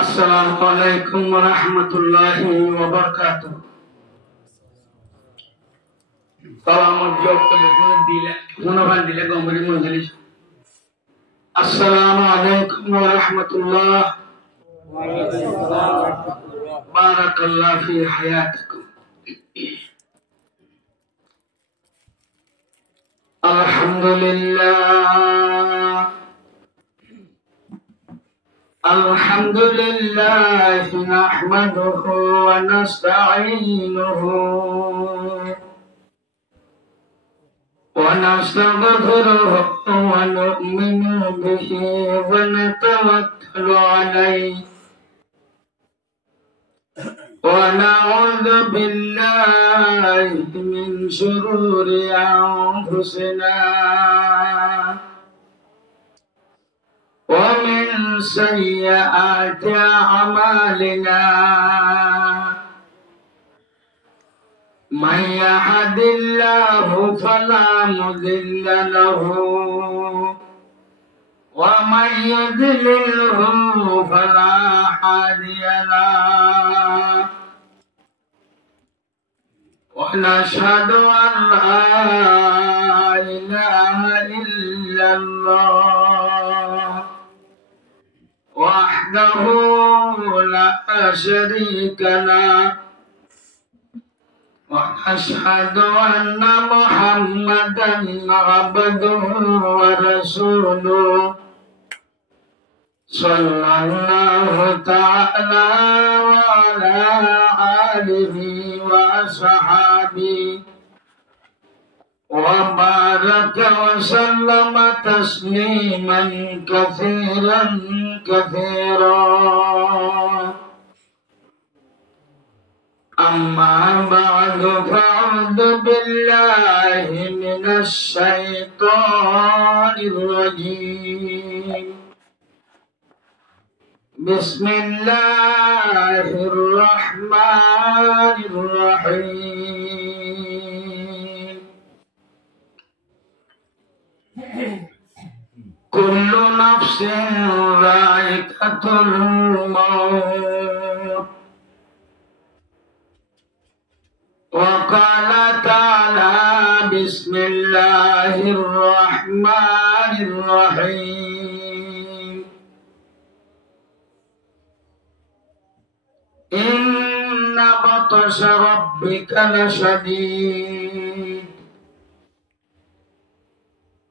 আসসালামু আলাইকুম ওয়া রাহমাতুল্লাহি ওয়া বারাকাতুহু। সালামত জপলে কোন দিলে কোন ভান দিলে গম্বরি মজলিস। আসসালামু আলাইকুম ওয়া রাহমাতুল্লাহ ওয়া আলাইকুম আসসালাম ওয়া রাহমাতুল্লাহ। বারাকাল্লাহু ফি হায়াতিকুম। আলহামদুলিল্লাহ alhamdulillah nahmaduhu wa nasta'inuhu wa nastaghfiruhu wa nu'minu bihi wa natawakkalu alayhi wa na'udzu billahi min shururi anfusina ومن سيئات أعمالنا من يهد الله فلا مضل له ومن يضلله فلا هادي له ونشهد أن لا إله إلا الله وحده لا شريك له ونشهد أن محمدا عبده ورسوله صلى الله تعالى وعلى آله وأصحابه وبارك وسلم تسليما كثيرا كثيرا أما بعد فأعوذ بالله من الشيطان الرجيم بسم الله الرحمن الرحيم كل نفس ذائقة الموت وقال تعالى بسم الله الرحمن الرحيم إن بطش ربك لشديد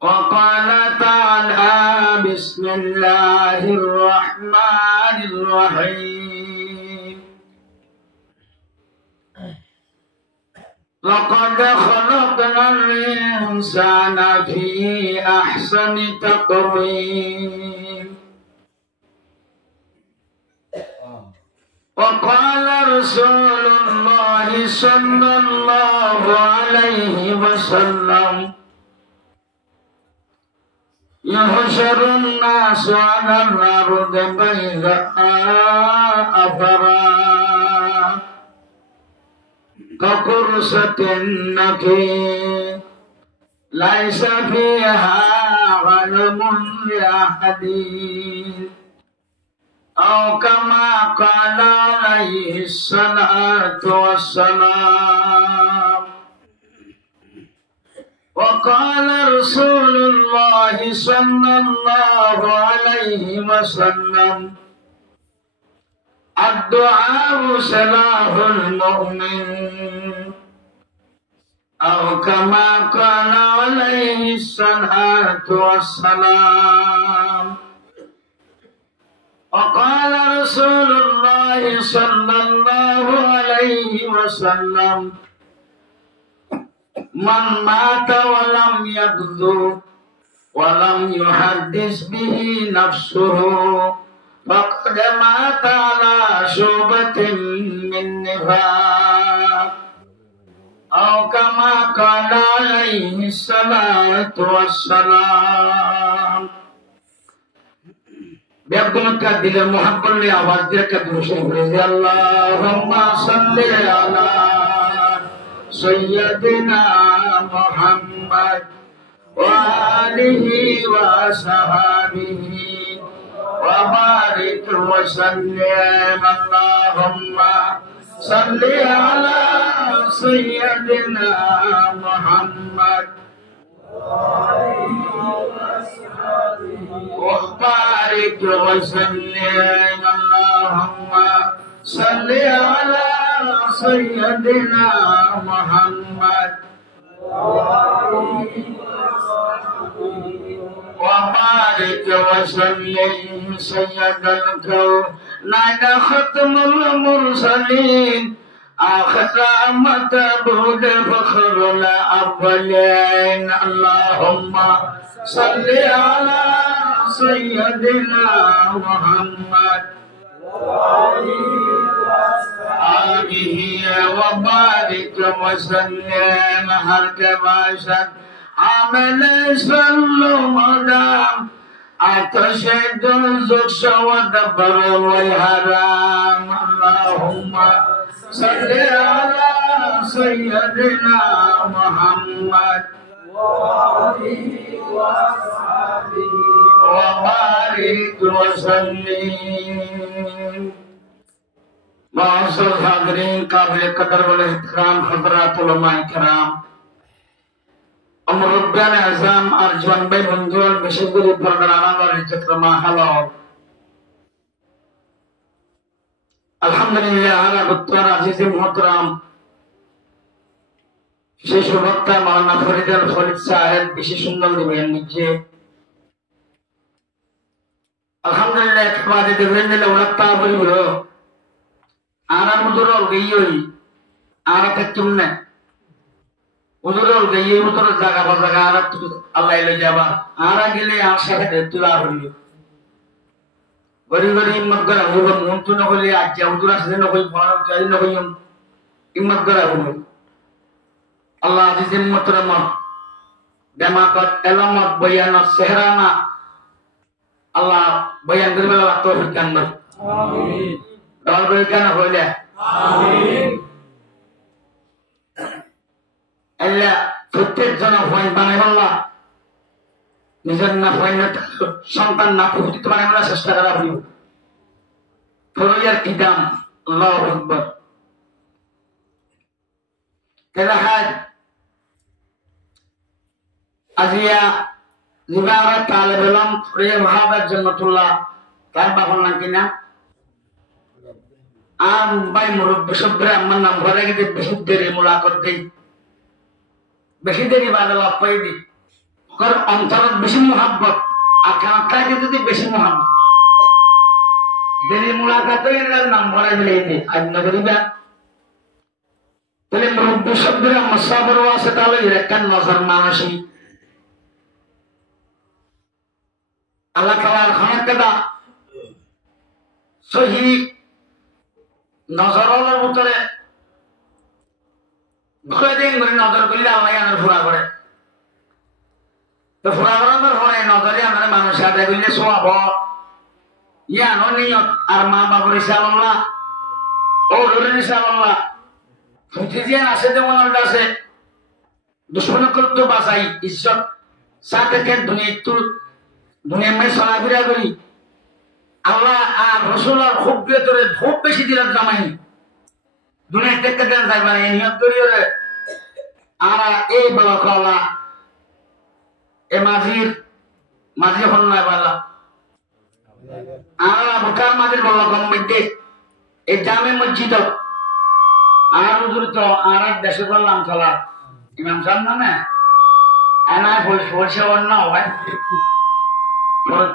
وقال تعالى بسم الله الرحمن الرحيم لقد خلقنا الإنسان في أحسن تقويم وقال رسول الله صلى الله عليه وسلم يحشر الناس على الأرض بيضاء أفرا كقرصة النخيل ليس فيها غنم لأحد أو كما قال عليه الصلاة والسلام وقال رسول الله صلى الله عليه وسلم الدعاء سلاح المؤمن أو كما قال عليه الصلاة والسلام وقال رسول الله صلى الله عليه وسلم من مات ولم يغزو ولم يحدث به نفسه فقد مات على شعبة من نفاق أو كما قال عليه الصلاة والسلام بيقول كدل محبة لأواز كدوش رضي اللهم صل على سيدنا محمد وآله وصحبه وبارك وسلم اللهم صل على سيدنا محمد وبارك وسلم اللهم صل على سيدنا محمد وبارك وسلم سيد الكونين ختم المرسلين أختام تبود فخر الأولين اللهم صل على سيدنا محمد آله وبارك وسلم هر کے باشد عامل سلو مدام آتش دوزخ شود بر والحرام اللهم صل على سيدنا محمد وبارك وسلم معزز حاضرین قابل قدر والاحترام حضرات علماء کرام মুরব্বিয়ান আযম আর জওয়ান ভাই বন্ধুগণ বিশেষ করে পর্দার আড়ালের ইজ্জতরমা হলো আলহামদুলিল্লাহ আলা গুত্তার আজিজ মুহতারাম শেষ বক্তা মাওলানা ফরিদ আল ফরিদ সাহেব বিশেষ সুন্দর দিবেন নিচে আলহামদুলিল্লাহ একবারে দিবেন দিলে উলাত্তা বলিল আর মুদরল গইয়ই আর কাতুমনে উদরল গইয়ে উদর জায়গা বাজাগা আর আল্লাহ লই যাবা আর গেলে আর সাথে তুলা হইল গরি গরি হিম্মত করা হইব মন তো নকলে আজ উদর আসলে নকই ফলানো চাই নকই হিম্মত করা হইব আল্লাহ আজিজ মুহতারাম দেমাকত এলামত বয়ানত সেহরানা আল্লাহ বয়ান করবে আল্লাহ তৌফিক দান করুন আমিন দল বইকানা হইলে আমিন আল্লাহ প্রত্যেক জন ভয় বানাই আল্লাহ নিজের না ভয় না সন্তান না প্রতিতে বানাই আল্লাহ চেষ্টা করা হইব ফরইয়ার কি দাম আল্লাহু আকবার কেলা হাজ আজিয়া জিবারা তালেব ইলম ফরিয়া মুহাম্মদ জান্নাতুল্লাহ তার বাবার নাম কি না আর ভাই মুরব্বি সবরে আমার নাম ঘরে গিয়ে বেশি দেরি মুলাকাত দেই বেশি দেরি বাদলা পাই দি ওর অন্তরত বেশি মুহাব্বত আর কাকে যদি বেশি মুহাব্বত দেরি মুলাকাত এর নাম ঘরে দিলে নি আজ নগরিবা তাহলে মুরব্বি সবরে আমার সাবর ওয়াসে তাহলে এরকম নজর মানসি আল্লাহ তাআলার খানাকাদা সহি নজরের ভিতরে ঘরে দিন করে নজর করলে আল্লাহ আমার ফুরা করে তো ফুরা করানোর পরে নজরে আমার মানুষ আদায় করলে সোয়াব ইয়ানো নিয়ত আর মা বাবুর হিসাব আল্লাহ ও রুলের হিসাব আল্লাহ ফুটিজিয়ান আছে যেমন আছে দুশ্মন করতে বাঁচাই ঈশ্বর সাথে দুনিয়া মে চলাফেরা করি আল্লাহ আর রসুলের খুব ভেতরে খুব বেশি দিলাম জামাই দুনিয়া দেখতে দেন যাইবা এই নিয়ত করি আর এই বলা কলা এ মাঝি হল না বলা আর ভুটার মাঝির বলা কম মধ্যে এই জামে মসজিদ আর উজুর তো আর দেশে বললাম চলা ইমাম সাহেব না এনা বলছে অন্য হয়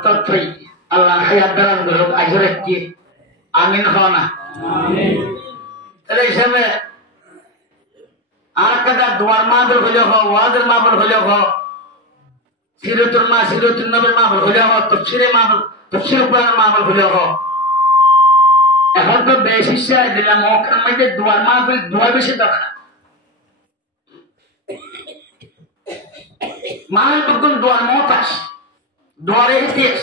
তথ্যই আল্লাহ হায়াত দারাজ করুক আজর একটি আমিন হনা আমিন তাহলে হিসাবে আর একটা দোয়ার মাহফিল হইলে হোক ওয়াজের মাহফিল হইলে হোক সিরাতুল নবীর মাহফিল হইলে হোক তাফসীর কোরআনের মাহফিল হইলে হোক এখন তো বেশি চাই দিলাম ওখান মধ্যে দোয়ার মাহফিল দোয়া বেশি দরকার মানুষ তখন দোয়ার মতাস দোয়ারে ইতিহাস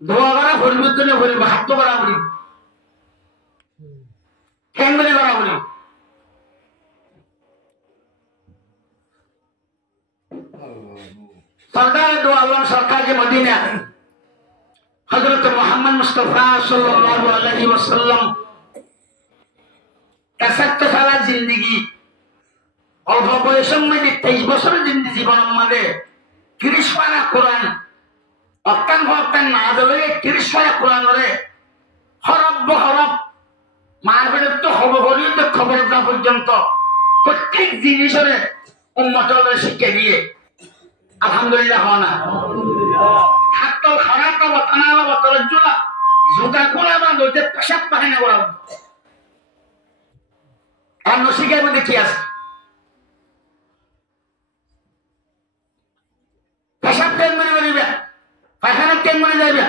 দোয়া করা পরিবর্তনে বলব হাত করা বলি কেমনে করা বলি সরকার দোয়া আল্লাহ সরকার যে মদিনা মুস্তাফা সাল্লাল্লাহু আলাইহি ওয়াসাল্লাম ৭১ সালের জিন্দেগি অল্প বয়সের মধ্যে 23 বছরের জীবনের মধ্যে 30 পারা কোরআন অত্যান না দিলে 30 পারা কোরআন ধরে হরব হরব মারফের তো খবর না পর্যন্ত প্রত্যেক জিনিসের উম্মতের শিক্ষা দিয়ে আলহামদুলিল্লাহ হওয়া না হাতল খারাপ থানা বতলের জোড়া জুতা কোলা বা দইতে পেশাব পায়না করা আর নসিকের মধ্যে কি আছে পেশাব কেন মনে করিবে পায়খানা কেন মনে যাইবে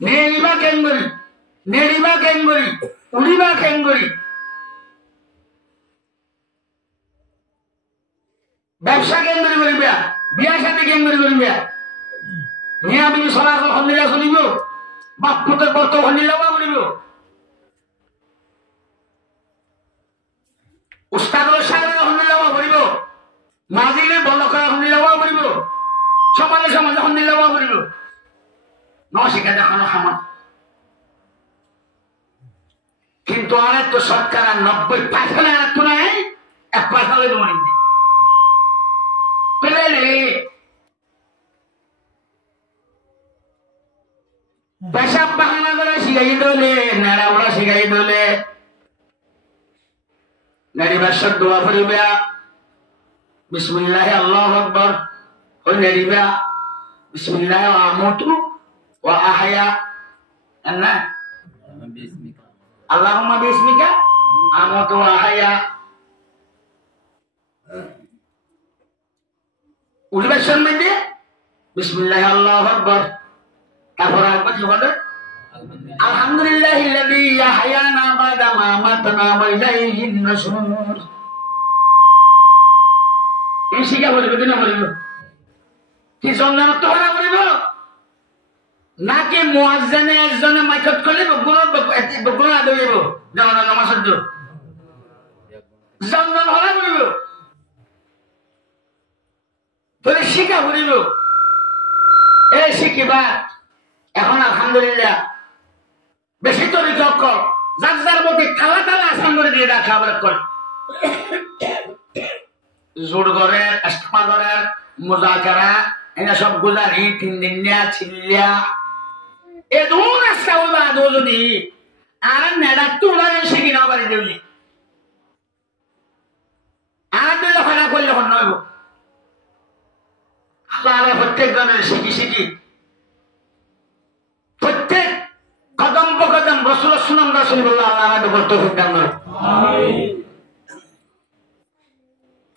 নেড়িবা কেন করি উড়িবা কেন করি ব্যবসা কেন করিবে বিয়া সাথে কেন করিবে মিয়া বিবি চলাচল সন্ধিলা চলিব বাপ পুতের বর্ত সন্ধিলা করিব উস্তাদৰ সাগৰ সন্ধিলা করিব মাজিলে বন্ধ করা সন্ধিলা করিব সমাজে সন্ধিলা করিব নশিকা দেখানো সামান কিন্তু অনেক তো সরকার 90% আর তো নাই 1% দেবো নিতে পেলে পেশাব বাহানা করে শিখাই দলে নেড়া ওড়া শিখাই দলে নেড়িবার সব দোয়া করিবা বিসমিল্লাহ আল্লাহু আকবার ওই নেড়িবা বিসমিল্লাহ আমুতু ওয়া আহয়া না আল্লাহুম্মা বিসমিকা আমুতু ওয়া আহয়া উড়িবার সামনে দিয়ে বিসমিল্লাহ আল্লাহু আকবার তারপর একবার কি বলে আলহামদুলিল্লাহিল্লাযী ইয়াহইয়ানা বা'দা মা আমাতানা ওয়া ইলাইহিন নুশুর এই শিখা বলবে কিনা বলবে কি জন্নাত তো হারা বলব নাকি মুয়াজ্জিনে একজনে মাইকত করলে বগুণ আদইব জানা নামাজ পড়ব জন্নাত হারা বলব তোরে শিখা বলব এই শিখিবা এখন আলহামদুলিল্লাহ বেশি তরিকত যার মধ্যে তালা আসান করে দিয়ে রাখা আবার করে জোর করে আস্তমা করে মুজাকারা এনা সব গুজারি 3 দিন নিয়া ছিলিয়া এ দূর আসা ওলা যদি আর নেড়া তুলা শিখি না পারি দেউলি আর দিলে ফাড়া করলে হন নইব আল্লাহ প্রত্যেক জনের শিখি প্রত্যেক কদম কদম রসুল সুনাম রাসূলুল্লাহ আল্লাহ আমাদের করতে দান করুন আমিন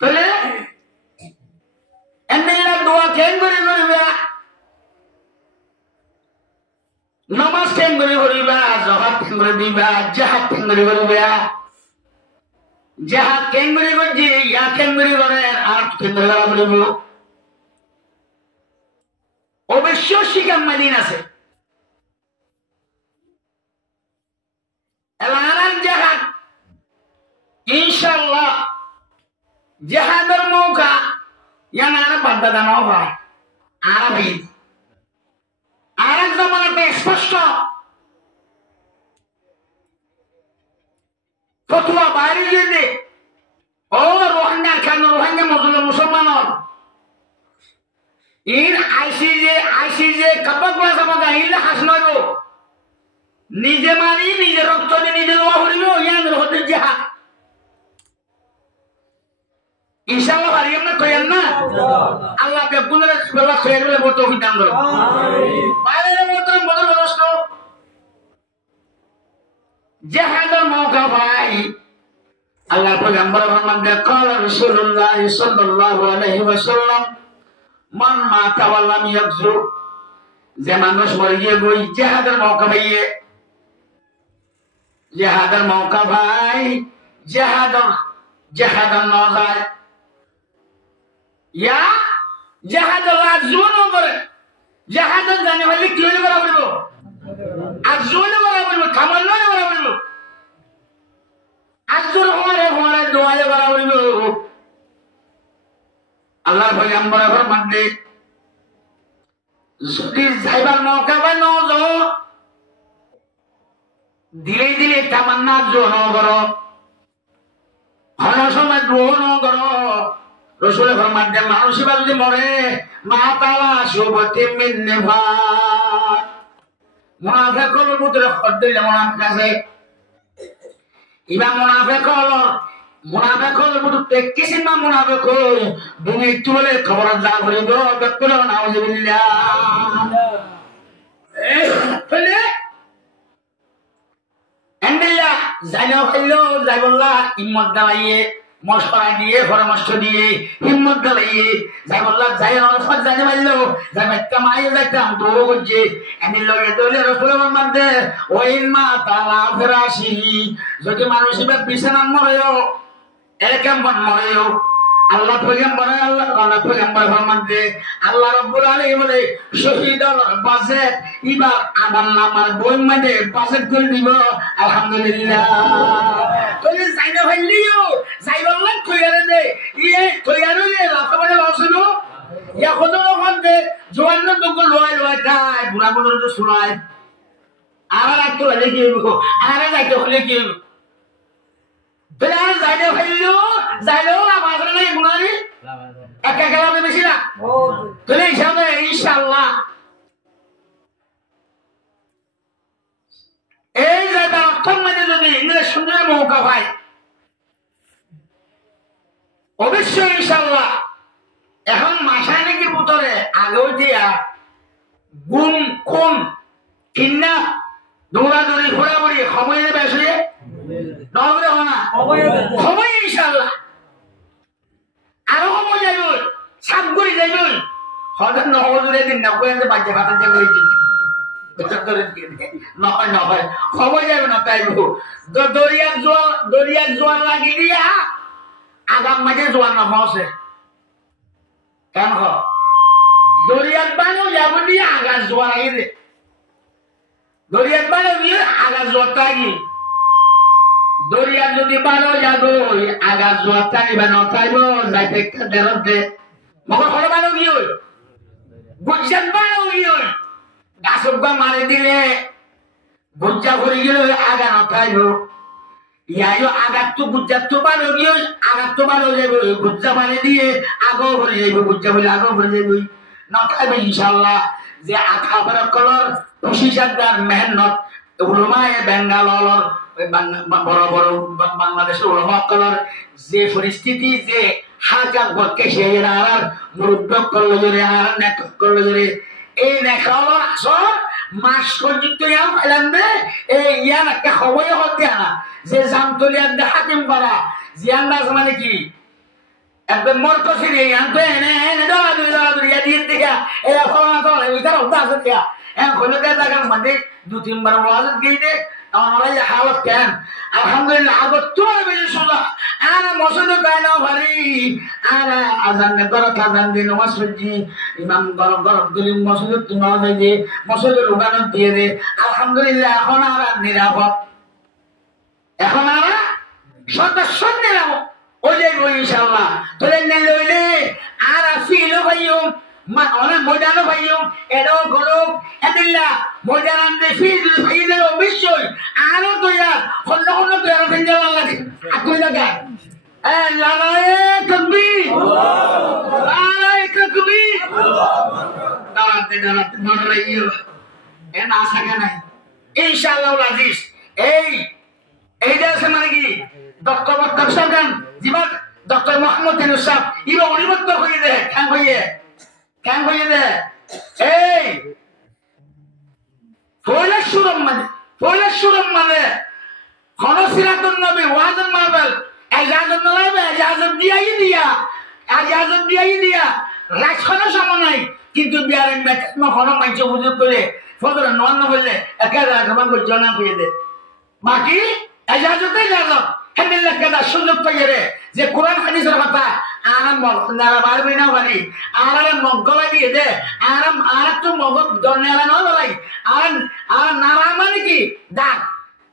তাহলে এন্ডিলা দোয়া কেন করিবা নামাজ কেন করিবা যাকাত কেন করিবা জিহাদ কেন করিবা জিহাদ কেন করিবা যে ইয়া কেন করিবা আর কেন করিবা অবশ্য শিকাম মদিনা আছে এলারান জিহাদ ইনশাআল্লাহ জিহাদের মৌকা ইয়ানা বাদদা দানো ভাই আরবি আরেক জামানাতে স্পষ্ট ফতোয়া বাইরে দিয়ে ও রোহিঙ্গা কেন রোহিঙ্গা মুসলমান ইন আইসিজে কপক বাসা ইলে হাস নইব নিজে মারি নিজে রক্ত দিয়ে নিজে লোয়া হইল ইয়ান হতে জিহাদ ইনশাআল্লাহ পারিম না কইেন না আল্লাহ বেগুনের বেলা কইলে বলতে বিধান দাও আমিন বাইরে মোতরম বদল দোস্ত জিহাদের মওকা ভাই আল্লাহ পয়গম্বর ফরমান قال رسول الله صلى الله عليه وسلم মান মাতা ওয়ালাম ইয়াকজু যে মানুষ মরে গিয়ে গই জিহাদের মওকা পাইয়ে জিহাদের মওকা ভাই জিহাদ না যায় ইয়া জিহাদ লাজুন করে জিহাদ জানে হলে কি হইল বলা বলবো আজুন বলা বলবো থামাল না বলা বলবো আজুর হরে দোয়ালে বলা বলবো আল্লাহ পয়গম্বর ফরমান দে যদি যাইবার নৌকা বা নজ দিলে দিলে তামান্না জোন করো সময় গ্রহণ করো রসুল ফরমান দেন মানুষ এবার যদি মরে মা তালা সুবতি মিন্নে ভাত মুনাফিক হলোর ভিতরে খদ দিলে মুনাফিক আছে এবার মুনাফিক হলোর ভিতরে কিসিমা মুনাফিক হল তুমি একটু বলে খবর যা করিব ব্যক্তি নাউজুবিল্লাহ ফলে এন্ডিল্লা জানো হইলো যাইবল্লাহ হিম্মত দাঁড়াইয়ে মশলা দিয়ে পরামর্শ দিয়ে হিম্মত দাঁড়াইয়ে যাইবল্লাহ যাই নরফত জানি মারলো যাই একটা মাইয়ে যাইতাম দৌড় করছে এন্ডিল লগে দলে রসুলের মধ্যে ওইন মা তালা ফেরাসি যদি মানুষ এবার বিছানা মরেও এরকম মরেও আল্লাহ পয়গম্বর ফরমানতে আল্লাহ রাব্বুল আলামিন বলে শহীদুল বাজেট এবার আমার নামার বই মানে বাজেট করে দিব আলহামদুলিল্লাহ তুমি যাইনা ভাইলিও যাইবাল্লাহ কইয়ারে দে কইয়ারে রাতবারে লসনো ইয়া খোদর ওখানে জওয়ান দগ লয় তাই বুড়া বুড়োর তো শুনায় আর রাত হলে কি হইব আর যাইতে হলে কি হইব বেলা যাইনা ভাইলিও যাইলো আমার নাই গুনারি একা কালামে বেশি না তাহলে হিসাবে ইনশাআল্লাহ এই যে অর্থের মধ্যে যদি ইংরেজ সুন্দর মৌকা পায় অবশ্যই ইনশাআল্লাহ এখন মাসায় নাকি ভিতরে আগেও দিয়া গুম কোন কিন্না দৌড়াদৌড়ি ঘোরাঘুরি সময় নেবে আসলে নগরে হনা সময় ইনশাআল্লাহ আরো সময় যাইব সাত করে যাইব হঠাৎ নহজুরে দিন না কোয়াতে বাজে ভাতা যে করে দিন নহয় নহয় সময় যাইব না তাইব দরিয়ার জোয়ার লাগি দিয়া আগাম মাঝে জোয়ার না হসে কেন হ দরিয়ার বানো যাব দিয়ে আগা জোয়ার লাগি দে দরিয়ার বানো দিয়ে আগা জোয়ার লাগি দরিয়া যদি বানো যাবো আগা জোয়ার টানিবা নথাইব যাইতে দেরত দে মগর হলো বানো গিয়ে গুজ্জাত বানো গিয়ে গাছক মারি দিলে গুজ্জা ভরে গেলে আগা নথাইব ইয়াইও আগাত তো গুজ্জাত তো বানো গিয়ে আগাত তো বানো যাইব গুজ্জা মারি দিয়ে আগো ভরে যাইব গুজ্জা বলে আগো ভরে যাইব নথাইব ইনশাআল্লাহ যে আখা বড় কলর খুশি সাদার মেহনত উলমায়ে বেঙ্গালর বড় বড় বাংলাদেশের উলমা কলর যে পরিস্থিতি যে হাজার বকে সেই আর মুরব্বী করলো জোরে আর নেক করলো জোরে এই নেখাওয়ার আসর মাস পর্যন্ত ইয়াম ফাইলাম দে এই ইয়ান একটা খবর হতে না যে জামতলিয়ার দে হাকিম করা জিয়ান দাস মানে কি একদম মরকসি রে আনতে এনে এনে দৌড়াদৌড়ি দিয়ে দেখা এই ফলানা তো ওইটার অভ্যাস আছে দিয়া এখন খোলে দেয় জায়গার মধ্যে দু তিনবার ওয়াজত গিয়ে দে আমার হালত কেন আলহামদুলিল্লাহ আগত তোমার বেশি শোনা আর মসজিদে গায় না ভারি আর আজান গরত আজান দিয়ে নমাজ পড়ছি ইমাম গরম গরম দিলি মসজিদে তোমার দে মসজিদের উগানত দিয়ে দে আলহামদুলিল্লাহ এখন আর নিরাপদ এখন আর সদস্য নিরাপদ ওই যাইব ইনশাআল্লাহ তোলে লইলে আর ফিল হইও মা অনেক ময়দানও পাইও এটাও গরম এদিল্লা ময়দান আনতে ফিল ফাইলে অবশ্যই আরো তৈয়া খন্ড খন্ড তৈরি ফেলে যাওয়ার লাগে আকুই লাগা লালায়ে তাকবীর লালায়ে তাকবীর দাঁড়াতে মনে রাখিও এ না থাকে নাই ইনশাআল্লাহ আজিজ এইটা আছে মানে কি ডক্টর সরকার জীবন ডক্টর মোহাম্মদ ইউনূস সাহেব ইবা অনিবদ্ধ হয়ে দে কেন হয়ে দে এই ফয়লাসুরম মানে খনসিরাতুন নবী ওয়াজন মাহফিল এজাজত নলাইবে এজাজত দিয়াই দিয়া রাজখানা সময় নাই কিন্তু বিয়ারেন বেতন খনো মাইছে বুঝু করে ফজর নন বললে একা রাজমান কো জানা কইয়ে দে বাকি এজাজতে এজাজত হেমিল্লা কেদা সুযোগ পাইয়ে রে যে কোরআন হাদিসের কথা আরাম নারা বারবি না বানি আরাম মগলা দিয়ে দে আর তো মগজ দনেলা না বলাই আর নারা মানে কি ডাক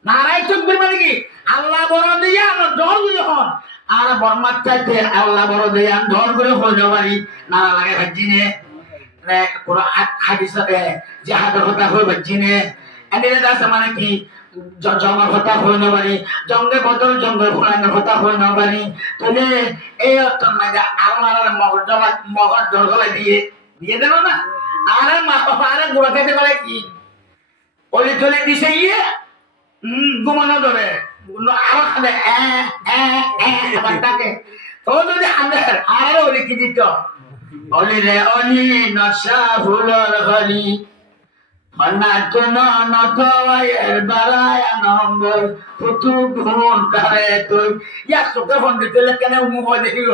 নারাই তকবীর মানে কি আল্লাহ বড় দিয়া আমরা ডর যখন আর বর্মাত্রাতে আল্লাহ বড় দিয়া ডর করে হয়ে যাবারি নারা লাগে ভাজিনে কোন হাদিসে জিহাদের কথা হই বাজিনে এনে দাস মানে কি জঙ্গল হতা হই না পারি জঙ্গে বদল জঙ্গল ফুলানো হতা হই না পারি তাহলে এই অর্থ না আল্লাহর মগজ দরগলা দিয়ে দেব না আরে আরে গোড়াতে বলে কি ওলি চলে দিছে ইয়ে ঘুমানো ধরে আরো খাবে বাচ্চাকে তো যদি আমাদের আরো ওলি কি দিত অলি রে অলি নশা ফুলর গলি নতয়ের বেলায় নম্বর ফুটু ঘুম তারে তুই ইয়ার চোখে ফোন দিতে কেন মুখ দেখিব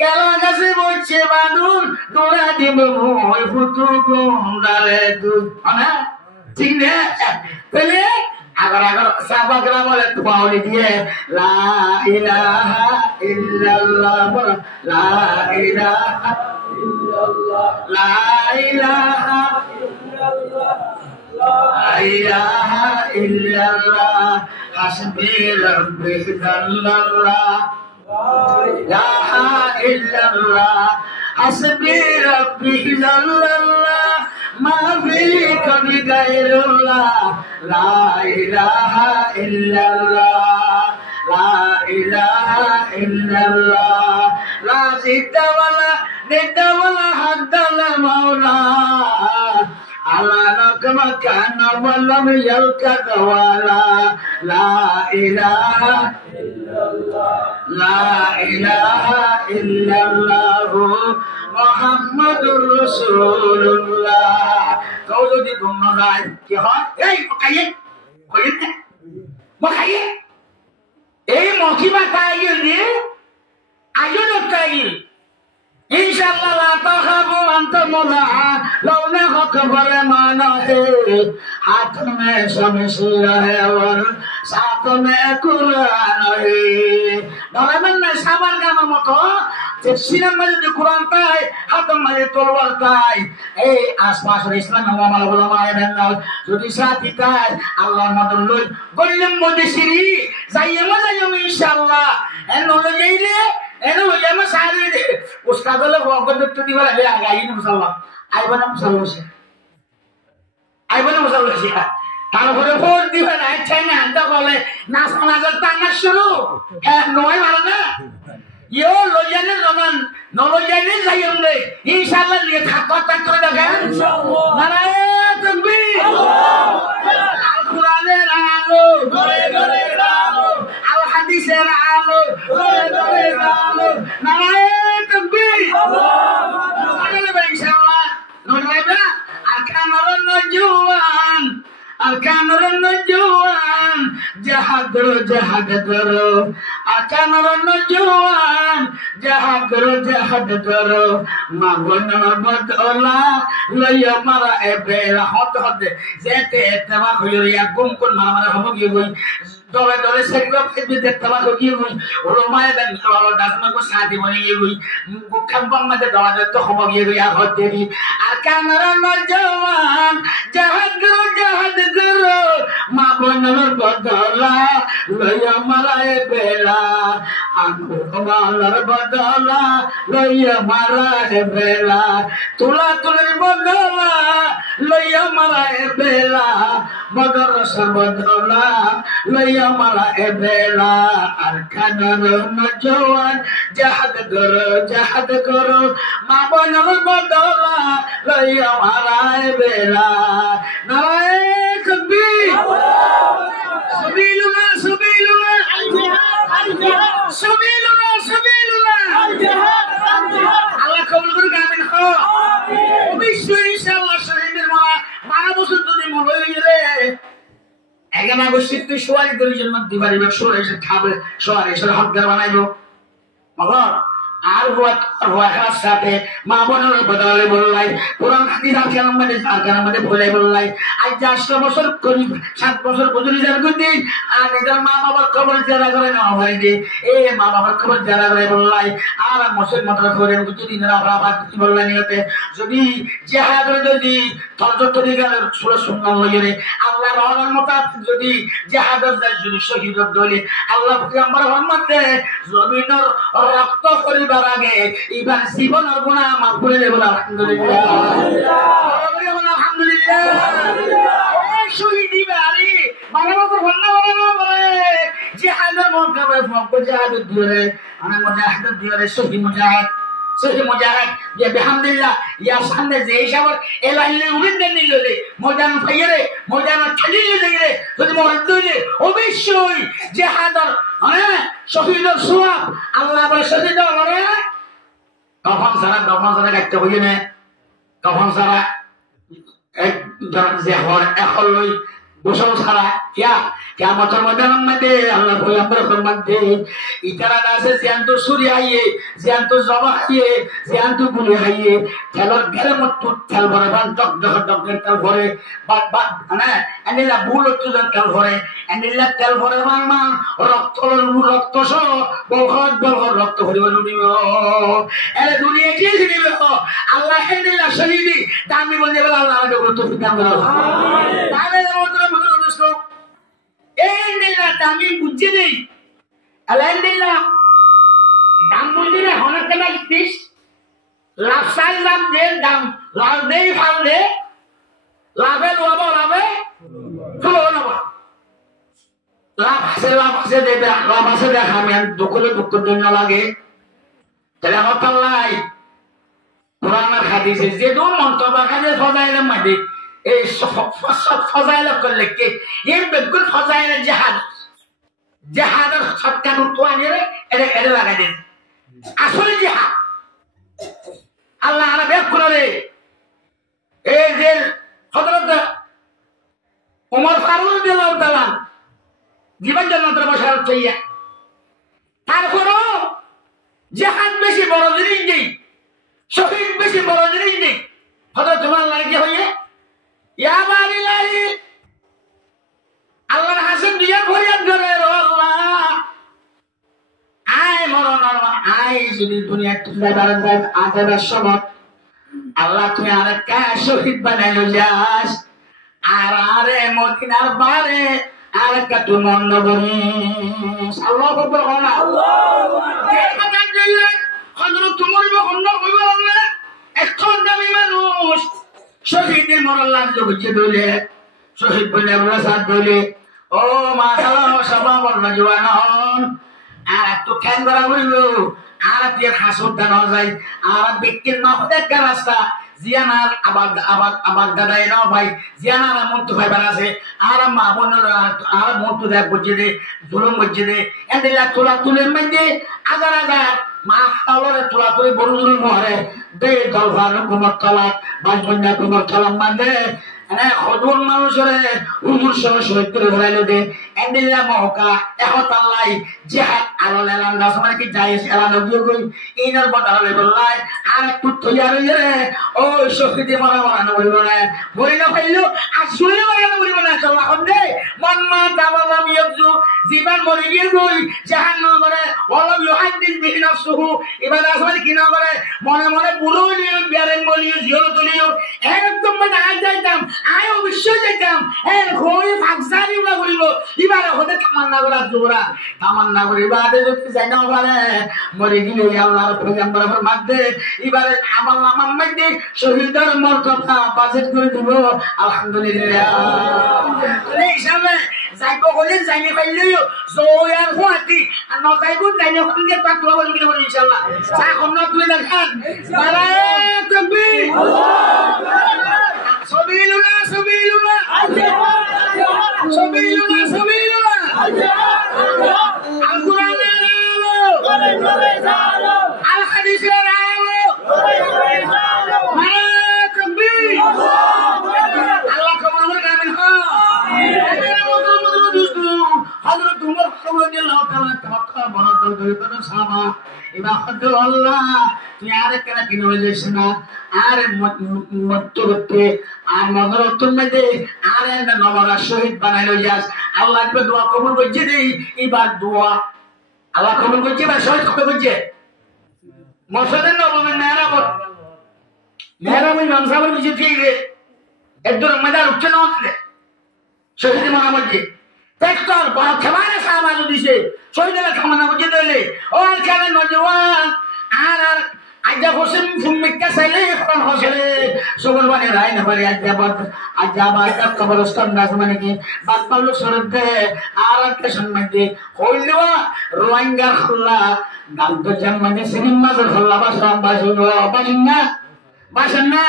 কেন কাছে বলছে বাদুর তোরা দিব মুখ ফুটু ঘুম তারে তুই না ঠিক না তাহলে আবার সাহাবাগরা বলে তুমাওলি দিয়ে লা ইলাহা ইল্লাল্লাহ বল লা ইলাহা ইল্লাল্লাহ লা ইলাহা ইল্লাল্লাহ লা ইলাহা ইল্লাল্লাহ হাসবি রাব্বি জাল্লাল্লাহ লা ইলাহা ইল্লাল্লাহ হাসবি রাব্বি জাল্লাল্লাহ ما فيك بغير الله لا إله إلا الله لا إله إلا الله لا زد ولا ند ولا حد المولى على نكما كان ولم يلقى ولا لا إله إلا الله لا إله إلا الله মুহাম্মাদুর রাসূলুল্লাহ তো যদি গুণ যায় কি হয় এই মকায়ে কইতে মকায়ে এই মকিবা তাইল রে আয়োন তাইল ইনশাআল্লাহ লা তাখাবু আনতুমুল্লা লাউনা খবর মানা হে হাত মে শমশির হে और साथ में कुरान है ধরবেন না সাবার গানের মতো যে সিনার মাঝে যে কোরআন তাই হাতের মাঝে তলোয়ার তাই এই আশপাশের ইসলাম ওলামা ওলামা বেঙ্গল যদি সাথী তাই আল্লাহর মদন লই বললাম মধ্যে সিরি যাইয়েমা যাইয়েম ইনশাআল্লাহ এন হলো যাইলে এন হলো যাইমা সারি দে উস্তাদ হলো ভগবত দিবা লাগে আগাই না মুসাল্লাহ আইবানা মুসাল্লাহ আইবানা মুসাল্লাহ তারপরে ফোন দিবে না চাইনা আনতে বলে নাচ নাচের টানা শুরু নয় ভালো না ইয়ো লইয়ালে জমান নলইয়ালে যাইম রে ইনশাআল্লাহ নিয়ে থাকো তাক করে দেখেন ইনশাআল্লাহ নারায়ে তাকবীর আল কোরআনের আলো গরে গরে আলো আল হাদিসের আলো গরে গরে আলো নারায়ে তাকবীর আল্লাহু ইনশাআল্লাহ নড়াইবা আর কামরন নজওয়ান আরকানুর নজওয়ান জাহাদ করো আরকানুর নজওয়ান জাহাদ করো মাগনা বদলা লইয়া মারা এবেলা হত যেতে তেমা কইয়া গুম কোন মারা হব কি কই দলে দলে সেগুলো ফেসবুকে তেমা কই কই ওলো মায়ে দেন হলো দাসমা কো সাথী বনি কই গুখাম বাম্মাতে দলা তো হব কি কই আর হতেবি আরকানুর নজওয়ান জাহাদ করো মা বোনের বদলা লইয়া মারায় বেলা আঙ্গুর বদলা লইয়া মারায় বেলা তুলা তুলের বদলা লইয়া মারায় বেলা মদরসার বদলা লইয়া মারায় বেলা আর খানার নজওয়ান জাহাদ করো মা বোনের বদলা লইয়া মারায় বেলা নারায়ে তাকবীর সাবিলুল্লাহ সাবিলুল্লাহ আল জিহাদ সাবিলুল্লাহ সাবিলুল্লাহ আল জিহাদ আল্লাহ কবুল করুক আমিন অবশ্যই ইনশাআল্লাহ শহীদের মারা বছর যদি মনে হইলে এখানে অবশ্যই তুই সোয়ারি দরিজন মধ্যে দিবারি সরে এসে খাবে সোয়ারি এসে হকদার বানাইবো মগর আর হুয়া সাথে মা বোনের বদলে বললাই কোরআন হাদিস আরকানের মধ্যে বলাই বললাই আজ 8 বছর করি 7 বছর বুঝলি যার গতি আর এদের মা বাবার খবর যারা করে না হয় দে এই মা বাবার খবর যারা করে বললাই আর মসজিদ মাদ্রাসা করে যদি না আবার কি বললাই নিতে যদি জিহাদ যদি তরজত দিগাল সূরা সুন্নাহ লইরে আল্লাহ রহমান মোতাবেক যদি জিহাদের যায় যদি শহীদ দলে আল্লাহ পয়গম্বর মুহাম্মদ জমিনের রক্ত করে হইবার আগে এবার জীবনের গুনাহ মাফ করে দেব আলহামদুলিল্লাহ আলহামদুলিল্লাহ শহীদি বাড়ি মানবত বন্যা বলে জিহাদের মক্কাবে ফক জিহাদের দিরে আনা মুজাহিদের দিরে শহীদ মুজাহিদ ইয়া বিহামদিল্লাহ ইয়া সামনে যে হিসাবে এলাইলে উড়িয়ে নিলে ময়দান ফাইরে ময়দান ছাড়িয়ে দিলে যদি মরদ দিলে অবশ্যই জিহাদের শহীদের সওয়াব আল্লাহ বলে শহীদ বলে কখন সারা একটা হইয়ে না কখন সারা এক যে হর একলই গোসল ছাড়া কিয়ামতের ময়দানের মধ্যে আল্লাহ পয়গম্বর ফরমাতে ইতারা আছে জিয়ান্ত সুরি আইয়ে জিয়ান্ত জবা আইয়ে জিয়ান্ত গুলি আইয়ে তেলর ঘরে মত তেল ভরে বান টক তেল ভরে মানে এনিলা বুলো তুজন তেল ভরে এনিলা তেল ভরে মান রক্ত সহ বলহত রক্ত ভরে উঠিব এরে দুনিয়া কি দিবে আল্লাহ এনিলা শহীদি দামি বলে আল্লাহ আমাদের তৌফিক দান করো আমিন তাহলে আলহামদুলিল্লাহ দামি বুঝে নেই আলহামদুলিল্লাহ দাম বুঝলে হনার কেন লিখিস লাভ সাইজ লাভ দে দাম লাভ দেই ফাল দে লাভে লোয়াবো লাভে ফুলো নেবো লাভ আছে দেবে লাভ আছে দেখ আমি দুঃখ জন্য লাগে তাহলে আমার পাল্লাই কোরআনের হাদিসে যে দু মন্তব্য খাজে ফজাইলের মধ্যে এই সব ফজাইল করলে কে এই বেগুন ফজাইল জিহাদের সৎকার তো আনিয়ে এটা লাগাই দেন আসলে জিহাদ আল্লাহ আলা বেক করে এই যে হযরত ওমর ফারুক রাদিয়াল্লাহু তাআলা জীবন জান্নাতের বসার চাইয়া তারপরও জিহাদ বেশি বড় জিনিস নেই শহীদ বেশি বড় জিনিস নেই হযরত ওমর লাগে হইয়ে ইয়া বালিলাহি আল্লাহর হাসিব দিয়া ফরিয়াদ করে আল্লাহ আয় মরণ আয় যদি দুনিয়া তুলে দাঁড়ান আজাবের সময় আল্লাহ তুমি আরেকটা শহীদ বানাইলো যাস আর আরে মদিনার বারে আরেকটা তুমি মন করিস আল্লাহু আকবার আল্লাহু আকবার হযরত তোমার বন্ধ হইব না এখন দামি মানুষ শহীদের মরণ লাগলো বুঝে দলে শহীদ বলে আমরা সাথ দলে ও মাশাআল্লাহ সবা বলনা জওয়ান আর তো খেন করা হইল আর দিয়ে হাসুর দান যায় আর বিক্কির না হতে রাস্তা জিয়ানার আবার দাদাই না ভাই জিয়ানার মন তো ভাই বানাছে আর মা বোনের আর মন তো দেখ বুঝে দে জুলুম বুঝে দে এন্ডিলা তোলা তুলের মধ্যে আগার মা হাওলারে তোলা তুলে বড় জুলুম হরে দে দলভার কুমার তলাক বাজবন্যা কুমার তলাক মানে হদুর মানুষরে হুজুর সহ শহীদ করে ধরাইলো দে এন্ডিলা মহকা এখন আল্লাহ জিহাদ আলো এলান দাস মানে কি যাইস এলান গিয়ে কই ইনার বদালে বললাই আর একটু তৈয়ার হইলে রে ও শহীদে মারানো বলব না মরি না পাইলো আসলে মারানো বলব না চল এখন দে মন মা তাবালাম ইয়াজু জীবন মরি গিয়ে কই জাহান্নাম করে ওয়ালাম ইউহাদ্দিস বিহি নাফসুহু এবার আসলে কি না করে মনে মনে বুলুলিও বিয়ারেন বলিও জিও তুলিও একদম মানে আজ যাইতাম আয় অবশ্যই যেতাম ঘরে ফাঁকসারি ওরা বলিল এবারে হতে তামান্না করা জোরা তামান্না করে এবারে যদি যাই না পারে মরে গেলে আল্লাহর পয়গম্বর মাঝে এবারে আমার নামার মধ্যে শহীদের মর্যাদা বাজেট করে দিব আলহামদুলিল্লাহ এই হিসাবে যাইব বলে যাইনে পাইলেও জয়ার হুয়াতি আর না যাইব যাইনে হলে পাকলা বলি কি বলি ইনশাআল্লাহ চা কোন তুই দেখান নারায়ে তাকবীর সবিলুনা সবিলুনা সবিলুনা সবিলুনা আল কুরআনের আলো আল হাদিসের আলো নারায়ে তাকবীর আল্লাহ কবুল করে আমিন হযরত ওমর রাদিয়াল্লাহু তাআলা কথা বলার দরকার সাহাবা এবার হযরত আল্লাহ তুই আর কেন কিনে হইছিস না আর মধ্যবর্তী আর মধ্যবর্তীর মধ্যে আর একটা নবরা শহীদ বানাইলো যাস আল্লাহ দোয়া কবুল করছে দেই এবার দোয়া আল্লাহ কবুল করছে এবার শহীদ কবে করছে মসজিদের নববীর মেহরাব ইমাম সাহেবের কিছু ঠিক রে একদম মজার উঠছে না হচ্ছে শহীদ মানা বলছে টেক্টর বড় খেমারে সাহাবাজু দিছে শহীদের খামানা বুঝে দিলে ও আর কেন নজওয়ান আজ্জা হোসেন ফুমিকা চাইলে এখন হসলে সবর মানে রাই না পারে আজ্জা বাচ্চা কবরস্থান গাছ মানে কি বাদ পাল্লু সরতে আর একটা সম্মানতে হইলেও রোহিঙ্গা খোলা গান তো জানমানে সিনেমা খোলা বাসন না বাসন না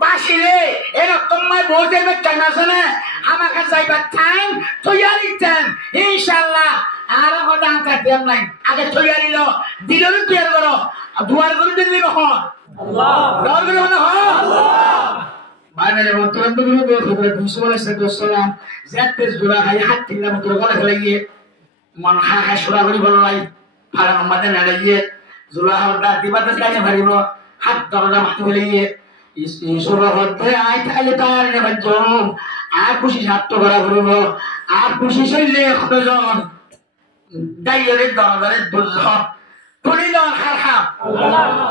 বাসিলে এরকম বলতে টাইম আছে না আমাকে যাইবার টাইম তৈরি টাইম ইনশাআল্লাহ আর কথা কাটিয়াম নাই আগে তৈরি লো দিলেও তৈরি করো দুয়ার করে দিলি কখন আল্লাহ দুয়ার করে মানে আল্লাহ মানে বর্তমান দিনে দেখো বিশ্বসালাম যাতে জোড়া খাই হাত তিনটা মতো করে ফেলাইয়ে মন খা খা সুরা করি বলো লাই ফারা আমাদের নাড়াইয়ে জোড়া হওয়াটা দিবাতে কানে ভারিব হাত দরজা মাটি ফেলাইয়ে ঈশ্বরের মধ্যে আই তাহলে তার নেবার জম আর খুশি সাত্য করা ঘুরব আর খুশি শৈলে কতজন দাইয়ের দরবারে দুজন করিল খার খাম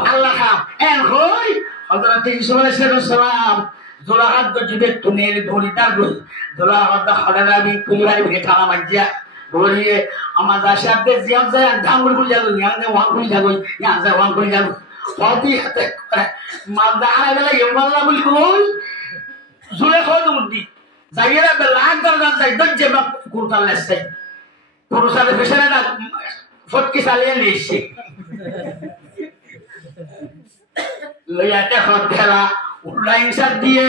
আল্লাহ খাম এন হই হযরত ইউসুফ আলাইহিস সালাম জোলাহাত গজিবে তুনেল ধরি তার গই জোলাহাত খড়াবি কুলিবারি ভেটালা মাজিয়া বলিয়ে আমার দাশাতে জিয়া যায় ধাঙ্গুল গুল যাগো ইয়াঙ্গে ওয়াং গুল যাগো ইয়াং যায় ওয়াং গুল যাগো হতি হাতে মালদা আলাদা ইমাল্লা বলি কই জুলে খোদ মুদি যাইরা বেলাগ দরজা যাই দজ্জে বা কুরতাল লেসে পুরুষালে ফেসরে না ফটকি চালিয়ে নিছে লইয়াতে হতেলা উলাইন সাত দিয়ে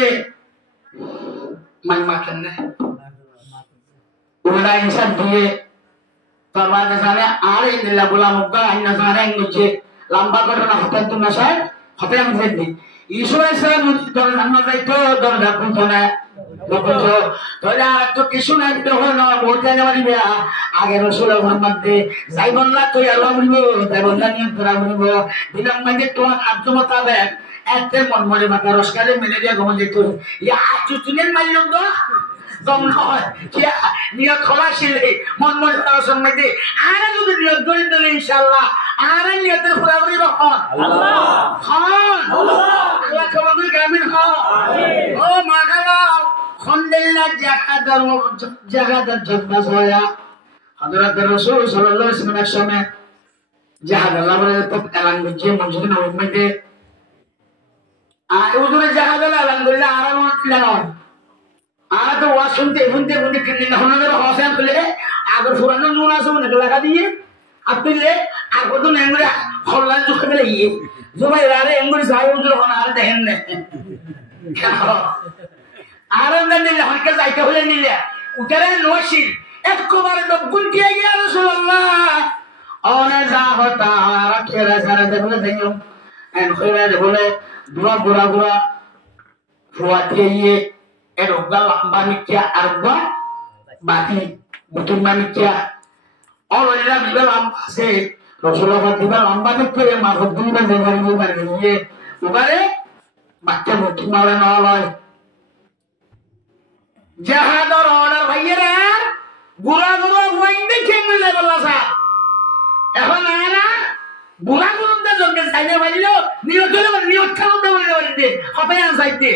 মান মাখেন না উলাইন সাত দিয়ে তারপর জানে আর এই নিলা গোলাম মুগা আইনা জানে নিচে লম্বা ঘটনা হতেন তো না স্যার হতে আমি দেখি ঈশ্বর স্যার দর নামা যাইতো দরজা খুলতো না বুঝছো তাহলে আর তো কিছু নাই তখন বলতে পারিবে আগে রসুল মোহাম্মদ দে যাই বললা তুই আলো বলিব তাই বললা নিয়ে তোরা বলিব দিলাম মানে তোমার আর্য মোতাবেক এতে মন মরে মাথা রসকালে মেলে দিয়ে ঘুম যেত ইয়া আজ তুলেন মারিল তো দম নয় কিয়া নিয়ত খোলা ছিলে মন মরে রসন মেদে আর যদি নিয়ত করে দিলে ইনশাআল্লাহ আর নিয়তের পুরা করিব আল্লাহ খান আল্লাহ আল্লাহ কবুল কামিল খান ও মাগালা খন্ডেল্লা জাহাদার জন্মাস হয়া হযরত রাসূল সাল্লাল্লাহু আলাইহি ওয়াসাল্লামের সময় জাহাদ আল্লাহ বলে তো এলান বুঝে মসজিদে নববীতে আর ওজুরে জাহাদ আলহামদুলিল্লাহ আরাম লাগলো আর তো ওয়াজ শুনতে কিনে না হলো হোসেন বলে আগর পুরানো নুন আছে মনে লাগা দিয়ে আপনি আর কত নেংরে খল্লান চোখে গেলে ইয়ে জমাই আরে এমনি যাই ওজুর হন আর দেখেন না আরামদান নিলে হনকে যাইতে হলে নিলে উতারে নশির একবারে নবগুণ দিয়ে গিয়া রাসূলুল্লাহ ওনে যা হতা আর খেরা সারা দেখলে দেইও এন খেরা বলে দুয়া গুড়া ফুয়াতিয়ে এর উগা লম্বা মিকিয়া আর উগা বাকি বুতুন মিকিয়া অলরেডি বিবা লম্বা আছে রাসূলুল্লাহ দিবা লম্বা মিকিয়া মাফত দিবা দেবারি মানে নিয়ে উবারে বাচ্চা বুতুন মারে না লয় জাহাদর অর্ডার ভাইয়েরা গুড়া হইতে কেমনে বললা স্যার এখন না গুড়া গুড়া জন্য সাইনে বাজিল নিয়ত হলে নিয়ত খাওয়া বলে বাড়িতে হতাই আন সাইতে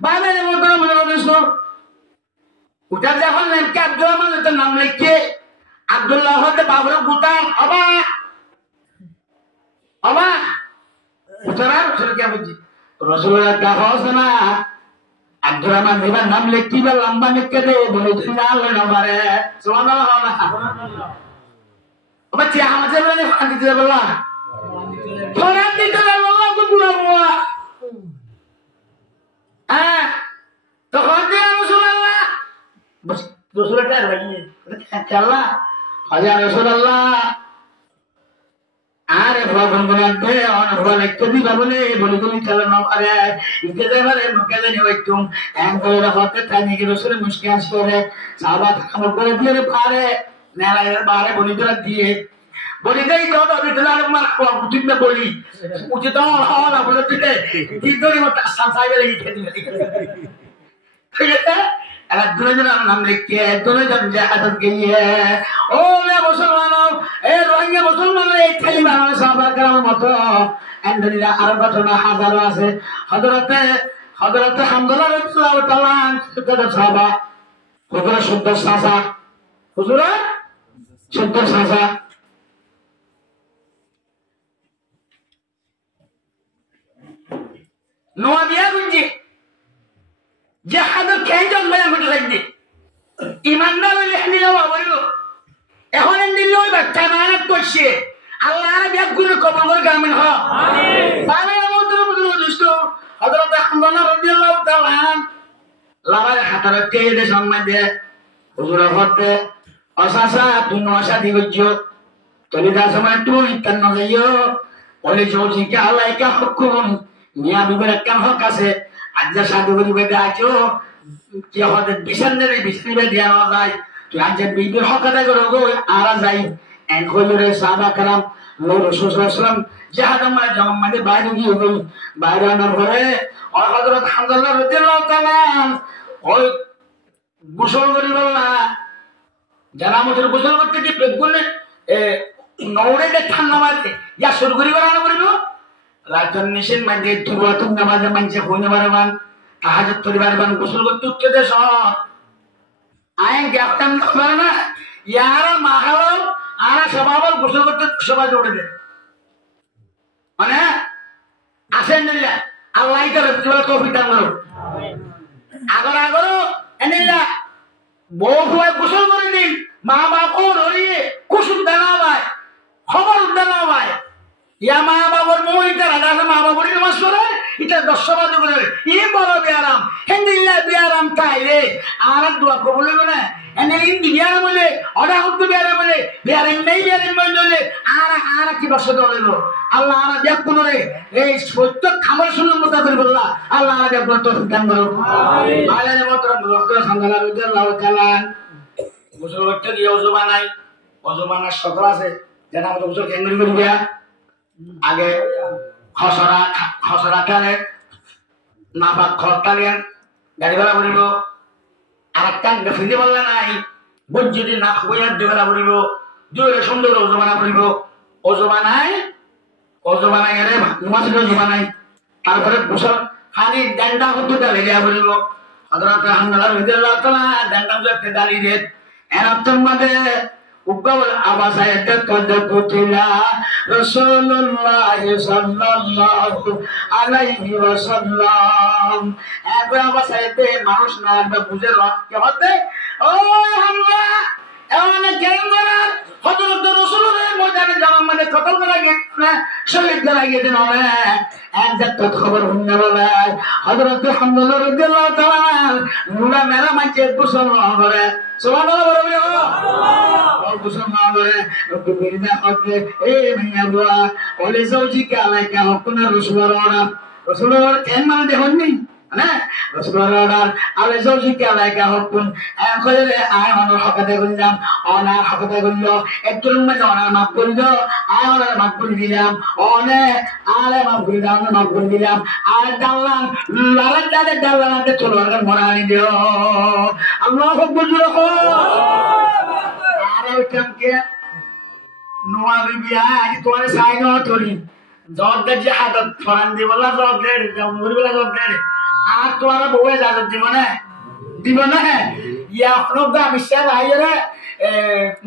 বাইরে মতো মনে করেছ উঠা যখন লেমকে আব্দুল রহমান নাম লিখে আব্দুল্লাহ হতে বাবুর গুতাম অবা উঠারা রসুল কে বুঝি রসুলের দেখা হচ্ছে না আব্দুর রহমান এবার নাম লিখতে বা লম্বা লিখতে দে বলে তুই না আল্লাহ নামারে সুবহানাল্লাহ সুবহানাল্লাহ ওবা চিয়া আমাদের বলে ফান দিতে বললা ফরান দিতে বললা কো বুড়া তখন যে রাসূলুল্লাহ বস রাসূলটা রাইয়ে আল্লাহ হাজার রাসূলুল্লাহ আরে ভগবান বলতে অনবল একটু দিবা বলে তুমি চলো না পারে ইতে দেবারে মুখে দেনি হইতুম এম করে হতে তানি কি রাসূল মুশকিল আসরে সাহাবা আমল করে দিয়ে পারে নেরায়ের বারে বলি তোরা দিয়ে বলি দেই কত বিতলার মার বুঝিতে বলি উচিত হল বলে দিতে দিদরি মত সাইবে লিখে দিলে ঠিক আছে আর দুজন নাম লিখে দুজন জাহাদত গিয়ে ও মে মুসলমান এ রোহিঙ্গা মুসলমান এই খালি বানানো সাহাবা کرام মতো আলহামদুলিল্লাহ আর ঘটনা হাজারো আছে হযরতে হামদুল্লাহ রাদিয়াল্লাহু তাআলা কত সাহাবা হুজুর শুদ্ধ সাসা একটা মেহনত করছে আল্লাহ আর ব্যাগুলো কবুল করে কামিন হ আমিন আমিন মধ্যে মধ্যে দুষ্ট হযরত হামজা রাদিয়াল্লাহু তাআলা লাভার হাতারে তেলে সম্মান দে হুজুর হতে অসাসা তুমি অসাদি গজ্জো তলিদা সময় তুই তন্ন যাইও ওলে জোজি কে আল্লাহ কা হুকুম মিয়া বিবের কাম হক আছে আজ সাধু করিবে গাজো কি হতে বিশানের বিশনিবে দিয়া না যায় তুই আজ বিবির হক আদায় করো গো আরা যাই এন কইরে সাহাবা کرام নূর রাসূল সাল্লাল্লাহু আলাইহি ওয়াসাল্লাম জিহাদ মানে জম মানে বাইরে গিয়ে গই বাইরে আনার পরে আর হযরত হামজা রাদিয়াল্লাহু তাআলা ওই গোসল করিব না যারা আমাদের গোসল করতে কি বেগুনে নৌরে যে ঠান্ডা মারতে ইয়া শুরু করিব না করিব রাজন নিশিন মানে দুবাতুন নামাজে মানছে হইনে বারমান তাহাজ্জুদ পরিবারবান গোসল করতে উঠতে দেশ আইন গ্যাপটান করে না ইয়ারা মাহাবল আরা সবাবল গোসল করতে সবাই উঠে দে মানে আসেন নিল্লা আল্লাহ তাআলা বলে তৌফিক দান করো আগর আগর এনিল্লা বহু গোসল করে দিন মা বাপ ধরিয়ে কুসুম দানা ভাই খবর দানা ভাই ইয়া মা বাবার মোহিতা রাধা মা বাবার নামাজ পড়ে এটা 10 বাজে করে ই বড় বিয়ারাম হেন্দিল্লা বিয়ারাম তাইলে আর দোয়া কবুল হবে না এনে ইন্দি বিয়ারাম বলে অডা হুদ্দু বিয়ারাম বলে বিয়ারাম নেই বিয়ারাম বলে আর কি বর্ষ দলেলো আল্লাহ আর দেখ কোন রে এই সত্য খাবার শুনুন মত করে বললা আল্লাহ আর দেখ তো দান করো আমিন আলালে মতরম রক্ত সাঙ্গালা রাদিয়াল্লাহু তাআলা গোসল করতে গিয়ে ওযু বানার শর্ত আছে যেটা আমাদের গোসল কেন করবে আগে খসরা কালে নাপাক খরতালিয়ান গাড়ি ভাড়া করিব আর একটা ফিরে বললে নাই বোঝ যদি না হইয়ার দুবেলা করিব দুবেলা সুন্দর ওজমানা করিব ওজমানায় রে মাসিক ওজমানায় তারপরে গোসল খালি ডান্ডা হতে ডালে দেওয়া করিব হযরত হামজা রাদিয়াল্লাহু তাআলা ডান্ডা একটা ডালি দেন এর মধ্যে উগ্গল আবাসায়তে তদকুতিলা রাসূলুল্লাহ সাল্লাল্লাহু আলাইহি ওয়াসাল্লাম একবার আবাসায়তে মানুষ না বুঝে কি হতে ও হামলা এমন কেন করা হযরত রাসূলের ময়দানে জানাম মানে কতল করা গেছে শহীদ করা গেছে না একজাক্ট খবর হইনা বলে হযরত হামজা রাদিয়াল্লাহু তাআলা নুরা মেরা মাঝে গোসল করে সুবহানাল্লাহ বলে সুবহানাল্লাহ গোসল করে বিবিনা হতে এ মিয়া বুয়া ওলে সৌজি কালা কা হুকুনা রাসূলুল্লাহ কেন মানে দেখনি না রাসূলুল্লাহ আলে সৌজি কালা কা হুকুন কইলে আয় অনর হকাতে বললাম অনার হকাতে বলল একটুর মধ্যে অনার মাফ করে দাও আয় অনার মাফ করে দিলাম অনে আলে মাফ করে দাও মাফ করে দিলাম আর দাল্লান লালাতে দাল্লানতে চলো আর মরানি দিও আল্লাহু আকবার আরে ওইটাকে নোয়া বিবিয়া আজ তোমার সাইন হতরি জর্দা জিহাদত ফরান দিবলা জর্দের জমুরবেলা জর্দের আর তোমার বউয়ে জাদত দিব না ইয়া হনবা মিশা ভাইরে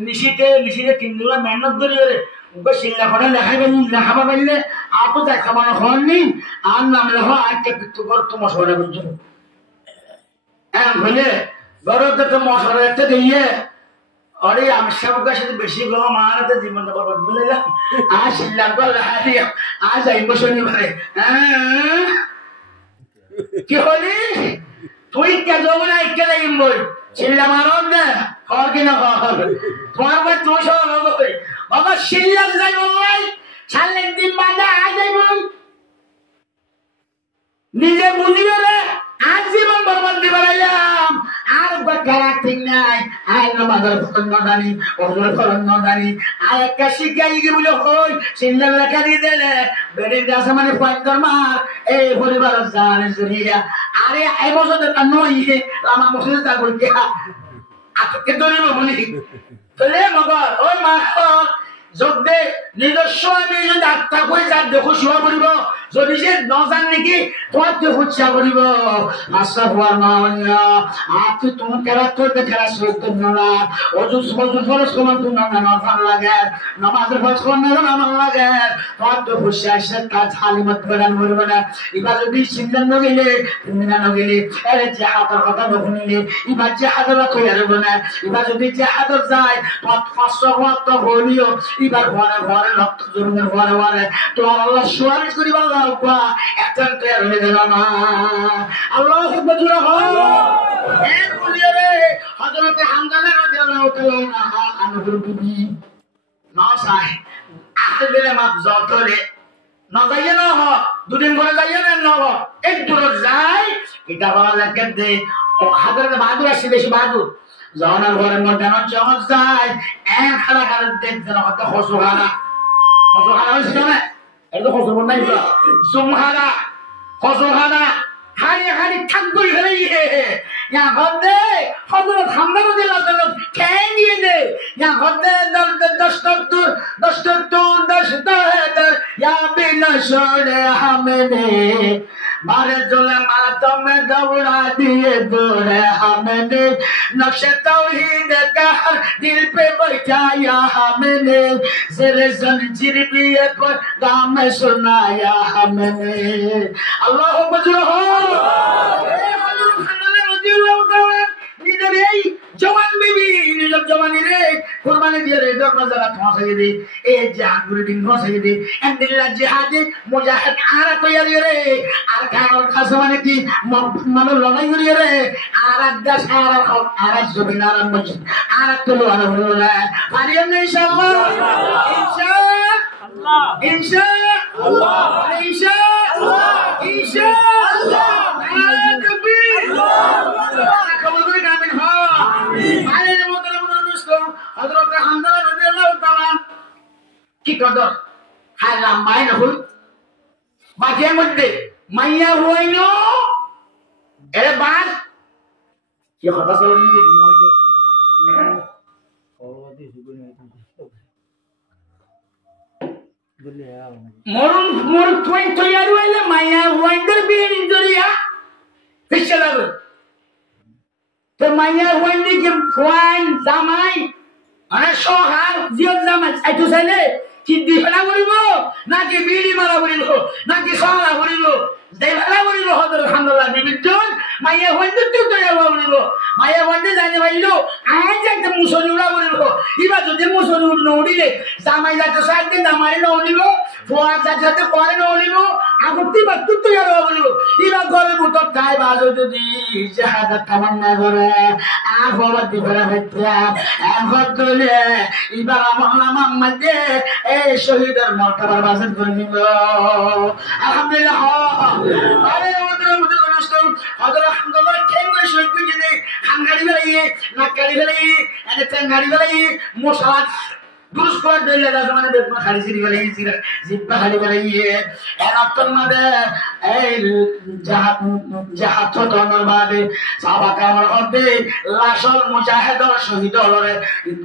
নিশিতে 3 দিন মেহনত করিয়ে রে উগো শিল্লা করে লেখাবা পাইলে আর তো দেখা মানে হননি আর নাম লেখো আজকে পিতু কর তো মশওয়ারা বুঝছো হইলে বড়তে তো মশওয়ারা একটা দিয়ে আরে আমি সবকা সাথে বেশি গো মারাতে জীবনটা বরবাদ বলেলাম আর শিল্লা করে লেখাই আজ আইবো শনিবারে কি হলি তুই কে যাবো না কে লাগিম বই শিল্লা মারব না খর কিনা খর তোমার ভাই তুই সব হবে বাবা শিল্লা যাই বললাই সালেক দিন বাদা আজ যাই বল নিজে বুঝিও রে আজ জীবন বরবাদ দি বাড়াইলাম আর বাকারা ঠিক নাই আই নামাজের ফরজ না জানি ওজোর ফরজ না জানি আর একটা শিখাই কি বলে কই শিল্লা লেখা দিয়ে দেলে বেড়ে যাচ্ছে মানে পয়েন্টার মার এই পরিবার জানে জরিয়া আরে এই বছর তা নই আমার মসজিদে তা কই দিয়া আজকে ধরিব বলি চলে মগর ওই মা যোগ দে নিজস্ব আমি যদি আত্মা কই যা দেখো শুয়া পড়িব যদি সে নজান নাকি তোমার তো হুচ্ছা করিব আশা হওয়ার মাওয়া আর তুই তোমার কেরা তো খেলা সত্য না অজু ফরজ কোন তুমি না নজান লাগে নামাজের ফরজ কোন না নামাজ লাগে তোমার তো হুচ্ছা এসে কাজ হালিমত বেড়ান মরবে না এবার যদি সিদ্ধান্ত নগিলে তুমি না নগিলে এর যে হাতের কথা নগিলে এবার যে হাতের কইয়ারব না এবার যদি যে হাতের যায় তোমার 500 ওয়াক্ত হলিও এবার ঘরে ঘরে রক্ত জরুমের ঘরে ঘরে তোমার আল্লাহ সুয়ারিশ করিব আল্লাহ একটা তৈরি হয়ে গেল না আল্লাহ আকবার এক বলিয়ে হযরত হামজালা রাদিয়াল্লাহু তাআলা আনহুর বিবি না সাই আহলে মাপ যতরে না যাইয়ে না হ দুদিন পরে যাইয়ে না হ এক দূর যাই এটা বলা লাগে দে ও হযরত বাহাদুর আসে বেশি বাহাদুর জানার ঘরের মধ্যে যখন যায় এক খালা খালা দেখছেন হয়তো হসুখানা হয়েছিল না এটা তো হসুর নাই জুমখানা হসুখানা হারি হারি থাকবই ফেলে ইয়া ঘরতে হযরত হামজা রাদিয়াল্লাহু তাআলা খেয়ে নিয়ে দে ইয়া ঘরতে দশ ইয়া বিনা শোনে हमने मारे जुल्मातों में दौड़ा दिए बोरे हमने नक्शे तौहीद का दिल पे बैठाया हमने ज़ेरे ज़ंजीर भी पर गाम सुनाया हमने अल्लाह बजरो जवान बीबी निजब जवानी रे कुर्बानी दिए रे दर नजर फंसाई दे ए जहान गुरी दिन फंसाई दे अंदिल्ला जिहादी मुजाहिद आरा तैयारी रे আর কার খাসমানে কি মানে লড়াই করি রে আর আদাস আর জমিন আর মসজিদ আর তুলো আর হলো পারিয়াম না ইনশাআল্লাহ ইনশাআল্লাহ ইনশাআল্লাহ ইনশাআল্লাহ ইনশাআল্লাহ তাকবীর কবুল করে আমিন হ আমিন মোহতরম দোস্ত হযরত হামজা রাদিয়াল্লাহু তাআলা কি কদর হালাম মাইন হল বাকির মধ্যে মাইয়া হইল এরে বাস কি কথা চলে নিজে মরুন মরুন তুই তৈরি হইলে মাইয়া হইন্দের বিয়ে দরিয়া পিছে লাগবে তো মাইয়া হইন্দি কি ফুয়ান জামাই আরে সোহার জিও জামাই আইতো চাইলে কি দিফলা করিব নাকি বিড়ি মারা করিব নাকি সারা করিব দেফলা করিব হযরত হামদুল্লাহ বিবিজন মাইয়া হইতে তো দয়া করিব মাইয়া হইতে জানি ভাইলো আজ একটা মুসলি উড়া করিব ইবা যদি মুসলি উড়িলে জামাই যাতে সাইতে জামাই নউলিব ফুয়া যাতে করে নউলিব আগতি বাতু তো ইয়ার করিব ইবা ঘরে ভিতর তাই বাজো যদি জাহাদাত তামান্না করে আর বাবা দিফলা হইতা এখন তোলে ইবা আমার নাম মধ্যে এই শহীদের মর্তবার বাসন করে নিব আলহামদুলিল্লাহ আরে ওদের মধ্যে অনুষ্ঠান হযরত আলহামদুলিল্লাহ কেন করে শহীদ করে হাঙ্গারি বেলাইয়ে নাকারি বেলাইয়ে এনে টাঙ্গারি বেলাইয়ে মোসালাত দুরুস করে দিলে মানে বেদনা খালি সিরি বেলাইয়ে জিব্বা খালি বেলাইয়ে এর অন্তর মধ্যে এই জাহাদ চতনের বাদে সাহাবা কামার মধ্যে লাশল মুজাহিদ শহীদ হলরে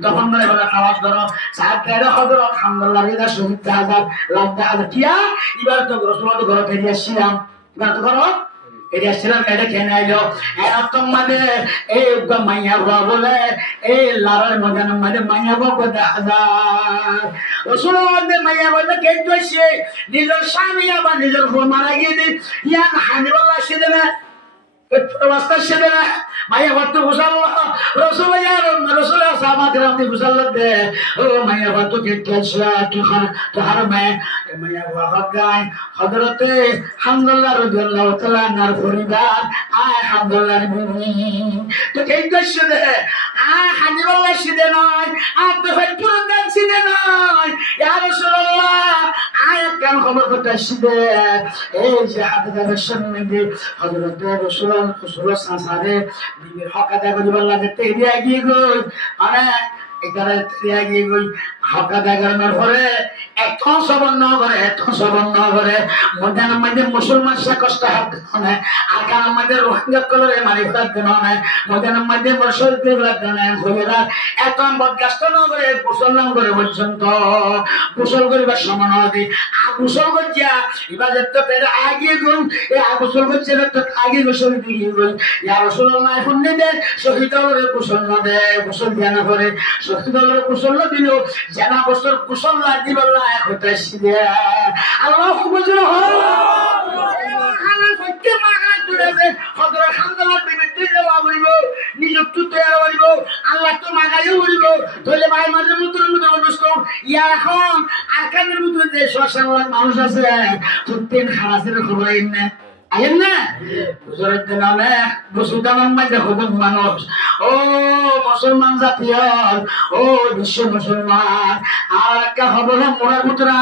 তখন মানে বলা খাওয়াজ ধরো সাহাবায়ে হযরত আলহামদুলিল্লাহ রিদা শহীদ হাজার লাখ হাজার কিয়া এবার তো রাসূলুল্লাহ ঘরে ফিরে আসছিলাম এবার তো ঘর এরিয়া ছিলাম এটা খেয়ে আইলো এরকম মানে এই মাইয়া বলে এই লারের মজান মানে মাইয়া বাবা দেখা যায় রাসূলুল্লাহ মাইয়া বলে কে দইছে নিজের স্বামী আবার নিজের ফোন মারা গিয়ে ইয়ান হানিবাল্লাহ সেদে না রাস্তা সেদে না মাইয়া বাতো গোসাল্লাহ রাসূলুল্লাহ সাহাবা کرام ने गुसल दे ओ माया बातो के कैसा कि तो हर मैं माया वहां गए हजरत হামদুল্লাহ রাদিয়াল্লাহু তাআলা নার পরিবার আয় হামদুল্লাহ বিবি তো কে कैसे दे আয় হানিবাল্লাহ সেদে নয় আর তো পুরো দেন সেদে নয় ইয়া রাসূলুল্লাহ আয় কেন খবর করতে সেদে এই যে হাদিসের সামনে হযরত রাসূলুল্লাহ সাসারে বিবির হক আদায় করিবার লাগে তেরিয়া গিয়ে গই আরে এখানে তেরিয়া গিয়ে গই হক আদায় করার পরে এত সবন্ন করে মধ্যে মুসলমান সে কষ্ট হাত না আর কারণ মধ্যে রোহিঙ্গা কলরে মারি ফেলার জন্য নয় মধ্যে বর্ষর ফেলার জন্য হইরা এত বদগাস্ত না করে গোসল না করে পর্যন্ত গোসল করিবার সমান হবে গোসল করছিয়া ইবাদত তো পেরে আগিয়ে গই এ গোসল করছে তো আগে গোসল দিয়ে গই ইয়া রাসূলুল্লাহ শুনলে দে শহীদ হলে গোসল না দে গোসল জানা করে শহীদ হলে গোসল না দিল জানা গোসল গোসল না দিব আল্লাহ হতে সিদে আল্লাহ বুঝলো হালা ফকে মাগা তুলেছে হযরত হামদালার বিবিতে দেওয়া বলিব নিযুক্ত তৈরি করিব আল্লাহ তো মাগাইও বলিব তাহলে ভাই মাঝে মতো বসতো ইয়া এখন আরকানের মতো যে শ্মশান মানুষ আছে প্রত্যেক খারাসের খবর না আইন না হুজুরের দিন অনেক মুসলমান মাঝে খুব মানুষ ও মুসলমান জাতীয় ও বিশ্ব মুসলমান আর একটা খবর মোড়ার ভিতরে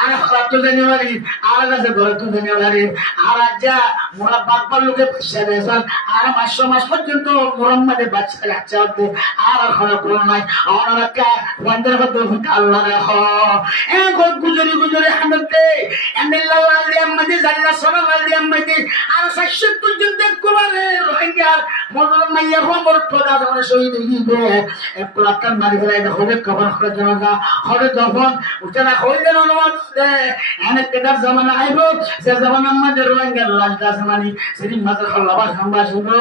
আর খারাপ তো জানিবারি আর আছে ঘরে তো জানিবারি আর যা মোড়া বাগবার লোকে পয়সা দিয়েছেন আর 500 মাস পর্যন্ত মোহাম্মদের বাচ্চা হতে আর খবর কোনো নাই আর একটা বন্ধের মধ্যে আল্লাহ রেখ এখন গুজরি হামদে আল্লাহ আমাদের জাল্লা সাল্লাল্লাহু আর 60 পর্যন্ত কোবারে রোহিঙ্গার মজলুম মাইয়া খবর তোরা যখন শহীদ হইবে এক লাখান মারি ফেলাই হবে কবর করে জানা হবে তখন উঠনা হইলে অনুমান দে এনে কেদার জামানা আইব সে জামানা আমাদের রোহিঙ্গার লাজদা জামানি সেদিন মাঝে খল্লাবা খাম্বা শুনো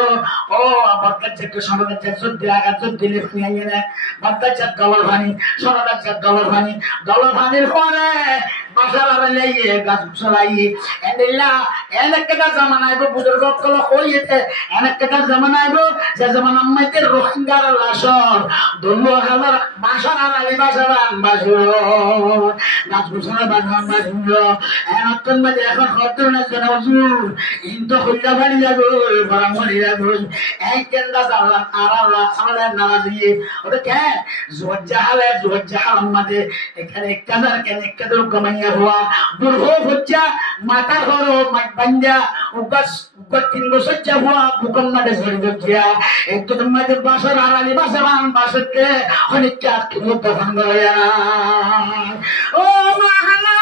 ও বাক্কা চেক সমাজের চেক দিয়ে আগাত দিলে ফিয়াইয়ে না বাক্কা চেক ডলার ভানি সোনাদা চেক ডলার ভানির পরে বাসার লাইয়ে গাছ চলাই এন্ডিলা এনে কেদার জামানা আইব বুজুর্গ কল হইতে এনে কেদার জামানা আইব যে জামানা আমাদের রোহিঙ্গার লাশর দলু হালার বাসার আলি বাসার বাসুর গাছ গুছানা বাসুর এখন মাঝে এখন হতো না জানা হুজুর ইনতো হইলা বাড়ি যাবো বরামরি যাবো এই কেন্দা জানলা আল্লাহ আমাদের নারাজি ওটা কে জোয়াল আমাদের এখানে কাজার কেন কাদের গমাইয়া হওয়া বুড়ো হচ্ছে মাথা হরো বাঞ্জা উগাস 3 বছর যাওয়া বুকম মাঠে ঝরে গিয়া একদম মাঝে বাসার আড়ালি বাসাবান বাসকে অনেক চার কিলো দফন করে ও মাহালা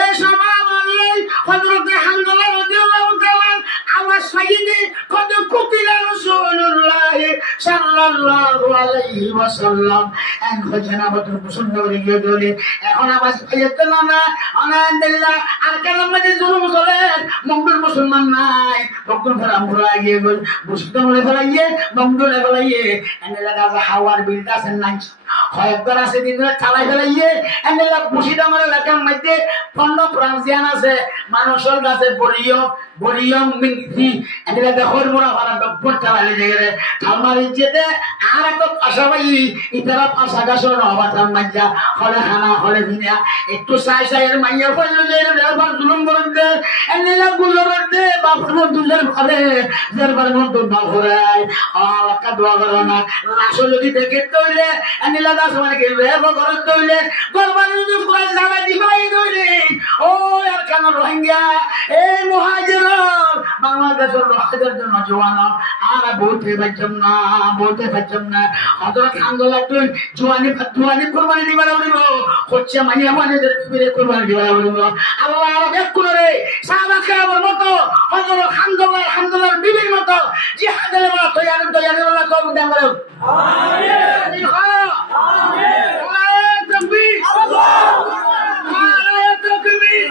এই সমাজ আল্লাহ হযরত হামদুল্লাহ রাদিয়াল্লাহু তাআলা আওয়াজ সাইয়্যিদে কত কুতিলা রাসূলুল্লাহ সাল্লাল্লাহু আলাইহি ওয়াসাল্লাম এন খজানা বদর মুসলমান গিয়ে বলে এখন আওয়াজ পাইতে না আলহামদুলিল্লাহ আর কেন মধ্যে জুলুম চলে মঙ্গল মুসলমান নাই বকন ফরাম ঘুরা গিয়ে বল বুঝতে মনে ফলাইয়ে মঙ্গলে ফলাইয়ে এনে লাগা হাওয়ার বিলদাসেন নাই হয়বার আছে দিন চালাই ফেলাইয়ে এনে লাগ বুঝিটা মানে লাগাম মধ্যে ফন্ড ফ্রান্সিয়ান আছে মানুষের কাছে বরিয়ম মিংথি এনে লাগা হরমোরা ভাড়া ডব্বর চালালে জায়গায় থামারি যেতে আর একটা পাশা ভাই ইতারা পাশা গাছ নবাতাম মাইয়া হলে খানা হলে ভিনা একটু সাই এর মাইয়া হইল যে এবার জুলুম করেন দে এনে লাগ গুলোর দে বাপর দুলের ভাবে যারবার মত বাপরাই আল্লাহ দোয়া করো না লাশ যদি দেখে তইলে এনে লাগা সময় কে বেব করে তইলে গরবার যদি ফুরাই যাবে দিবাই দইলে ও আর কেন রোহিঙ্গা এই মুহাজির বাংলাদেশের রোহিঙ্গাদের জন্য জওয়ানা আর বলতে পারছম না হযরত হামদুল্লাহ তুই জওয়ানি কুরবানি দিবা বলিব হচ্ছে মাইয়া মানেদের ফিরে কুরবানি দিবা বলিব আল্লাহ এক করে সাহাবা কেরামের মতো হযরত হামদুল্লাহর বিবির মতো জিহাদের বলা তৈয়ারি বলা কবুল দান করো আমিন আমিন আল্লাহু তাকবীর আল্লাহু তাকবীর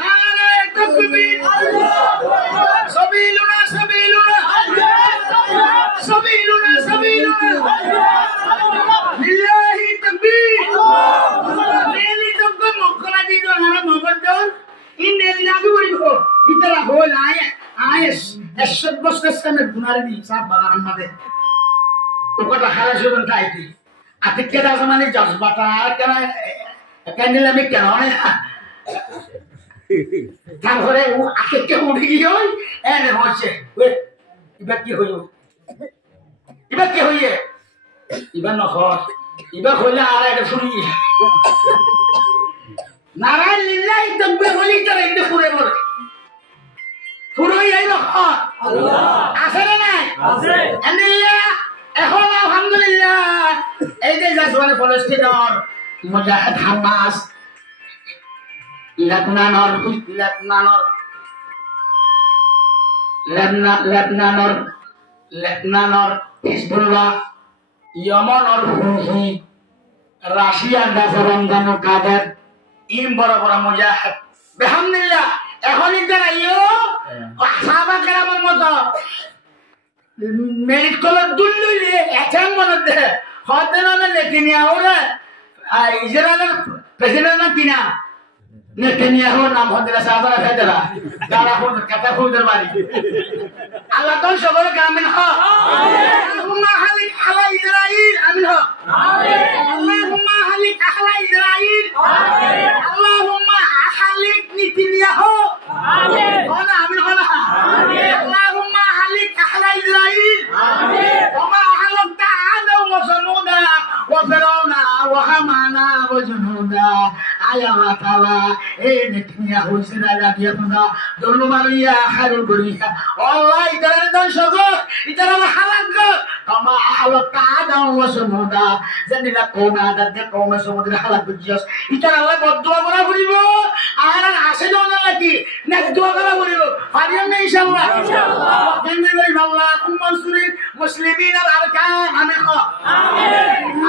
নারায়ে তাকবীর সাবিলুনা লিল্লাহি তাকবীর লিলি তাকবীর মক্কা দিও না মগদন ইন্নালিল্লাহি ওয়া ইন্না ইতারা হল আয়েশ 100 বছর সামনে গুনার দি সব বাবার আমাদের ওটা খালাস হবেন তাইতি আতে কেদা মানে জজবাটা কেন আমি কেন তারপরে ও আতে কে উঠে গিয়ে এনে হচ্ছে এবার কি হইল এবার নহর এবার হইলে আর একটা ফুরি নারায়ণ লিল্লাহি তাকবীর হলি তার এনে ফুরে বলে ফুরই আইল আল্লাহ আছে না আছে আল্লাহ এখন আলহামদুলিল্লাহ এই যে জাসওয়ানে ফলস্তিনের মুজাহিদ হামাস লেবনানর হিজবুল্লাহ ইয়েমেনের হুথি রাশিয়ার গাছে রমজান কাদের ইম বড় বড় মুজাহিদ বিহামদিল্লাহ এখন ইদারাইও সাহাবা কেরামের মতো মেরিট কলার দুলুইলে এটাম মনে দে হতে না নেতিনিয়াহু রে ইসরায়েলের প্রেসিডেন্ট না কিনা নেতিনিয়াহু নাম হতে সাহাবারা ফেদরা যারা কথা খুঁজে বাড়ি আল্লাহ তো সবার কামিন হ আল্লাহুম্মা হালিক আলা ইসরাইল আমিন হ আল্লাহুম্মা হালিক আলা ইসরাইল আল্লাহুম্মা হালিক নেতিনিয়াহু আমিন আমিন আল্লাহুম্মা হালিক আলা ইসরাইল ওমা হালাকতা আদা ওয়া সামুদা ওয়া ফিরাউনা ওয়া হামানা ওয়া জুনুদা আয় আল্লাহ তাআলা এই নেতিনিয়াহু ইসরাইল দিয়া তোমরা দলুমারিয়া খায়রুল বরিয়া আল্লাহ ইতারে ধ্বংস কর ইতারে হালাক কর ওমা হালাকতা আদা ওয়া সামুদা জানিলা কোনা দাদে কোমে সমুদ্রে হালাক বুঝিস ইতারে আল্লাহ বদদুয়া করা করিব আর আসে দাও না লাগি নেক্সট দোয়া করা করিব পারিয়াম না ইনশাআল্লাহ ইনশাআল্লাহ কেমনে করিব আল্লাহুম্মা সুরিল মুসলিমিন আল আরকান আমিন আমিন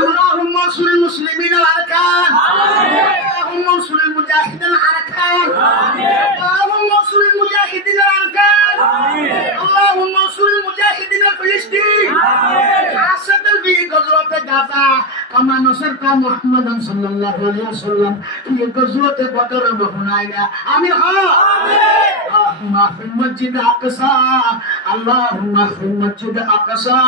আল্লাহুম্মা সুরিল মুসলিমিন আল আরকান আমিন আল্লাহুম্মা সুরিল মুজাহিদিন আল আরকান আমিন আল্লাহুম্মা সুরিল মুজাহিদিন আল আরকান আমিন আল্লাহুম্মা সুরিল মুজাহিদিন আল ফিলিস্তিন আমিন হাসাতাল ফি গজওয়াতে গাজা কামা নসরতা মুহাম্মাদান সাল্লাল্লাহু আলাইহি ওয়াসাল্লাম ফি গজওয়াতে বদর ওয়া হুনাইনা আমিন আমিন اللهم في المسجد الاقصى اللهم في المسجد الاقصى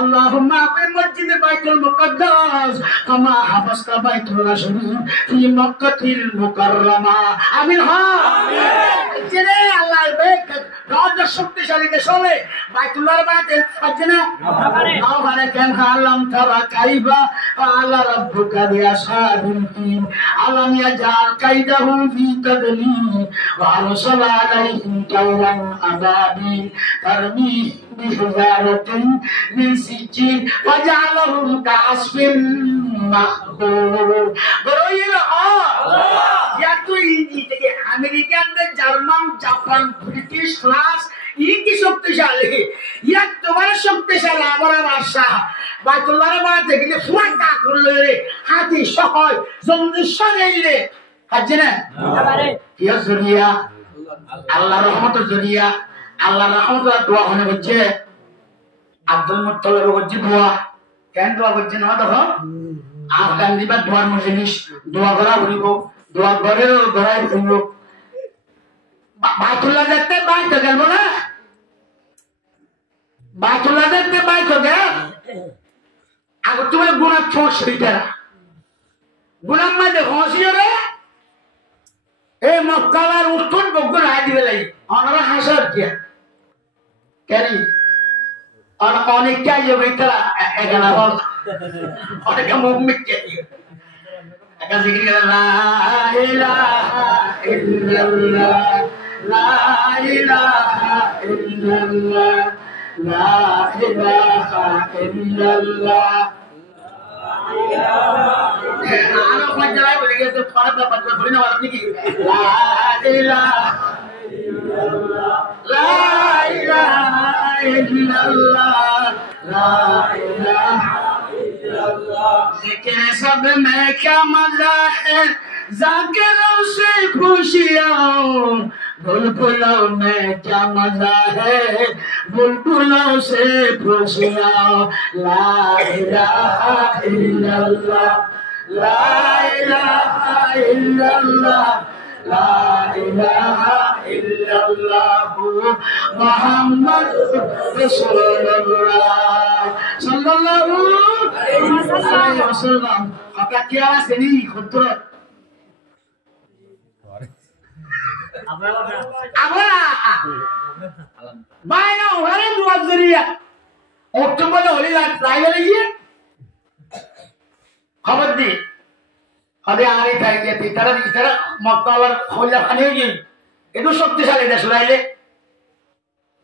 اللهم في المسجد بيت المقدس كما حفظت بيت الله الشريف في مكة المكرمة امين امين جنة الله يبارك راد শক্তিশালী দেশ হলে বাইতুল্লাহর বাইতে পাচ্ছে না ওখানে কেন আল্লাম তারা কাইবা আল্লাহ রাব্বুকা বিআসহাবিল ফিল আলাম ইয়াজাল কাইদাহুম ফি তাদলিল ওয়া আরসালা আলাইহিম তাওরান আবাবিল তারমিহ বিহিজারাতিন মিন সিজিল ওয়াজআলাহুম কাআসফিন মাহবুব বড়ইল আল্লাহ ইয়াতো ইনি থেকে আমেরিকানদের জার্মান জাপান ব্রিটিশ ফ্রান্স ই কি শক্তিশালী ইয়া তোমার শক্তিশালী আমার আশা বাইতুল্লাহর বাইতে গেলে ফুয়াটা করলে হাতি সহজ জলদি সরাইলে হাজে না পারে ইয়া জরিয়া আল্লাহর রহমতের জরিয়া আল্লাহর রহমতের দোয়া হনে হচ্ছে আব্দুল মুত্তালিব হচ্ছে দোয়া কেন দোয়া করছে না দেখো আফগান দিবা দোয়ার মজলিস দোয়া করা হইব দোয়া করে গড়াই হইব বাইতুল্লাহ যেতে বাইতে গেল না বাইতুল্লাহ যেতে বাইতে গেল আগে তুমি গুণা ছোট সেইটা গুণার মাঝে হসিও রে এই মক্কালার উত্তর বগুন হাই দিবে লাগি অনরা হাসার কি কেন অনেকটা যাবে তারা এখানে বল অনেকে মুখ মিটকে দিয়ে একটা জিকির করে লা ইলাহা ইল্লাল্লাহ লা ইলাহা ইল্লাল্লাহ লা ইলাহা ইল্লাল্লাহ আরো পঞ্জাবে বলে গেছে ফরক পঞ্জাবে বলি না আপনি কি লা ইলাহা ইল্লাল্লাহ লা ইলাহা ইল্লাল্লাহ লা ইলাহা इल्लल्लाह जिक्र सब में क्या मजा है जाकिरों से खुशियाँ बुलबुलों में क्या मजा है बुलबुलों से खुशियाँ ला इलाहा इल्लल्लाह ला इलाहा इल्लल्लाह ला इलाहा इल्लल्लाह मुहम्मद रसूलुल्लाह सल्लल्लाहु अलैहि वसल्लम आपका क्या सही खुद আমরা বাইনা ওখানে দুয়া জরিয়া অক্টোবর হলি লাইভে গিয়ে খবর দি আরে আরে তাই যে তারা মক্কাওয়ার খোলা খানে গিয়ে এতো শক্তিশালী দেশ লাইলে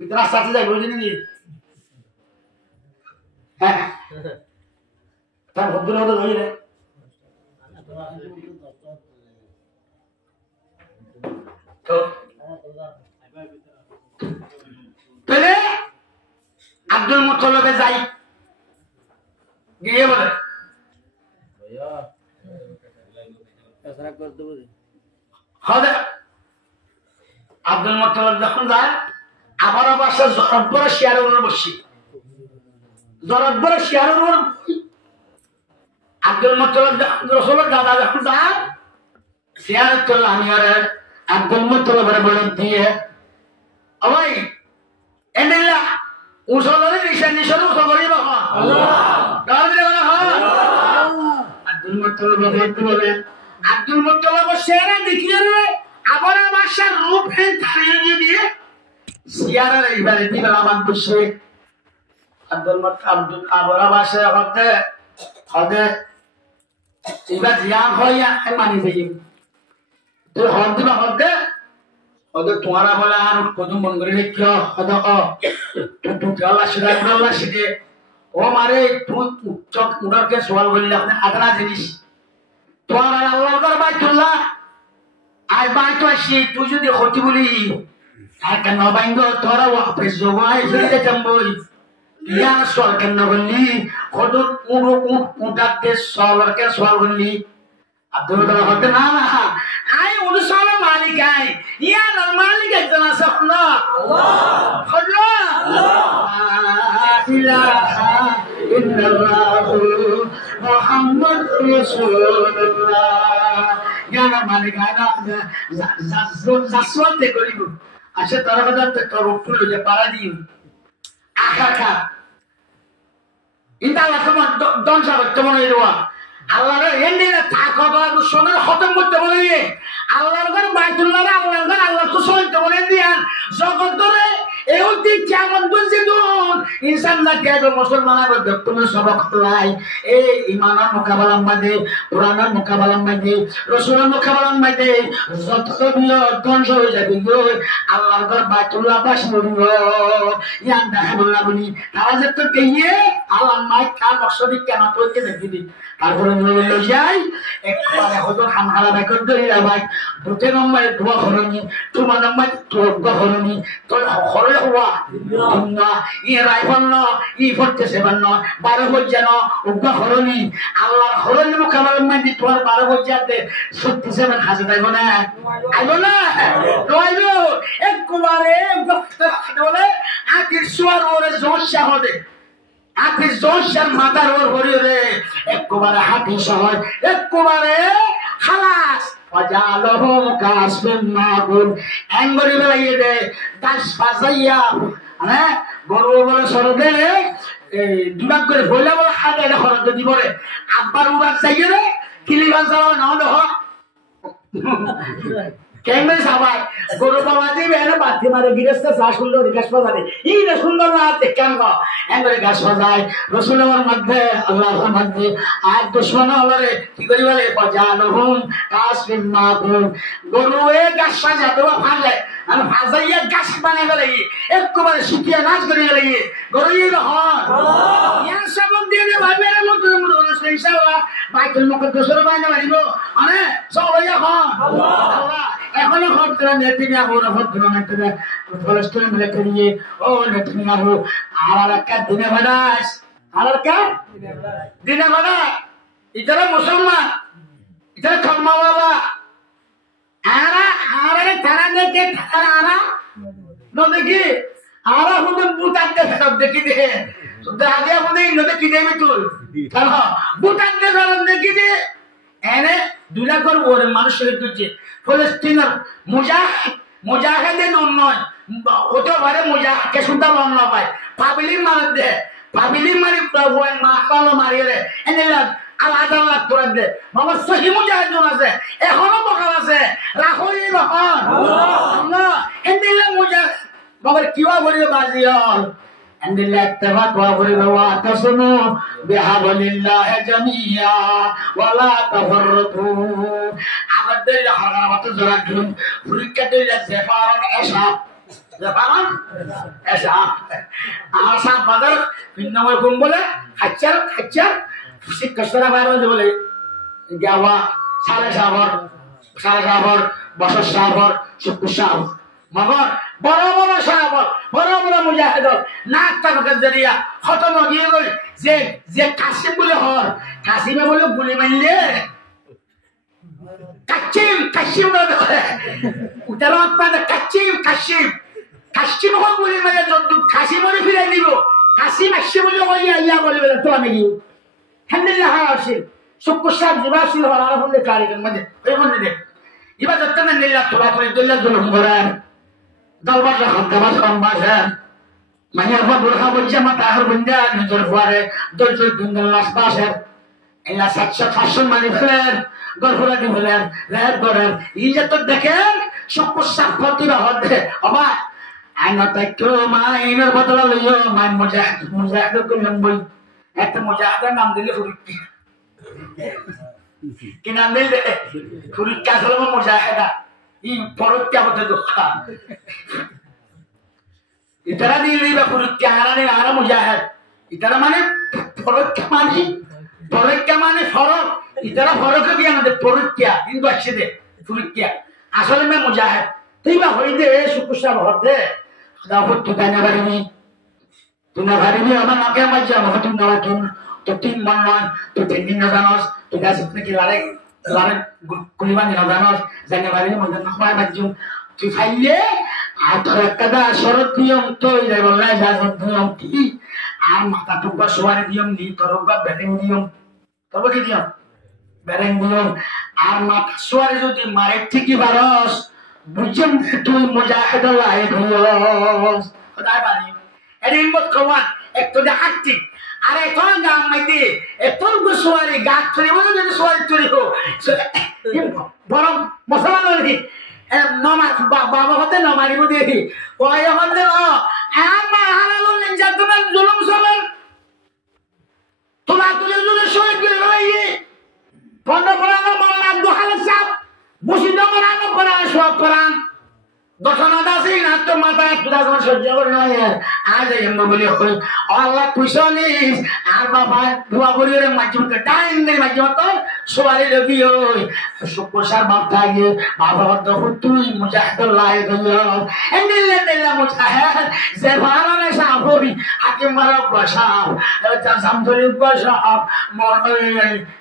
ইতরা সাথে যাই বুঝিনি নি হ্যাঁ তার ভদ্র হতে ধরে রে তো তাহলে আব্দুল মুত্তালিবে যাই গিয়ে বলে ভাইয়া এসরা করে দেব হদে আব্দুল মুত্তালিব যখন যায় আবার বাসা জরব্বর শিয়ারের উপর বসি জরব্বর শিয়ারের উপর আব্দুল মুত্তালিব রাসূলের দাদা যখন যায় শিয়ারের তো আমি আর আব্দুল মুত্তালিবের বলে দিয়ে ও ভাই এন্ডিলা উসলরে নিশান উসল করি বাবা আল্লাহ দাঁড় দিয়ে বলা হয় আব্দুল মুত্তালিব বলে আব্দুল মুত্তালিব শিয়ারে দেখিয়ে রে আবার বাসার রূপ হেন তাড়িয়ে দিয়ে শিয়ারের এইবারে দিবেন আমার বসে আব্দুল মুত্তালিব আবার বাসা হদে এবার জিয়ান হইয়া মানি দেই তো হদে তোমারা বলে আর কদম মন করে রেখো হদ তুই আল্লাহ সিদে ও মারে তুই চক উড়ারকে সওয়াল বললি আপনি আদরা জিনিস তোমার আল্লাহর ঘর বাইতুল্লাহ আই বাইতো আসি তুই যদি ক্ষতি বলি আর কেন বাইঙ্গ তোরা ওয়াপস জোগাই ফিরে যাবই ইয়া সর কেন বললি কত উঠাতে সলকে সওয়াল বললি আব্দুল মুত্তালিব হতে না আই উনসাল মালিক আই ইয়া নাল মালিক একজন আছে আল্লাহ আল্লাহ ইলাহা ইল্লাল্লাহ মুহাম্মদ রাসূলুল্লাহ ইয়া নাল মালিক আনা জাসওয়াতে করিব আচ্ছা তার কথা তোর উপর যে পারা দিও আখা ইন্দা আল্লাহ তোমার দন সাবত তোমার এরওয়া আল্লাহর এন্ডিনা তাকবা দুশমনের খতম করতে বলে আল্লাহর ঘর বাইতুল্লাহ আল্লাহর ঘর আল্লাহ তো সইতে বলে দিয়ান জগৎ ধরে এই দিক কেমন বুঝছি দুন ইনসান না কেবে মুসলমানের দেখতুন সবক লাই এই ইমানের মোকাবেলা মাঝে কোরআনের মোকাবেলা মাঝে রাসূলের মোকাবেলা মাঝে যত বিয় ধ্বংস হয়ে যাবে গো আল্লাহর ঘর বাইতুল্লাহ বাস নড়িব ইয়ান দাহাবুল্লাহ বলি তারা যে তো কইয়ে আল্লাহ মাই কার মকসদি কেন তোকে দেখবি তারপরে বলে যাই একবারে হতো খানখানা বেকর দইরা ভাই দুতে নম্বরে দোয়া করনি তোমার নম্বরে দোয়া করনি তোর হরে হওয়া না ই রাইফল ন ই ফটতেছে বান্ন 12 বজ্জানো উগ্র করনি আল্লাহর হরনি মোকাবেলা মানে তোমার 12 বজ্জাতে 37 হাজার আইব না নইলো একবারে বলে আকির সুয়ার ওরে জোশা হবে আপনি জোশার মাথার ওর হরিরে একবারে হাতি শহর একবারে খালাস ওয়াজালহুম কাসবিন মাগুল এঙ্গরি বেলাইয়ে দে দাস ফাজাইয়া হ্যাঁ বড় বড় সরদে দুবাক করে হইলা বলে হাতে খরচ দিবরে আব্বার উড়াক যাইয়ে রে কিলিবান যাওয়া না হলো কেমন সবাই গরু বাবা দিবে না বাতি মারে গিরেস্তা চা সুন্দর গাছ বাজারে এই না সুন্দর না কেন এমরে গাছ বাজায় রাসূলের মধ্যে আল্লাহর মধ্যে আর দুশমন হলরে কি করি বলে বাজালহুম কাসবিন মাগুল গরু এ গাছ সাজা দেওয়া ফালে আর ফাজাইয়া গাছ বানাই ফেলে একবারে শুকিয়ে নাচ করে ফেলে গরু এই হন ইয়া সবন দিয়ে দে ভাই মেরে মতো ইনশাআল্লাহ বাইতুল মুকদ্দাসের বাইনা মারিব মানে সব হইয়া হন আল্লাহ এখনো খতরা নেতিনিয়াহু রফতরা নেতিনিয়া ফলস্তিন মিলে করিয়ে ও নেতিনিয়াহু আর একটা দিনে বানাস আর একটা দিনে বানা ইতারা মুসলমান ইতারা কলমাওয়ালা আরে তারা দেখে তারা দেখি আরা হুদে বুতাতে সব দেখি দে আগে হুদে ইনতে কি দেবি তুই কেন বুতাতে সব দেখি দে এনে দুলা কর ওরে মানুষের দুজে ফলস্তিনের মুজাহিদিন নয় ওতে পারে মুজাহিদকে শুনতে মন না পায় পাবলিক মার দে পাবলিক মারি প্রভু মাহকাল মারি রে এনে আলাদা আলাদা করে দে বাবা সহি মুজাহিদিন আছে এখনো বকাল আছে রাখই বকাল আল্লাহ এনে মুজাহিদ বাবা কিবা বলিও বাজিয়ল এনে ইত্তেফাক ওয়া বলিও ওয়াতাসমু বিহাবলিল্লাহ জামিয়া ওয়ালা তাফাররাতু আমাদের হারামত জরা দিন পরীক্ষা দিলে জেফারন এসা আসা বাজার বিন্নময় কোন বলে খাচ্চার শিক্ষা বাইরে বলে গাওয়া সাড়ে সাবর বছর সাবর শুক্র সাবর মগর বড় বড় সাবর বড় বড় মুজাহিদ নাক তাকে জরিয়া খতম গিয়ে গই যে কাসিম বলে হর কাসিমে বলে গুলি মারলে কাচ্চিম কাচ্চিম উতারা পাদা কাচ্চিম কাচ্চিম কাচ্চিম হল বলি মানে যত খাসি মরে ফিরাই দিব কাশিম আসছে বলে কইয়া ইয়া বলবে তো আমি গিয়ে হামদুলিল্লাহ আসে শুকর জিবাসিল হল আলহামদুলিল্লাহ কারিগর মধ্যে ওই মধ্যে এবার যত না নিল্লা তোরা তোরা দল্লা জুলুম করেন দলবার হামদাবার সম্বাসেন মাইয়ার পর বুড়া বলছে আমার তাহার বন্ধা নিজের পরে দলচল দুন্দল লাশ বাসের এলা 700 মানি ফেলেন গরফুরা দি ফেলেন রেড করেন এই যে তো দেখেন শুকর প্রতিভা হতে অবা আইনা তাইতো মাইনের বদলা লইও মাই মুজাহিদ করলাম বই একটা মুজাহিদের নাম দিলে ফুরুক্কি কি নাম দিলে ফুরুক্কা হলো মুজাহিদা এই পরক্কা হতে দোকা ইতারা দিলে বা ফুরুক্কা হারানে আর মুজাহিদ ইতারা মানে পরক্কা মানে ফরক ইতারা ফরক দিয়ে আমাদের পরক্কা কিন্তু আসছে দে ফুরুক্কা আসলে মে মুজাহিদ তুই বা হই দে শুকুশা হতে দাপট তো জানা বাড়িনি তুমি বাড়িনি আমার নাকে আমার জানো তুমি না তুমি তো তিন মন নয় তো তিন দিন না জানোস তো গাছ নাকি লারে কুলিবানি না জানোস জানা বাড়িনি মধ্যে না হয় বাজুম তুই ফাইলে আর তোর একটা শরৎ নিয়ম তো এই বললাই জাজত নিয়ম কি আর মাথা টুকবা সোয়ারে নিয়ম নি তোর বা ব্যাটিং নিয়ম তবে কি নিয়ম ব্যাটিং নিয়ম আর মাথা সোয়ারে যদি মারে ঠিকই বারস বুঝম তুই মুজাহিদ লাইক হস খোদাই বানি এদিন মত কওয়ান একটু দে হাক্তি আরে তোর গাম মাইতে এতর গোসওয়ারি গাছ চুরি বলে যদি সোয়ারি চুরি হো বরং মশলা নলি নমাজ বাবা হতে নমারিব দেখি ওই হতে ও আমা হালালুল জাতুমান জুলুম সবার তোলা তুলে যদি শহীদ করে রইয়ে পন্ড পড়ানো মাওলানা আব্দুল হালিম সাহেব মুসিদ পড়ানো পড়া সব পড়ান দশনা দাসি না তো মাথা তুদা সময় সহ্য করে নয় আজ এমন বলি হই আল্লাহ কুশলিস আর বাবা দুয়া করিরে মাঝমতে টাইম দেই মাঝমতে সোয়ারি লগি ওই শুকরসার বাপ থাকে বাবা দেখো তুই মুজাহিদুল্লাহ গো এন্ডিলে দিলা মুজাহিদ যে ভালোনে সাহবি হাকিম মারব বসাব জামদুল বসাব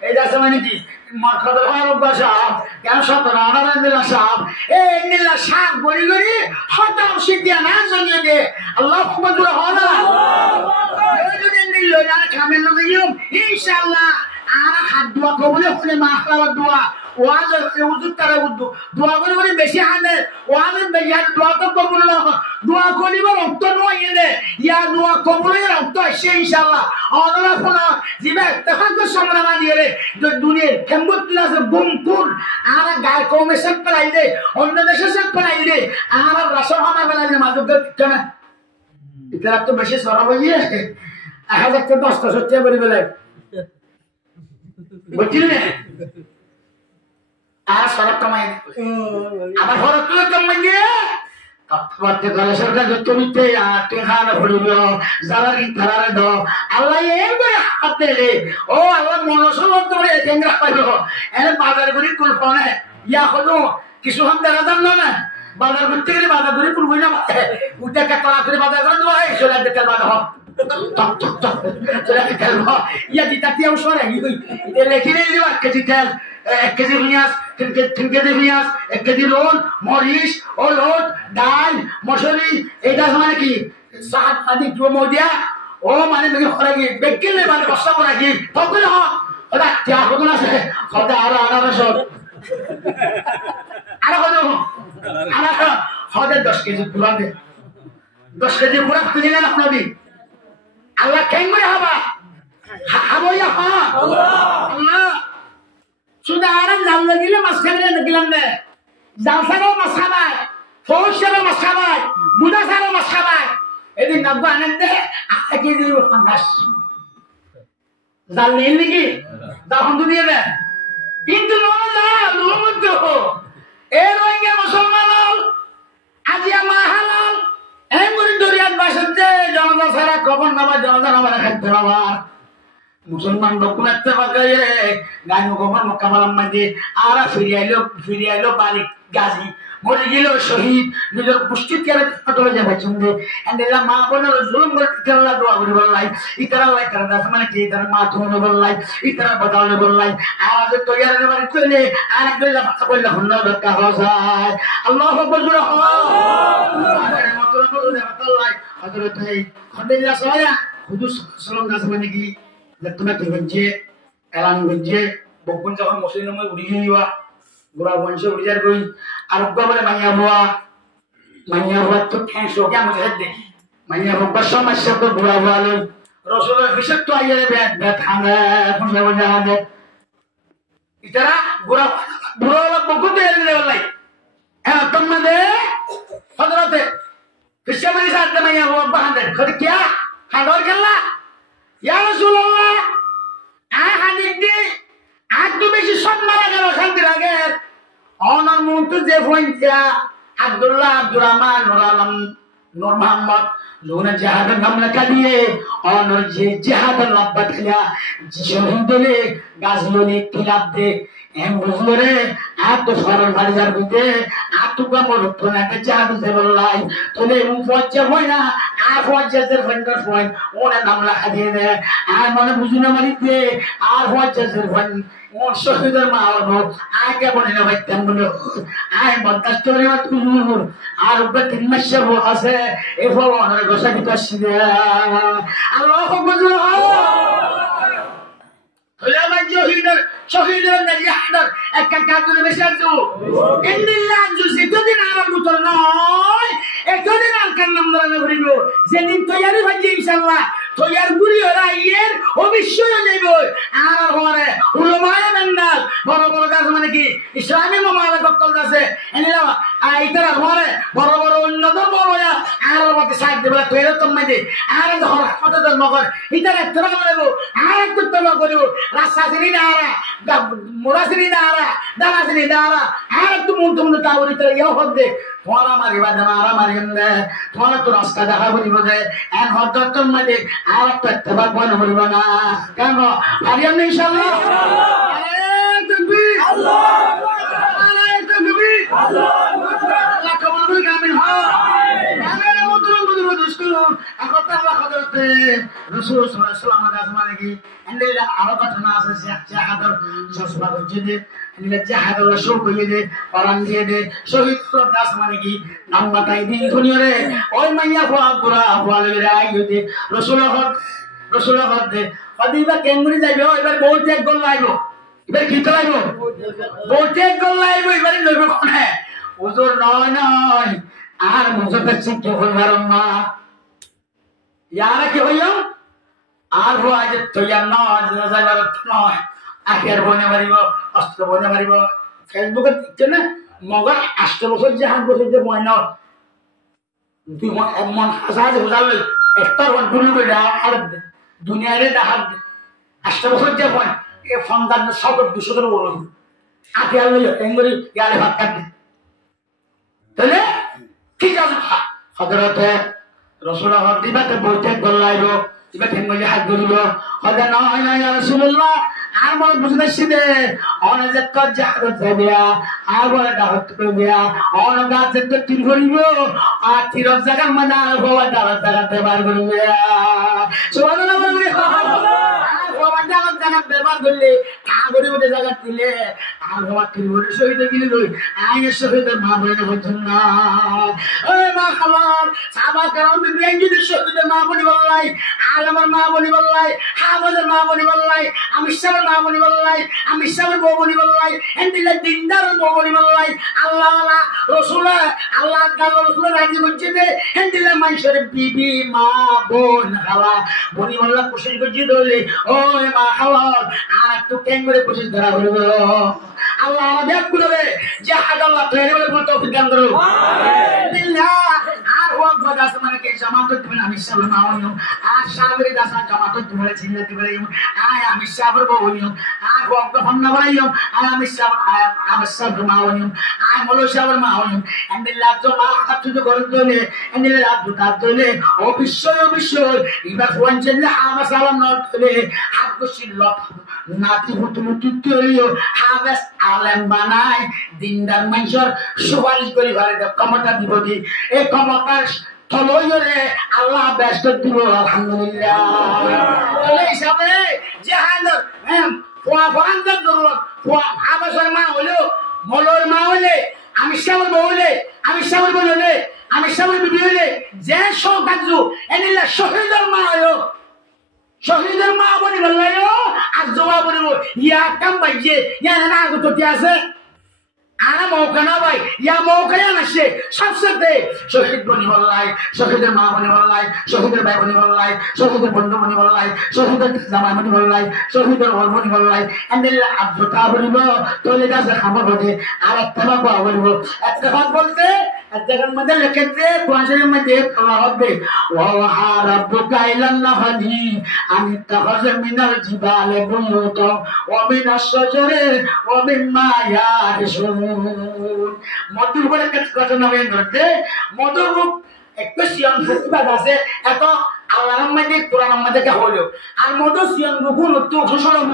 এটা সময় কি মাখদ মারব বসাব কেন সতরা আনার দিলা সাহেব এই নিলা সাহেব বলি গরি হটাও শিখিয়া না জানিয়ে আল্লাহ কুবুল হলা এই যদি নিল না কামেল নগিম ইনশাআল্লাহ আর হাত দোয়া কবুলে হলে মাখলা দোয়া ওয়াজ উযু তারা উযু দোয়া করে বেশি হানে ওয়াজ বেয়ার দোয়া তো কবুল না দোয়া করিব রক্ত নয় এনে ইয়া দোয়া কবুলে রক্ত আসে ইনশাআল্লাহ আল্লাহ ফলা জিবে তখন সমরা মানিয়ে রে দুনিয়া কেমবুতলা সে বুমকুর আর গায় কমিশন পড়াই দে অন্য দেশে সব পড়াই দে আর রাসূল হানা বলালে মাদুক কেন এটা তো বেশি সরব হইয়ে 1000 কে 10টা সত্যি করে বলে বুঝলি আর সরব কমাই আবার সরব তুই কমাই দিয়ে তৎপরতে করে সরকার জমিতে তুই খানা পড়িল জালারি তারারে দ আল্লাহ এর করে হাতে রে ও আল্লাহ মনসল তোরে টেঙ্গা পাইলো এর বাজার গুলি কুলপনে ইয়া হলো কিছু হাম দেখা দাম না বাজার করতে গেলে বাজার গুলি কুল হইনা উঠে কাটা করে বাজার করে দেওয়া এই চলে দেখতে বাজার হ চলে দেখতে ইয়া দিতা তিয়াও সরে এটা লেখি নেই দিবা কেজি তেল 1 কেজি পেঁয়াজ 3 কেজি পেঁয়াজ 1 কেজি রোল মরিচ হলুদ ডাল মসুরি এটা মানে কি সাত আদি জমদিয়া ও মানে মেগে হরাগি বেগিলে মানে বস্তা করাগি তখন হ ওটা তিয়া হতো না সে হতে আর সব আর হলো আর হতে 10 কেজি পুরা দে 10 কেজি পুরা খুলিলেন আপনাদি আল্লাহ কেন করে হবা হাবো ইয়া হা আল্লাহ সুদা আরাম জাল লাগিলে মাছ খাইলে দেখিলাম দে জাল সারো মাছ খাবাই ফৌজ সারো মাছ খাবাই বুদা সারো মাছ খাবাই এদিন নাব্বা আনেন দে আটা কেজি ফাঙ্গাস জাল নেই নাকি তখন তো দিয়ে দে কিন্তু লোমতো এ রোহিঙ্গা মুসলমান আজি আমার হালাল এই মুড়ি দরিয়াত বাসতে জনতা সারা কবর নামা জনতা নামা খাদ্য নামার মুসলমান লোকগুলো একটা বাগায় গান গোবর মোকামালাম মাঝে আর ফিরে আইলো বাড়ি গাজী মরে গেল শহীদ নিজের পুষ্টি কেন চলে যাবে চুন্দে এন্ডেলা মা বোনের জুলুম করে ইতারা দোয়া করে বললাই ইতারা লাই তারা দাস মানে কি তারা মা তুমি বললাই ইতারা বদলে বললাই আর আজ তো ইয়ার বাড়ি চলে আর এক দইলা কথা বললা হন্ন দরকার হয় আল্লাহু আকবার জোরে আল্লাহু মতলব বলে আল্লাহ হযরত খন্দেলা সয়া হুজুর সাল্লাল্লাহু আলাইহি মানে কি তুমি কি বলছে এলান বলছে বকুন যখন মুসলিম উড়ি যাইবা গোড়া বংশ উড়ি যার কই আর বলে মাইয়া হওয়া তো ক্যান্সো কে মুঝে দে মাইয়া হওয়া সমস্যা তো বুড়া বলে রসুলের হিসাব তো আইয়ে ব্যাট হামে ফুসে বলে হামে ইতারা বুড়া বকুন দে রে বলাই হ্যাঁ তোমাদের হযরতে হিসাব এর সাথে মাইয়া হওয়া বাহাদে খদ কিয়া হাদর গেলা ইয়া রাসূলুল্লাহ হাদিদি আর তো বেশি সব মারা গেল শান্তির আগে অনার মন্ত্র যে ফোনটা আব্দুল্লাহ আব্দুর রহমান নূর আলম নূর মোহাম্মদ লোনা জিহাদের নাম লেখা দিয়ে অনর যে জিহাদের লাভবা খেলা শহীদ দলে গাছলনি খিলাফ দে এম বুঝলো রে আর তো সরল বাড়ির বুঝতে আর তো কামড় তো না জিহাদ সে বললাই তোলে মুফজ্জা হয় না আর ফজ্জাদের ফন্ডর ফোন ওনা নাম লেখা দিয়ে দে আর মানে বুঝি না মারিতে আর ফজ্জাদের ফোন ওর শহীদের মা হলো আগে বলে না ভাই তেমন আয় বদাস করে তুই আর ওকে 3 মাস আছে এ ফলনের গোসা দিতে আসছে আল্লাহু আকবার হলে আমার শহীদের নাজিহাদার একটা কাজে বেশি আছে ইন্দিল্লাহ জুসি দুদিন আর মুতর নয় একদিন আর কান নাম ধরে ভরিব যেদিন তৈরি হয়ে ইনশাআল্লাহ তৈয়ার গুলি ওরা ইয়ের অবশ্যই যাইব আর ঘরে উলামায়ে মেন্দাল বড় বড় কাজ মানে কি ইসলামী মামলা কতল আছে এনিলা আইতারা ঘরে বড় বড় উন্নত বড় আর মতে সাইড দেবা তৈরি তো মাঝে আর ঘর কত ধর্ম কর ইতারা তোরা বলব আর একটু তোলা করিব রাস্তা দিনি দাঁড়া মোরাসিনি দাঁড়া দালাসিনি দাঁড়া আর একটু মুন্টু তাওরি তোরা ইয়া হদে তোমারা মারিবা জামারা মারিম দে তোমারা তো রাস্তা দেখা বলিব দে এন হদত মাঝে আর একটা তেবা কোন বলিব না কেন পারিয়াম ইনশাআল্লাহ তাকবীর আল্লাহু আকবার তাকবীর আল্লাহু আকবার আল্লাহ কবুল করুন আমিন আমিন মুদরুল দুস্কুর আকতা আল্লাহ হযরতে রাসূল সাল্লাল্লাহু আলাইহি ওয়াসাল্লাম আসমানে কি এন্ডেলা আরো কথা আছে জাহাদর সসবা গজে এন্ডেলা জাহাদর শুরু কইয়ে দে পরান দিয়ে দে শহীদ দাস মানে কি নাম বাতাই দি দুনিয়ারে ওই মাইয়া ফুয়া গুরা ফুয়ালে আইও দে রাসূল দে কদিবা কেমরি যাইবে এবার বহুত এক গোল লাইবো এবার কি লাইবো বহুত এক গোল লাইবো এবারে লইব কোনে হুজুর নয় আর মুজফর সিং কে হইবার না ইয়ারা কি হইও আর হো আজ তৈয়ার নয় যাইবার নয় আখের বনে মারিব অস্ত্র বনে মারিব ফেসবুকে দেখছে না মগর 8 বছর যে 8 বছর যে ময়না দুই মন হাজার হাজার একটা গুলি করে আর দুনিয়ারে দেখার 8 বছর যে পয়েন্ট এ ফন্দার সব 200 করে বলুন আগে আলো এঙ্গরি ইয়ালে ভাত কাটে তাহলে ঠিক আছে হযরতে রাসূলুল্লাহ দিবাতে বইতে গলাইলো দিবা থেঙ্গলি হাত ধরিল হযরত না ইয়া রাসূলুল্লাহ আর মনে বুঝতেছি দে অনেক যে কাজ জাহাদ দেয়া আর বলে দাওয়াত করিয়া অনেক গাছ যে তিন করিব আর তির জায়গা মানে আর বাবা দাওয়াত জায়গাতে বার করিবে সুবহানাল্লাহ বলে আর বাবা দাওয়াত জায়গা ব্যবহার করলে আগরে মধ্যে জায়গা দিলে আর বাবা তিন বলে শহীদ গিলি লই আইনে শহীদের মা বলে বলছেন না ওই মা খালার সাবা কারণ বিবিয়ান যদি শহীদের মা বলি বললাই আর আমার মা বলি বললাই হাফেজের মা বলি বললাই আমি সব মা বলি বললাই আমি সব বউ বলি বললাই এন্ডিলা দিনদার বউ বলি বললাই আল্লাহ রাসূল আল্লাহ তাআলা রাসূল রাজি হচ্ছে দে এন্ডিলা মানুষের বিবি মা বোন খালা বলি বললা কোশিশ করছি দলে ওই মা খালা আর একটু কেঙ্গরে কোশিশ ধরা হলো আল্লাহ আমাদের গুলোরে জাহাদ আল্লাহ তৈরি বলে তৌফিক দান করুন আমিন বিল্লাহ আর huwag bagas man kay jamato diben ami sabr maawon sabri dasa jamato diben chinna diben ami sabr boon huwag ko hamna barayo ami sabr maawon molo sabr maawon and labjo ma hatu do gordole and labjo tatole obishoy iba fuanjella ama salam notole hakko shillok nati hutututelio habes alam banai dindar manjor সুপারিশ করি ঘরে ক্ষমতা দিব দি এই ক্ষমতার তলইরে আল্লাহ ব্যস্ত দিব আলহামদুলিল্লাহ তাহলে হিসাবে জাহান ফোয়া ফরান্দার জরুরত ফোয়া আবাসের মা হলো মলর মা হলে আমি সাবর বলে আমি সাবর বলে আমি সাবর বিবি হলে যে সব কাজ এনিলা শহীদের মা হলো শহীদের মা বলি বললাইও আর জবাব বলিব ইয়া কাম বাইয়ে ইয়া না আগত আছে আনা মৌকা না ভাই ইয়া মৌকা না সে সবসাথে শহীদ বনি বললাই শহীদের মা বনি বললাই শহীদের ভাই বনি বললাই শহীদের বন্ধু বনি বললাই শহীদের জামাই বনি বললাই শহীদের ওর বনি বললাই এন্দিল্লা আব্দুতা বলিব তোলে গাছে খাবার বলে আর একটা বাবা বলিব একটা ভাগ বলতে জায়গার মধ্যে লিখেছে কোরআনের মধ্যে আল্লাহ হবে ওয়া রাব্বুকা ইলান নাহলি আমি তাখাজ মিনাল জিবালে বুয়ুত ওয়া মিনাশ শাজারি ওয়া মিম্মা ইয়ারশুন মধুর বলে কথা না বলতে মধুর একটা সিয়ান ফুকবা আছে এত আল্লাহর মধ্যে কোরআনের মধ্যে কা হলো আর মধু সিয়ান রুকুন তো খুশলম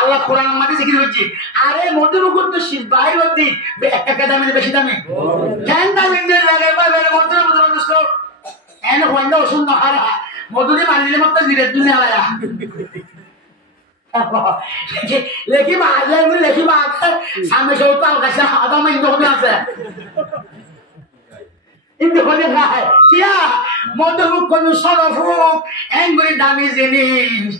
আল্লাহ কোরআনের মধ্যে জিকির করছে আরে মধু রুকুন তো শির বাইরে হতে একটা কা দামে বেশি দামে কেন দামে লাগে বাইরে মধু দোস্ত এনে হইলো শুন না হারা মধুরে মানিলে মত জিরে দুনিয়া আয়া লেখি মারলে লেখি মারতে সামনে সব তাল কাছে আদাম ইন্দো আছে ইন্দো হলে খায় কিয়া মধু কোন সরফুক এঙ্গুরি দামি জিনিস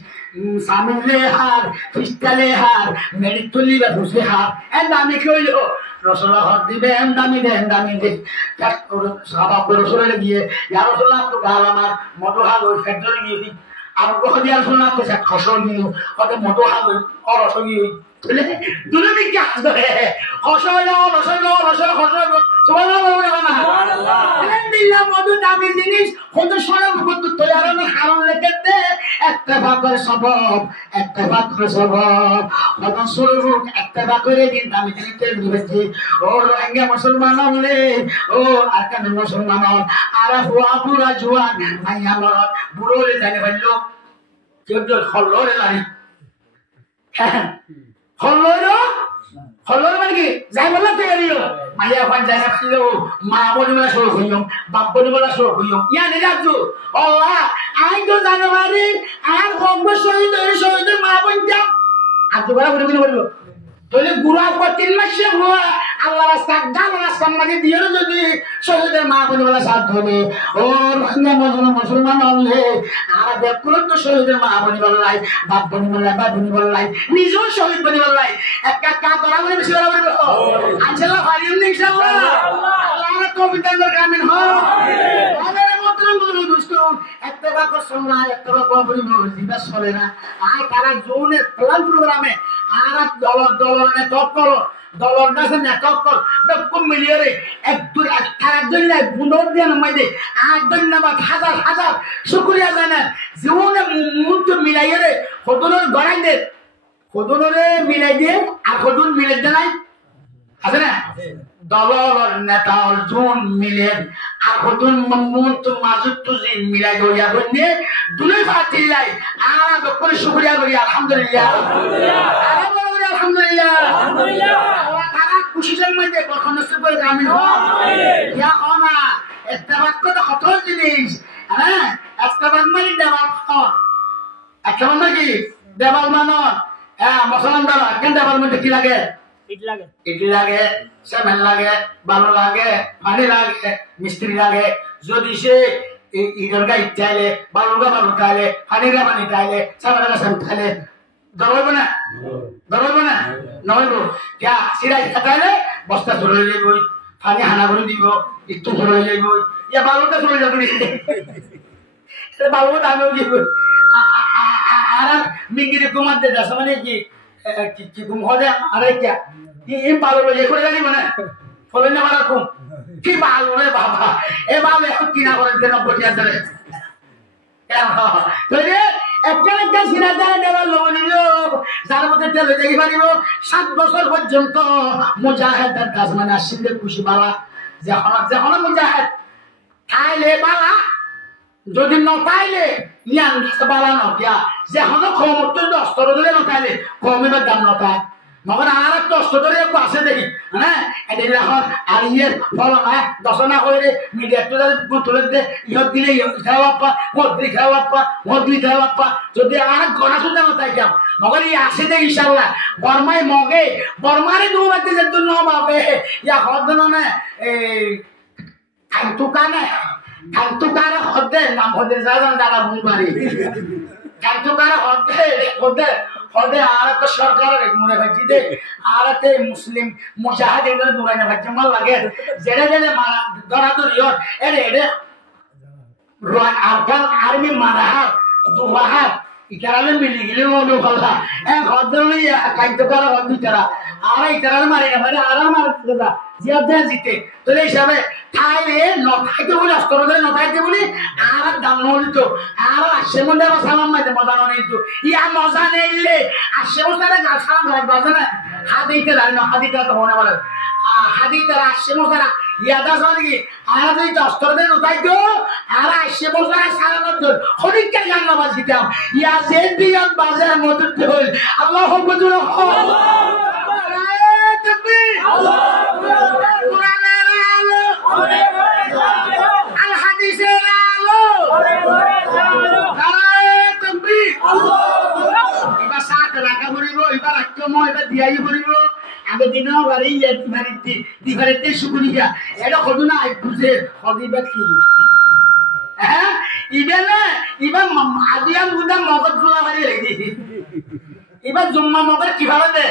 সামনে হার ফিস্টালে হার মেরি তুলি বা খুশি হার এন দামি কইলো রসুল হাত দিবে এন দামি দে সাবা রসুলের গিয়ে ইয়া রসুল তো গাল আমার মধু হাল ওই ফ্যাক্টরি গিয়ে আর কদিয়া শোনা তো খসল গিয়ে কত মধু হাল অরস গিয়ে দুলমি কি আসবে খসল রসল খসল সুবহানাল্লাহ মধু দামি জিনিস কত সরব কত তৈয়ারের কারণ লেখতে একটা ভাগের সবব একটা ভাগের সবব কত সরব একটা ভাগের দিন দামি জিনিসতে নিবেছে ও রোহিঙ্গা মুসলমান হলে ও আরকান মুসলমান আর হুয়া পুরা জওয়ান মাইয়া মরদ বুড়োলে জানে বললো চোদ্দ খল্লরে লারি খল্লর মানে কি যাই বললা তৈরিও মাইয়া পান যায় না ছিল মা বলি বলা শুরু হইম বাপ বলি বলা শুরু হইম ইয়া নে রাখছো আল্লাহ আই তো জানুয়ারি আর বঙ্গ শহীদের মা বোন যাব আর তো বলা বলবো তাহলে গুড়া পর 3 মাসে হওয়া আল্লাহ রাস্তা গাল রাস্তা মানে দিয়ে যদি শহীদের মা বলি বলা সাথ ধরে ও রোহিঙ্গা মুসলমান হলে আর দেখলো তো শহীদের মা বলি বললাই বাপ বলি বললাই বাপ বলি বললাই নিজেও শহীদ বলি বললাই একটা কাজ করা বলে বেশি বলা বলবো আনসাল্লাহ হারিয়াম ইনশাআল্লাহ আল্লাহ তৌফিক দান করে আমিন আমাদের মতন বলো দোস্ত একটা বাক সঙ্গে একটা বাক বলি জিবা চলে না আর তারা জোনের প্ল্যান প্রোগ্রামে আর দলর নে তৎপর দলর কাছে নে তৎপর বেকুম মিলিয়ে একদুই একজন না বুনর দিয়ে নামাইদে একজন না হাজার হাজার শুকরিয়া জানেন জীবনে মুহূর্ত মিলাইয়ে রে খদনের গড়াই দে খদনরে মিলাই দিয়ে আর খদন মিলে দেয় আছে না দলর নেতা অর্জুন মিলেন আর খদন মুহূর্ত মাজুত তুজিন মিলাই গড়িয়া গড়িয়ে দুলে ফাটিলাই আর বেকুম শুকরিয়া করি আলহামদুলিল্লাহ আলহামদুলিল্লাহ আল্লাহ তারা খুশির মধ্যে কখনো সুবল কামিল হয় ইয়া খানা ইত্তেফাক তো কত জিনিস হ্যাঁ ইত্তেফাক মানে দেওয়াল খান একটা মানে কি দেওয়াল মানন মুসলমান দ্বারা কেন দেওয়াল মধ্যে কি লাগে ইট লাগে সেমেন্ট লাগে বালু লাগে পানি লাগে মিস্ত্রি লাগে যদি সে ইটের গা ইট চাইলে বালুর গা বালু চাইলে পানির গা পানি চাইলে সেমেন্টের গা সেমেন্ট চাইলে দরব না নইব क्या সিরাই কাটালে বস্তা ধরে লইব পানি হানা করে দিব একটু ধরে লইব ইয়া বালুটা ধরে যাব নি সে বালু দামেও দিব আর মিঙ্গিরে কুমার দে দাস মানে কি কি কুম হদে আরে কি এই বালু লইয়ে করে জানি মানে ফলে না রাখুন কি ভালো রে বাবা এভাবে এখন কিনা করেন কেন বটিয়া ধরে একটা সিনাদারে দেওয়ার লোক যার মধ্যে তেল দেখি পারিব 7 বছর পর্যন্ত মুজাহিদের কাজ মানে আসলে খুশি বালা যখন মুজাহিদ খাইলে বালা যদি নতাইলে ইয়ান বালা নতিয়া যখন ক্ষমতা অস্ত্র দিলে নতাইলে কমিবার দাম নতায় মগর আর একটা অস্ত্র ধরে একটু আসে দেখি হ্যাঁ এটা এখন আর ইয়ের ফল না দশনা করে মিডিয়া তুলে দে ইহত দিলে খেলা বাপ্পা মদ্রি খেলা বাপ্পা মদ্রি খেলা বাপ্পা যদি আর গড়া শুনতে নতাই যাও মগর ই আসে দে ইনশাল্লাহ বর্মায় মগে বর্মারে দৌড়াতে যেত ন বাপে ইয়া হদ না কানে কান্তুকারে হদে নাম হদে যান জানা ভুল পারি কান্তুকারে হদে হদে আর একটা সরকারের মনে ভাজি দে আর একটা মুসলিম মুজাহিদের দূরে না ভাজি মাল লাগে যেটা যেটা মারা দরাদরি হর এরে আফগান আর্মি মারা দুবাহা ইতারালে মিলি গেলে মনে ভালা হদে কান্তুকারে হদি তারা আর ইতারালে মারি না মানে আর মারতে দা জিয়াদে জিতে তো এই হিসাবে খাইলে নখাইতে বলি অস্ত্র ধরে নখাইতে বলি আর দাম নলিতো আর আসে মধ্যে আবার সালাম মাইতে মজা নইতো ইয়া মজা নেইলে আসে মশারে গাল সালাম করে বাজে না হাদিতে দাঁড়ি না হাদিতে তো মনে বলে হাদিতে আসে মশারা ইয়াদা জানি আর যদি অস্ত্র ধরে নখাইতো আর আসে মশারা সালাম ধর হরিকে গান না বাজিতাম ইয়া যে দিয়াত বাজার মধ্যে হল আল্লাহু আকবার আল্লাহু কোরআনের আলো আল হাদিসের আলো নারায়ে তাকবীর এবার সাথে রাখা পড়িব এবার আক্রম এবার দিয়াই পড়িব আগে দিনও বাড়ি দিবারিতে শুকরিয়া এটা কদু না বুঝে হদিবা কি হ্যাঁ ইবেন আদিয়াম গুদা মগজ জোলা মারি লাগি এবার জুম্মা মগজ কিভাবে দে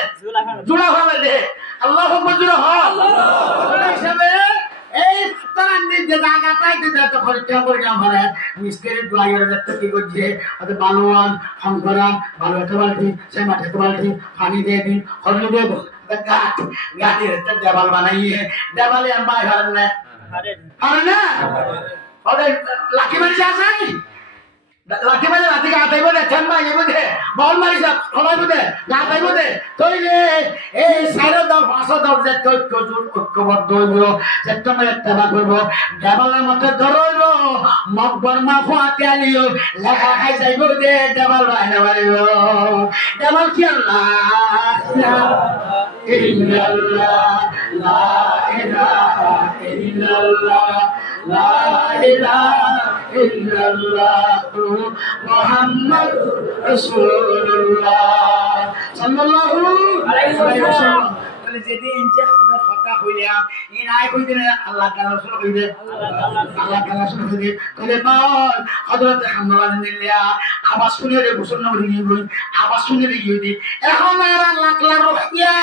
জোলা ভাবে দে আল্লাহু আকবার হিসাবে এই তারান্দি যে জায়গাটাই দিতে তো খরচা করে না ভরে মিস্ত্রি দুয়াইয়ের দেখতে কি করছে ওদের বালুয়ান সংকরান বালু একটা বালতি সেই মাঠে একটা বালতি পানি দিয়ে দিন হরলি দিয়ে গাড়ির একটা দেওয়াল বানাইয়ে দেওয়ালে আমার হারেন না ওদের লাঠি মারি আসেন লাঠি মারি লাঠি গাতাইব দে ঠেন মাইব দে বল মারি যা খলাইব দে গাতাইব দে তইলে এই সাইরা দাও ভাষা দাও যে ঐক্যবদ্ধ হইব যে তুমি একটা করব দেওয়ালের মধ্যে ধরইব মকবর মা ফুয়াতে আলিও লেখা খাই যাইব দে দেওয়াল বাইনা মারিব দেওয়াল কি আল্লাহ ইল্লাল্লাহ লা ইলাহা ইল্লাল্লাহ লা ইলাহা ইল্লাল্লাহু মুহাম্মাদুর রাসূলুল্লাহ সাল্লাল্লাহু আলাইহি ওয়াসাল্লাম যেদিন যে হাজার হত্যা হইলাম ইন আয় কইতে আল্লাহ তাআলা রাসূল কইবে আল্লাহ তাআলা রাসূল কইবে কইলে বল হযরত হামলা নিল্লা আওয়াজ শুনে রে গোসল না উড়ি গই আওয়াজ শুনে রে গই এখন আর আল্লাহ তাআলা রহিয়া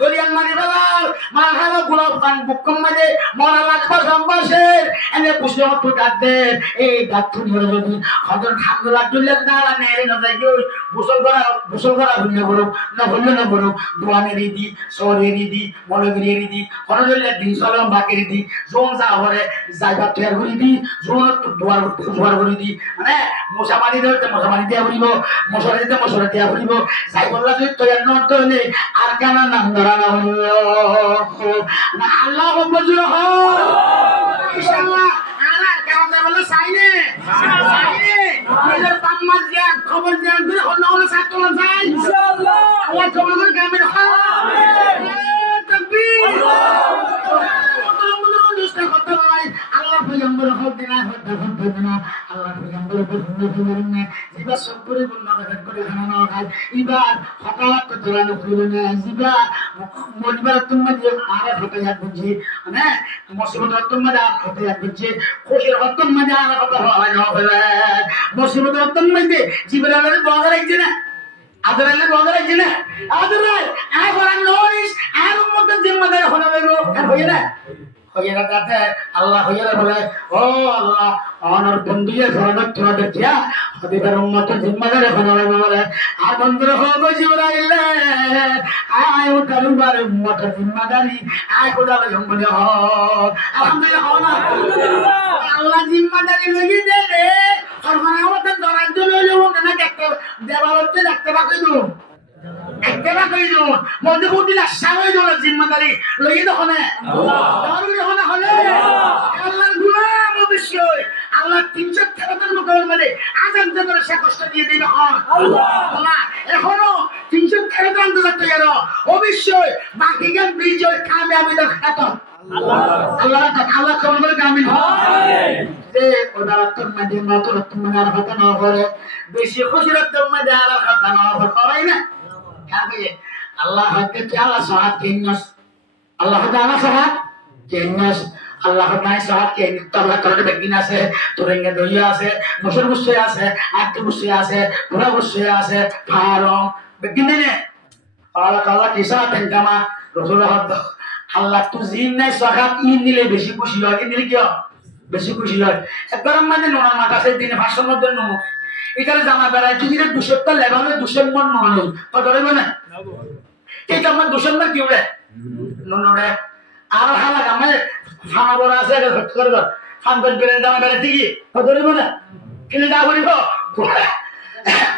দরিয়ান মারি বালার মা হালা গোলাপ খান বুকম মাঝে মরা লাগবা সম্বাসের এনে পুষে তো ডাকতে এই ডাক ধরে যদি হযরত হামলা দুল্লাহ তাআলা নেরে না যাই গোসল করা ভুলে বড় না ভুলে না বড় দোয়ানে রিদি সরে রিদি মলগিরি রিদি হরজলে দিন সালাম বাকিরি দি জোন যা হরে যাইবা তৈয়ার করি দি জোন দুয়ার করি দি মানে মশামারি দিয়া বলিব মশারি দিয়া বলিব যাই বললা যদি তৈয়ার নট হলে আর কেন নাম ধরা না হইল না আল্লাহ মজুর হ ইনশাআল্লাহ আর কেমন বলে সাইনে নিজের পাম্মার জ্ঞান খবর জ্ঞান করে হল হলে সাতল যাই ইনশাআল্লাহ আল্লাহ খবর করে কামিল হ আল্লাহ পয়গম্বর হতে না আল্লাহ পয়গম্বর বললেন জিবা সবরে বলনা করে খানা খায় ইবার হঠাৎ দরানো খুলে না জিবা মরিবার তুমি যে আর হতে যাক বুঝি মানে মুসিবত তুমি আর হতে যাক বুঝি খুশির তুমি আর হতে হয় না বলে মুসিবত তুমি জিবরালের বগর একদিন না আদরালে বগর একদিন না আদরাল আই ফর নোরিস আর উম্মতের জিম্মাদার হলো আর হই না হইরা তাতে আল্লাহ হইরা বলে ও আল্লাহ আমার বন্ধুয়ে ধরনের তোরা দেখিয়া হদিবার উম্মতের জিম্মাদার এখন বলে আর বন্ধুরা হোক জিবরাইল আয় ও কারুবার উম্মতের জিম্মাদারি আয় খোদা বলে বলে হ আলহামদুলিল্লাহ হ না আল্লাহ জিম্মাদারি লাগি দে রে আর মানে আমাদের দরাজ লইলো না দেখতে দেওয়ালতে দেখতে পাকই দু একটা কই দু মধ্যে হুদিলা সাময় দু জিম্মাদারি লাগি দখনে আল্লাহ দারুল হনা হলে আল্লাহর গোলাম অবশ্যই আল্লাহ 313 মুকামের মধ্যে আজান দেওয়ার সে কষ্ট দিয়ে দিবে আল্লাহ এখনো 313 আন্তর্জাতিক তৈরি অবশ্যই বাকি গান বিজয় কামিয়াবিদের খাতম আল্লাহ আল্লাহ কবুল করে আমিন যে ওদারাতর মধ্যে মাতরত মনার কথা না করে বেশি খুশিরত মধ্যে আর কথা না করে না কাকে আল্লাহ হতে কি আল্লাহ সাহায্য কিনস আল্লাহ তাআলা সাহায্য কিনস আল্লাহ নাই সাহায্য কে আল্লাহ করে বেগিন আছে তোরেঙ্গে দইয়া আছে মুসর মুসে আছে আট মুসে আছে পুরা মুসে আছে ফারং বেগিন নে আল্লাহ তাআলা কিসা তেনকামা রাসূলুল্লাহ আল্লাহ তো জিন নাই সাহায্য ইন দিলে বেশি খুশি হয় ইন দিলে কি বেশি খুশি হয় একবার মানে নোনা মাথা সেই দিনে ভাষণ মধ্যে নো এখানে জামা বেড়ায় যদি 200টা লেভালে 200 মন নয় কত ধরবে না এটা আমার 200 না কি ওরে ননরে আর হালা গামে খানা বড় আছে খরচ করব ফান্ডল বেরেন জামা বেড়ে ঠিকই কত ধরবে না কিনে দা করিব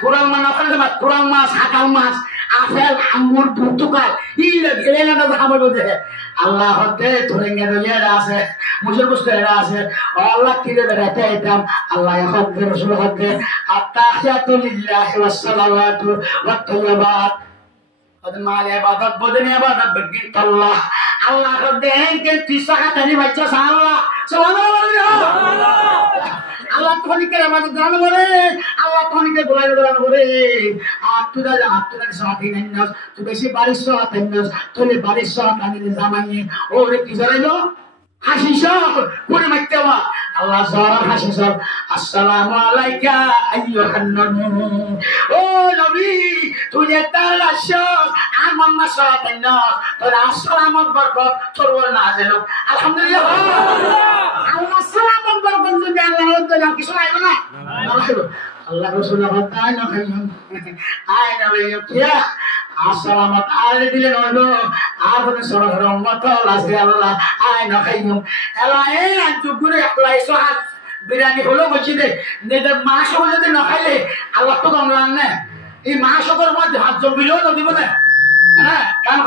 পুরান মাছ আছে না পুরান মাছ হাকাল মাছ আপেল আঙ্গুর পর্তুগাল ইলে গেলে না খাবার বলতে আল্লাহ হতে তোরেঙ্গে দইয়া আছে মুসল বস্তু এরা আছে আল্লাহ কিরে বেড়াতে আইতাম আল্লাহ হতে রাসূল হতে আত্তাহিয়াতু লিল্লাহি ওয়াস সালাওয়াতু ওয়াত তাইয়্যিবাত মাল ইবাদত বদনি ইবাদত বেগিন আল্লাহ আল্লাহ হতে এনকে তিসাকা তানি বাচ্চা আল্লাহ সুবহানাল্লাহ আল্লাহ তনিকে আমাদের জান করে আল্লাহ তনিকে গোলাই গোলাই করে আত্মদা সাথী নাই না তুই বেশি বারিশ সাথে না তুই বারিশ সাথে আনি জামাই ওরে কি জানাইলো হাসিস কোন মাইতেওয়া আল্লাহ সারা হাসিস আসসালামু আলাইকা আইয়ুহান নবী ও নবী তুই তার আশাস আর মাম্মা সাথে না তোর আসসালামত বরকত তোর নাজিল আলহামদুলিল্লাহ আল্লাহ সালামত বরকত যদি আল্লাহর দয়া কিছু আইব না আল্লাহ রাসূলুল্লাহ তাআলা খাইয়ুম আয়না ওয়া আসসালামত আলে দিলেন হলো আপনি সরহর উম্মত আছে আল্লাহ আয়না খাইয়ুম এলা এই আজুগুরে আল্লাহ সাহাত বিরিয়ানি হলো বলছি দে নেদের মাছ যদি না খাইলে আল্লাহ তো কমলান না এই মাছকর মধ্যে হাত জমিলেও তো দিব না হ্যাঁ কেন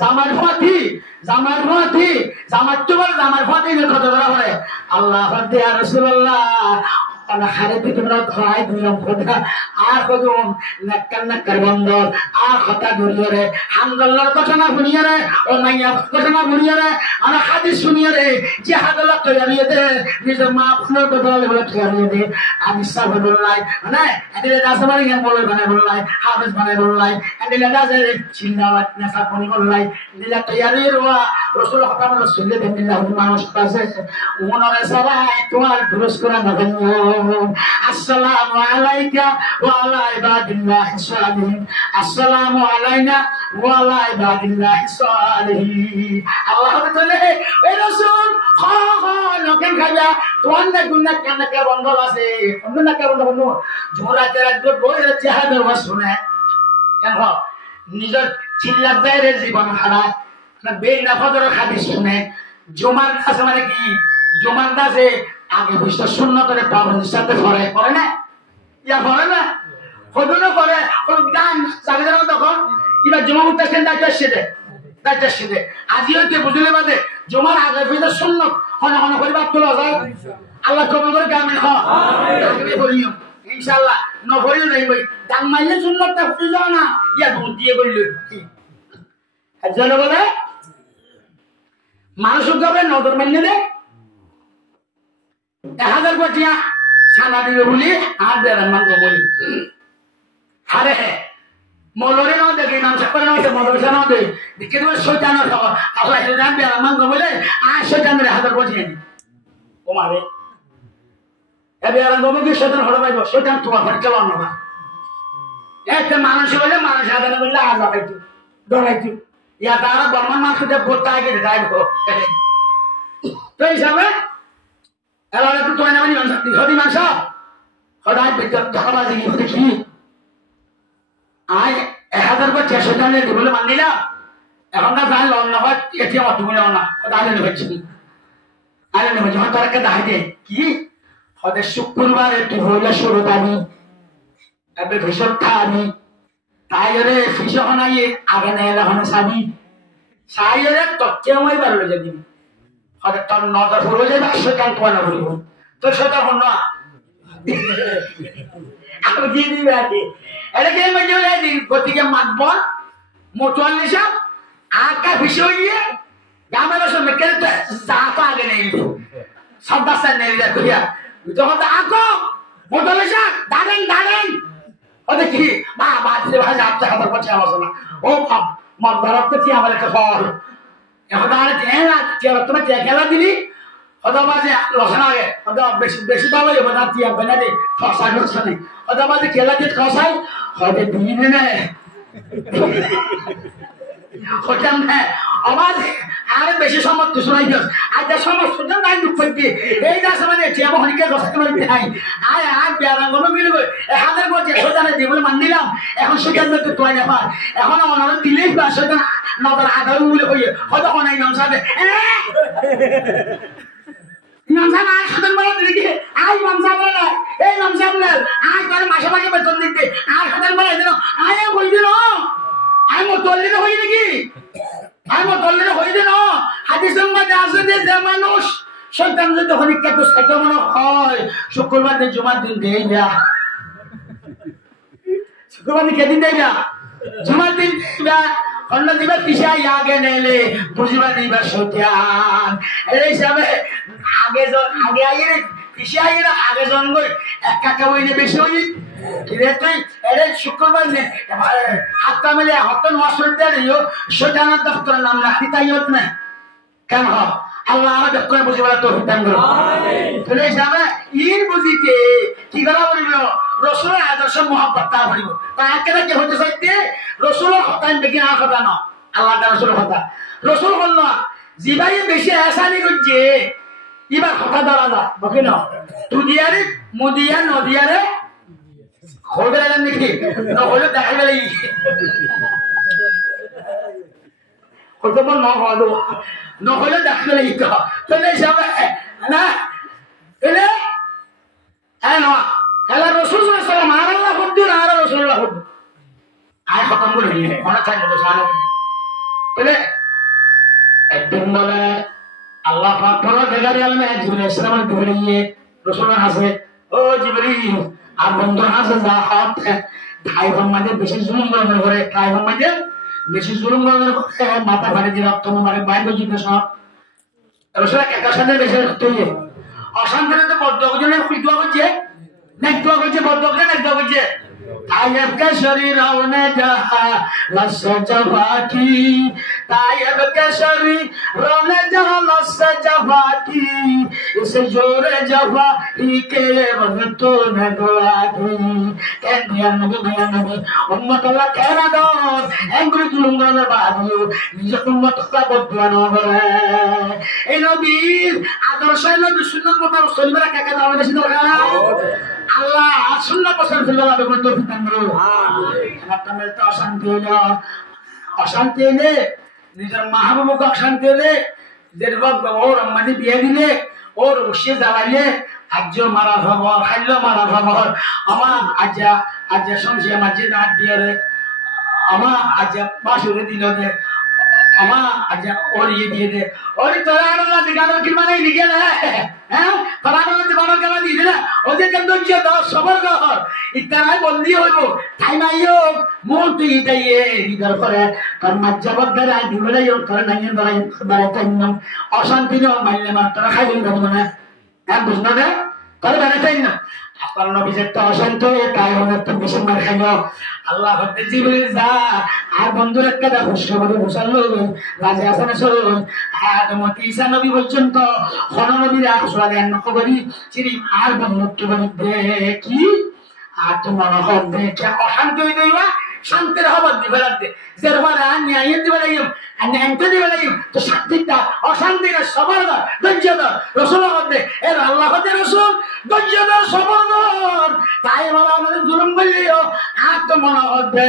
জামার ফাতি জামার তো বলে জামার ফাতি কত করা হয় আল্লাহ ইয়া রাসূলুল্লাহ ana harete তোমরা ধরাই দিলাম খোদা আর কদম নাক্কার বন্দর আর কথা দুনিয়ারে হামদুলিল্লাহর কথা না শুনিয়ারে ও মাইয়া কথা না শুনিয়ারে ana হাদিস শুনিয়ারে যে হাদাল্লাহ তৈরিয়ে দে নিজ মা আপনার কথা বলে তৈরিয়ে দে আমি সাবুল্লাহ মানে এদিকে দাসমারি গান বলে বানাই হাফেজ বানাই বললাই এদিকে দাসে চিন্নাওয়াত নাসা বনি বললাই দিলা তৈরি রওয়া রাসূল খতাম রাসূল দেবিল্লাহ মানুষ পাশে ওনারে সবাই তোমার দুরুস করা না আসসালামু আলাইকা ওয়া আলা ইবাদিল্লাহিস সালিহিন আসসালামু আলাইনা ওয়া আলা ইবাদিল্লাহিস সালিহিন আল্লাহ তাআলা এই রাসূল নকেন খাইয়া তোর না গুনাহ কেন কে বন্ধ আছে অন্য না কে বন্ধ জোরাতে রাখবে বইরে জিহাদের ওয়াজ শুনে কেন নিজের চিল্লাত বাইরে জীবন হারায় না বেনাফাদের হাদিস শুনে জমার কাছে মানে কি জমার কাছে আগে বুঝতে শূন্য করে পাবনের সাথে করে না ইয়া করে না হদুনো করে গান জায়গা তখন এবার জমা উঠতেছেন দায়িত্ব সেদে আজিও কে বুঝলে বাদে জমার আগে বুঝতে শূন্য হনে হনে পরিবার তোলা যায় আল্লাহ কবুল করে গান আগে বলিও ইনশাআল্লাহ ন হইও নাই বই গান মাইলে শূন্যটা ফুটে যাও না ইয়া দুধ দিয়ে বলল একজন বলে মানুষ যাবে নজর মাইলে দে 1000 কোটিয়া সানা দিবে বলি আর দেড় মান বলি আরে মলরে না দেখে নাম ছাপরে না দে মলরে না দে দেখে তো শয়তান খাওয়া আল্লাহ জান দেড় মান বলে আর শয়তানের 1000 কোটি নি ও মারে এবে আর নবকে শয়তান হড় পাইবো শয়তান তোমার ঘর চালাও না একটা মানুষ বলে মানুষ আদানে বললে আজ আইতো ডরাইতো ইয়া তারা ব্রহ্মণ মাসুদে পড়তা আগে যাইবো তো হিসাবে এবারে তো তোর নামে হদি মাংস সদায় ভিতর ঢাকাবাজি হতে কি আয় 1000 বার 600 টাকা দিবলে মান নিলাম এখনকার যাই লন না হয় এটিএম তুমি নাও না সদায় নেবেছি আরে নেবে যখন তারকে দাহাই দে কি হতে শুক্রবার একটু হইলে শুরু দামি এবে ভীষণ থামি তাই রে ফিসে হনাইয়ে আগে নেই হনে সাবি সাই রে তথ্যে মই বারলে যদি হতে তোর নজর পুরো যাবে সেটাও তো না বলিব তো সেটা হন না আমি দিয়ে দিবে আর কি এটা কে মজে হলে দিন গতিকে মাতব মোটর নিসাব আকা ফিসে হইয়ে গ্রামের সঙ্গে কেটে জাপা আগে নেই সব বাচ্চা নেই কইয়া যখন আকো মোটর নিসাব দাঁড়েন ওদের কি মা দিলে ভাই যাচ্ছে হাজার পয়সা আমার না ও মম ধরতে কি আমার একটা ফল এখন আর তোমার খেলা দিলি ওদের মাঝে লসন আগে ওদের বেশি ভালো হবে না টিয়া বেনা দে খসা খসা নেই ওদের মাঝে খেলা দিয়ে খসাই হয়তো দিনে নেই হতাম হ্যাঁ আমার আরে বেশি সমর্থ শোনাই দিস আজ সমস্যা নাই দুঃখ পাইতে এই দাস মানে চেয়ে হনিকে গছতে পারবি নাই আয় আর বেড়াঙ্গনো মিলবে 1000 বছর সোজানে দিয়ে বলে মান দিলাম এখন সেখান থেকে তোয়াই না পার এখন আমার দিলেই বা সেটা নগর আধার বলে কইয়ে হয়তো অনেক নাম সাথে নামসাব আর সাধন বলে দিলি কি আই নামসাব বলে এই নামসাব না আই তোর মাসে মাসে বেতন দিতে আর সাধন বলে দিন আয় বলবি না আই মো তল্লিতে হই নাকি আই মো তল্লিতে হই দিন হাদিসের মধ্যে আছে যে মানুষ শয়তান যদি হনিকা তো সাইতো মনে হয় শুক্রবার দিন জুমার দিন দেই না শুক্রবার দিন কেদিন দেই না জুমার দিন দেই অন্য দিবা পিছাই আগে নেলে বুঝিবা দিবা শয়তান এই হিসাবে আগে আইয়ে পিছাই আগে জন্ম একা হইলে বেশি হই কিরে তুই এরে শুক্রবার দিন হাতটা মিলে হতন ওয়াসুদ্দার ইও শয়তানের দপ্তরের নাম রাখি তাই হত না কেন হ আল্লাহ আমাদের করে বুঝিবা তৌফিক দান করুন আমিন তাহলে হিসাবে ইন বুঝিতে কি করা বলিব রসুলের আদর্শ মহব্বত তা বলিব তা একেবারে কি হইতে চাইতে রসুলের হতান দেখি না কথা না আল্লাহ তাআলা রসুলের কথা রসুল বলল জিবাই বেশি আসানি করছে এবার কথা ধরা যা বকি না তুদিয়ারে মুদিয়া নদিয়ারে হইবে নাকি না হইলে দেখা গেল হইতে বল না হলো না হইলে দেখা গেল তো তাহলে হিসাবে না এলে হ্যাঁ না এলা রসুল সাল্লাল্লাহু আলাইহি আল্লাহ করদি আর রাসূলুল্লাহ করদি আয় খতম করে নিয়ে অনেক টাইম হলো সানো তাহলে একদিন বলে আল্লাহ পাক পরে দেখারি আলমে জিবরাইল ইসলামের ধরিয়ে রাসূলের হাসে ও জিবরাইল আর বন্ধুর হাসে যা হাত ধাই সম্মাদের বেশি জুলুম করে ধাই সম্মাদের বেশি জুলুম করে মাথা ফাড়ে দিয়ে রক্ত মারে বাইরে জিতে সব রাসূল একা সাথে বেশি রক্ত হয়ে অশান্তিতে তো বদ্ধ ওজনের দোয়া করছে নেকদোয়া করছে বদ্ধ করে নেকদোয়া করছে तायब के शरीर ने जहा लस जफा की तायब के शरीर ने जहा लस जफा की इस जोर जफा ही के वक्तो न दुआ की कहने नबी उम्मत अल्लाह कहना दो एंग्री जुलूंगा ना बादियो निज उम्मत का बदला न करे ए नबी आदर्श नबी सुन्नत मत सलमरा का का दावा बेশি দরকার আল্লাহ সুন্নাত পছন্দ ফিরলা বেগুন তো ফিতান রো আমিন আপনার মেলতে অশান্তি এলে নিজের মাহবুবকে অশান্তি এলে যেরকম ওর আম্মাদি বিয়ে দিলে ওর উসে জ্বালাইলে আজ মারা খবর খাইল মারা খবর আমার আজ সমসে মাঝে দাঁত দিয়ে রে আমার আজ বাসুরে দিল দে আমার আজ ওর ইয়ে দিয়ে দে ওর তোরা আল্লাহ দিগানো কি মানে লিখে না হ্যাঁ তোরা আল্লাহ দিগানো কেন দিয়ে না ওদের কেন দজ্জে দাও সবর কর ইতারাই বললি হইব তাই মাইও মন তুই ইতাইয়ে দিদার করে তোর মাজ্জাবত ধরে আই দিবলাই তোর নাই ধরে বাড়াতে নাম অশান্তি ন মাইলে মার তোরা খাইবেন না মানে হ্যাঁ বুঝনা দে তোর বাড়াতে না আপনার নবী যে তো অশান্ত হয়ে তাই অনেক তো বেশি মার খাইল আল্লাহ হতে জিবরিল যা আর বন্ধুর একটা দেখো সবাই বসালো রাজা হাসান শুনুন আদম ঈসা নবী বলছেন তো হন নবীর আসলে নকবরি চিনি আর বন্ধুত্ব বলতে কি আর তোমার হবে কে অশান্ত হয়ে যাইবা শান্তির খবর দিবে রাতে যেরবার ন্যায় দিবে আমি এনতে দিবে নাই তো শান্তিটা অশান্তিটা সবরদার ধৈর্যধর রসুলের মধ্যে এর আল্লাহ হতে রসুল ধৈর্যধর সবরদার তাই বলা আমাদের জুলুম করলেও আর তো মনে হচ্ছে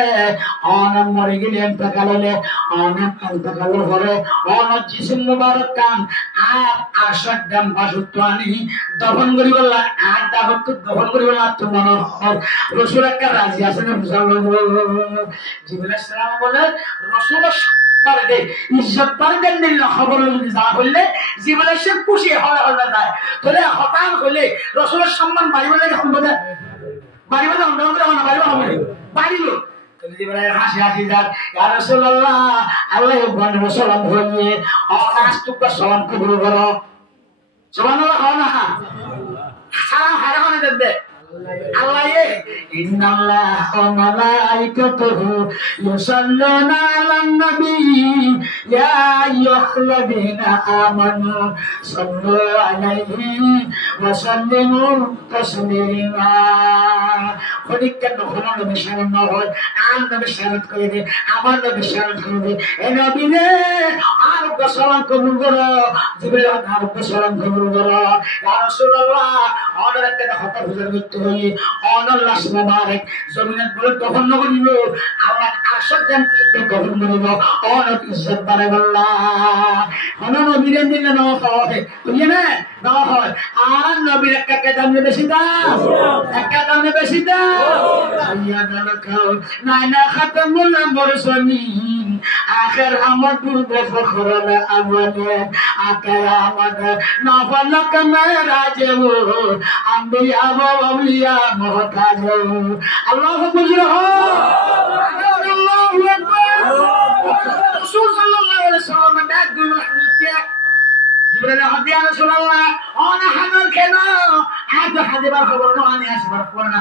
অনাম মরে গেলে এন্তকালে অনাম এন্তকালের পরে অনার জিসিম মুবারক কান আর আশার দাম বাসুত্ব আনি দফন করি বললা আর দাহত দফন করি বললা তো মনে হয় রসুল একটা রাজি আছে না জিবরাইল সালাম বলে রসুল বাড়িতে ইজ্জত বাড়িতে নিল খবর যদি যা হইলে জিবরাইল সে খুশি হয় হল না তাহলে হঠাৎ হইলে রসুলের সম্মান বাড়িবে লাগে সম্পদে বাড়িবে না আমরা বাড়িবে হবে বাড়িল জিবরাইল হাসি হাসি যাক ইয়া রাসূলুল্লাহ আল্লাহ বন্ধু সালাম হইয়ে আস্তুক সালাম কবুল করো সুবহানাল্লাহ হয় না সালাম হারানো দেবে Allah inna Allah wa malaikatahu yusalluna 'alan nabi ya ayyuhalladhina amanu sallu 'alaihi wa sallimu taslima khodikan khona nabi sallallahu alaihi nabi salat kore de amar nabi salat kore de e nabi ne ar ko salam kabul karo jibril ar ko salam kabul karo ya rasulullah order ekta hota huzur bittu hoye অনল্লাহ মুবারক জমিনে বলে তখন নগরিব আল্লাহ আশার জান তখন বলিব অনেক ইজ্জত বাড়াইব আল্লাহ অনন নবীর দিন না হয় বুঝিয়ে না হয় আর নবীর একটা দাম বেশি দাম একটা দাম বেশি দাম আল্লাহ গালকাও নাইনা খাতামুল মুরসালিন আখির আমার পূর্ব ফখরুল আওয়ালিন আকার আমাদের নফলক মেরাজেও আম্বিয়া ওয়ালিয়া محتاج الله اكبر الله اكبر رسول صلى الله عليه وسلم بعد الحديث جبريل يا رسول الله انا حاضر كنا عاد حد خبر انا اسبر قرنا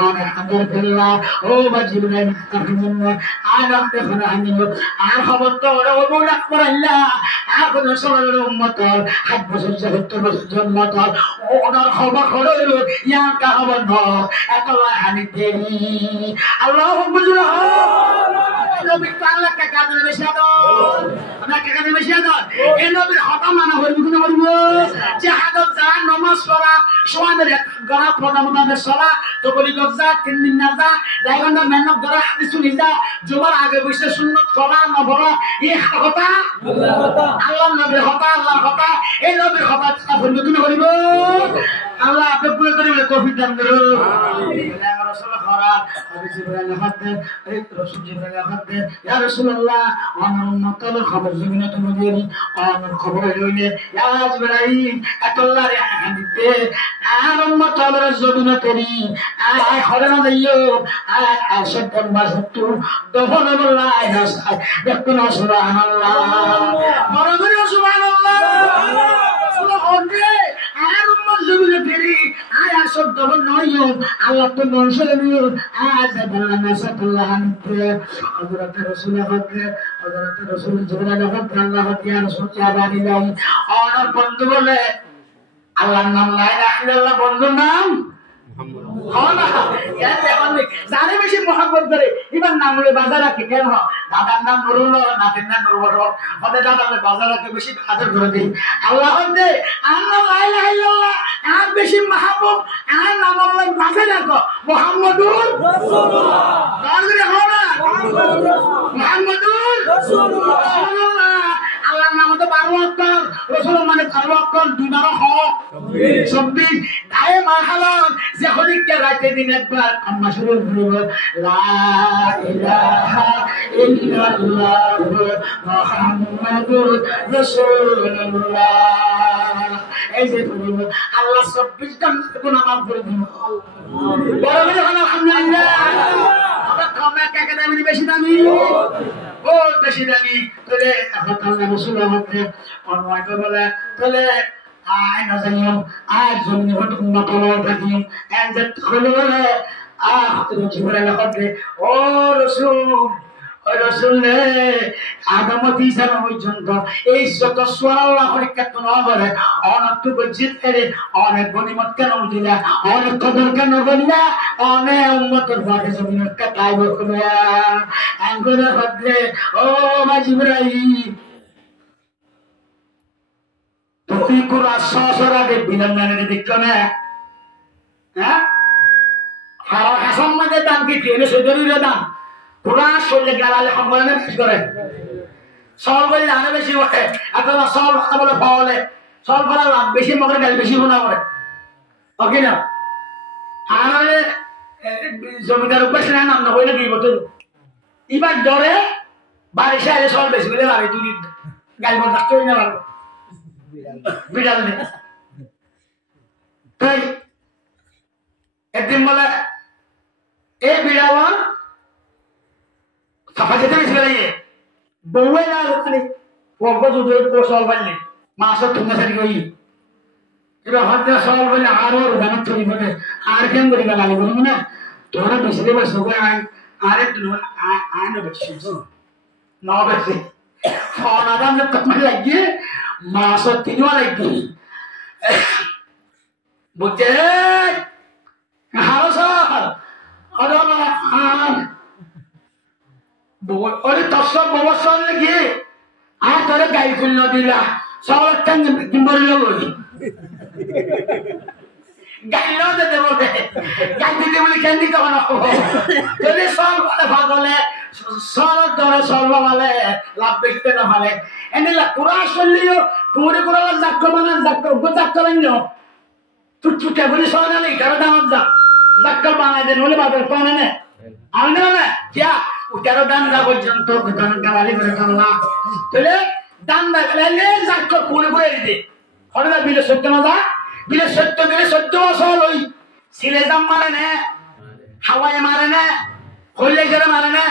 انا حاضر بالله او جبريل تخدمنا انا دخل عني انا خبر تو ابو اكبر الله اخذ رسول الامه حد بسجدت الجنه ওনার খবর হলো ইয়া কাহাবন আল্লাহ হানিদেনি আল্লাহু বুজুর নবী তাআলা কা কাজে বেশাদন আমরা কা কাজে বেশাদন এই নবীর হতা মানা হইব কি না হইব জাহাদত যা নামাজ পড়া সোয়াদের গরা প্রদামদের সলা তো বলি গজা 3 দিন না যা দাইগন্ডা মেহনত গরা হাদিস শুনি যা জুমার আগে বসে সুন্নাত পড়া না পড়া এই হতা আল্লাহ নবীর হতা আল্লাহর হতা এই নবীর হতা হইব কি না হইব আল্লাহ আপনি পুরো করে কফি দান করো আমিন রাসূল খরা আমি জিবরাইল হাতে এই রাসূল জিবরাইল হাতে ইয়া রাসূলুল্লাহ আমার উম্মতের খবর জমিনে তুমি দেরি আমার খবর লইলে ইয়া জিবরাইল আল্লাহর হাদিতে আর উম্মতের জমিনে তেরি আয় খরে না দিও আয় সত্তর বাসত্তু দফন আল্লাহ নাসাই দেখুন সুবহানাল্লাহ বড় করে সুবহানাল্লাহ সুবহানাল্লাহ আর উম্মত জমিনে তেরি আয় আসব দফন নইও আল্লাহ তো নরসলে নিও আজ আল্লাহ নাসাতুল্লাহ হানিতে হযরত রাসূল জিবরাইল আল্লাহ ইয়া রাসূল ইয়া বানিলাই আর বন্ধু বলে আল্লাহর নাম লা ইলাহা ইল্লাল্লাহ বন্ধুর নাম জানে বেশি মোহাম্মদ করে এবার নাম হলে বাজার রাখে কেন দাদার নাম নুরুল নাতির নাম নুরুল ওদের দাদার বাজার রাখে বেশি আদর করে দিই আল্লাহ দে আল্লাহ লা ইলাহা ইল্লাল্লাহ আর বেশি মাহবুব আর নাম আল্লাহ বাজার রাখো মুহাম্মাদুর রাসূলুল্লাহ গালরে হনা মুহাম্মাদুর রাসূলুল্লাহ আল্লাহর নাম তো 12 অক্ষর রাসূল মানে 12 অক্ষর 2 হক 26 দায়ে মাহালান যে হলিকে রাতে দিন একবার আম্মা শুরু করব লা ইলাহা ইল্লাল্লাহ মুহাম্মাদুর রাসূলুল্লাহ এই যে বলবো আল্লাহ 26 টা গুনাহ মাফ করে দিন বড় বড় আলহামদুলিল্লাহ আবার কমে কাকে দামি বেশি দামি বহুত বেশি দামি তাহলে আল্লাহ রাসূলের মধ্যে অনয় বলে তাহলে আয় না জানিও আয় জন্য হট উন্নত থাকিম এন্ড হলো বলে জিবরাইল হতে ও রাসূল রসুলে আদামত ঈসা পর্যন্ত এই যত সুবহানাল্লাহ পরীক্ষা তো না করে অনেক বজিত এর অনেক গনিমত কেন বুঝিলা অনেক কদর কেন বললা অনেক উম্মতের ভাগে জমিনের কাটাই বকরা আঙ্গুরা হদ্রে ও মাজিবরাইল তুমি কুরা সসর আগে বিলম্বানের দিক না হ্যাঁ হারা হাসান মাঝে দাম কি কেনে সদরির দাম পুরা শরীরে গালালে সম্পূর্ণ বেশি করে সল বললে আরো বেশি ওঠে অথবা সল বলে ফলে সল ফলা লাভ বেশি মগরে গাল বেশি মনে করে ওকে না আর জমিদার উপাসে না নাম না হইলে কি বলতো এবার ডরে বারিশে আলে সল বেশি বলে বাড়ি তুই গাল বল থাকতে না পারবো বিড়াল নেই তাই একদিন বলে এই বিড়াল সাফা যেতে বেশি গেলে বউয়ে না ওখানে অজ্ঞ দুধের সল পাইলে মাছ তুমি সারি কই এবার হত্যা সল বলে আরো রোজানত তৈরি করে আর কেন করি গালি বলবো না তোরা বেশি দেবে সবাই আইন আরে আইন বেশি ন বেশি ফোন আদাম তোমার লাগিয়ে মাছ তিনও লাগবে বুঝছে হারো সর ওরে তসব ববসর গিয়ে আর তোরে গাই খুলল দিলা সব কিম্বরিল বলি গাইলেও তো দেবো গাই দিতে বলি কেন দিতে পারো যদি সব ভালো ভাগলে সর ধরে সর্ব ভালে লাভ বেশিতে না ভালে এনে পুরা চললিও কুমুরে কুড়া জাক্ক মানে জাক্ক বান্য তুই চুটে বলি সয় না নেই কারো দামত যা জাক্ক বানাই দেন হলে বাপের পানে নে আমি না কিয়া উটারো দান্দা পর্যন্ত গালি করে কান্না তাহলে দান্দা গেলে জাক্ক কুমুরে করে দিতে হঠাৎ বিলে সত্য না যা বিলে সত্য দিলে সত্য আসল ওই সিলে দাম মারে না হাওয়ায় মারে না হইলে গেলে মারে না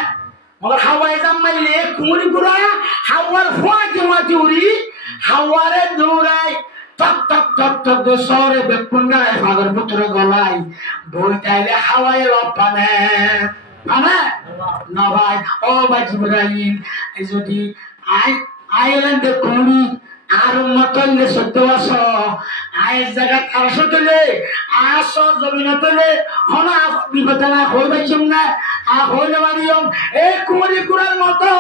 মগর হাওয়ায় দাম মারলে কুমুরি গুড়া হাওয়ার ফুয়া উড়ি হাওয়ারে দৌড়ায় টক টক টক টক সরে বেপুন্ডায় ফাগর পুত্র গলায় বই চাইলে হাওয়ায় লপ পানে পানে না ভাই ও ভাই জিবরাইল যদি আইল্যান্ডে কুমুরি আর মতলে সত্য আস আয়ের জায়গা খারাপ তুলে আস জমিন তুলে হনা বিপদ না হই পাইছম না আর হইলে মারিয়ম এই কুমরি কুড়ার মতো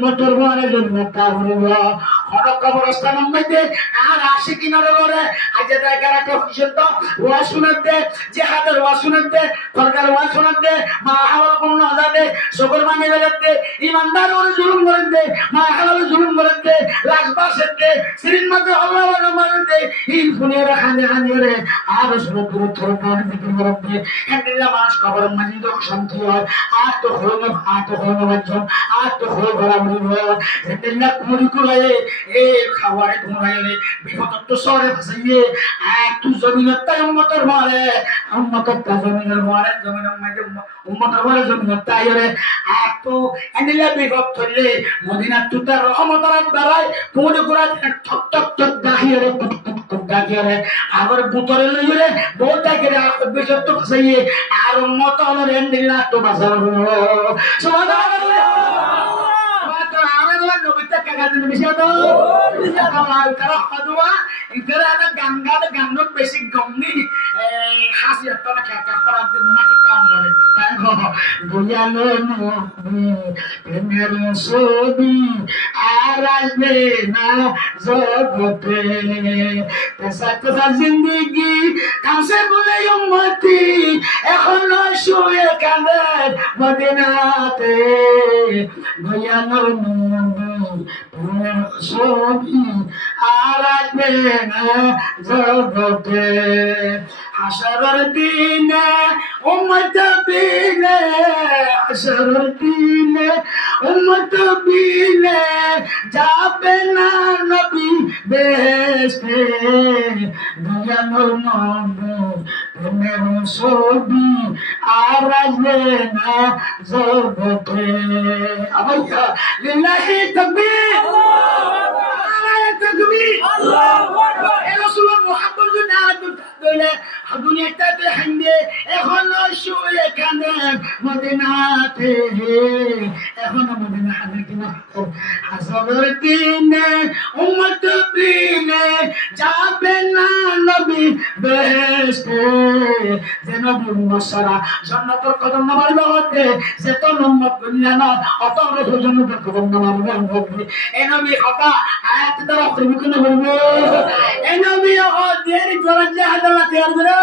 মোটর মানে জন্য তা হইব হন কবরস্থান মধ্যে আর আসি কিনারে করে আজ জায়গার একটা পর্যন্ত ওয়া শুনাতে যে হাতের ওয়া শুনাতে সরকার ওয়া শুনাতে মা হাওয়াল কোন আজাদে সকল মানে বেলাতে ইমানদার ওর জুলুম করতে মা হাওয়াল জুলুম করতে রাজবাসেতে সিরিন মধ্যে আল্লাহ মানতে ইন ফুনিরা খানে রে আর সমুদ্র থরকার দিকে করতে এন্ডিলা মানুষ কবর মাঝে তো শান্তি হয় আর তো হলো বাজন আর তো হলো বরাবরি হয় এন্ডিলা কুমুরি কুড়ায় এ খাওয়ারে ঘুমাইলে বিপদ তো সরে ফাসাইয়ে আর তুই জমিনের তাই উম্মতের মারে উম্মতের তা জমিনের মারে জমিনের মাঝে উম্মতের মারে জমিনের তাই রে আর তো এন্ডিলা বিপদ ধরলে মদিনা তুতার রহমতের দ্বারাই কুমুরি কুড়া ঠক ঠক ঠক দাহিয়ে রে টক টক টক দাহিয়ে রে আগর বুতরে লইলে বহুত করে বিপদ তো ফাসাইয়ে আর উম্মত হলো এন্ডিলা তো বাসার সুবহানাল্লাহ নবীটা কাগাদিন বিষয় তো কালাল কারা হাদুয়া ইতরা না গঙ্গা দে গঙ্গত বেশি গম্নি হাসি একটা না কাকা করার জন্য মাঝে কাম বলে বুঝালো নবী প্রেমের ছবি আর আসবে না জগতে তেসা জিন্দেগি কাছে বলে উম্মতি এখনো শুয়ে কাঁদে মদিনাতে বুঝালো ছবি আর আসবে না জগতে হাসরের দিনে উম্মত বিনে হাসরের দিনে উম্মত বিনে যাবে না নবী বেহেশতে দুনিয়ার নবী প্রেমের ছবি আর আসবে না জগতে আবাইয়া লিল্লাহি তাকবীর আল্লাহু তাকবীর আল্লাহু আকবার এ রাসূলুল্লাহ মুহাম্মদ দুনিয়াতে হান্দে এখন শুয়ে কানে মদিনাতে এখন মদিনা হাবিব হাসরের দিনে উম্মত বিনে যাবে না নবী বেহেশতে যে নবী মুসারা জান্নাতের কদম নামার লগতে যে তো উম্মত দুনিয়া না অত রসুল জান্নাতের কদম নামার লগতে এই নবী কথা আয়াত দ্বারা প্রেমিক না বলবো এই নবী ও দেরি করে জাহাদ আল্লাহ তৈরি করো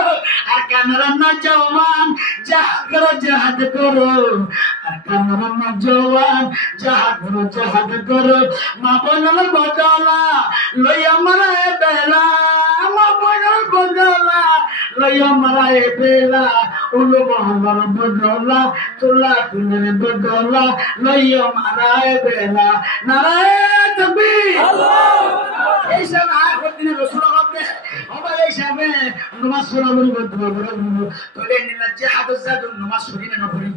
আর কামরা না জওয়ান জাহাদ করো আর কামরা না জওয়ান জাহাদ করো মা বোনের বদলা লইয়া মারায় বেলা মা বোনের বদলা লইয়া মারায় বেলা উলো মহল্লার বদলা তোলা তুলের বদলা লইয়া মারায় বেলা নারায় তাকবীর এই সব আর দিনে রাসূল হবে আমার এই সামনে নামাজ পড়া বলি তোলে নিলা জিহাদ জাদু নামাজ পড়ি না পড়ি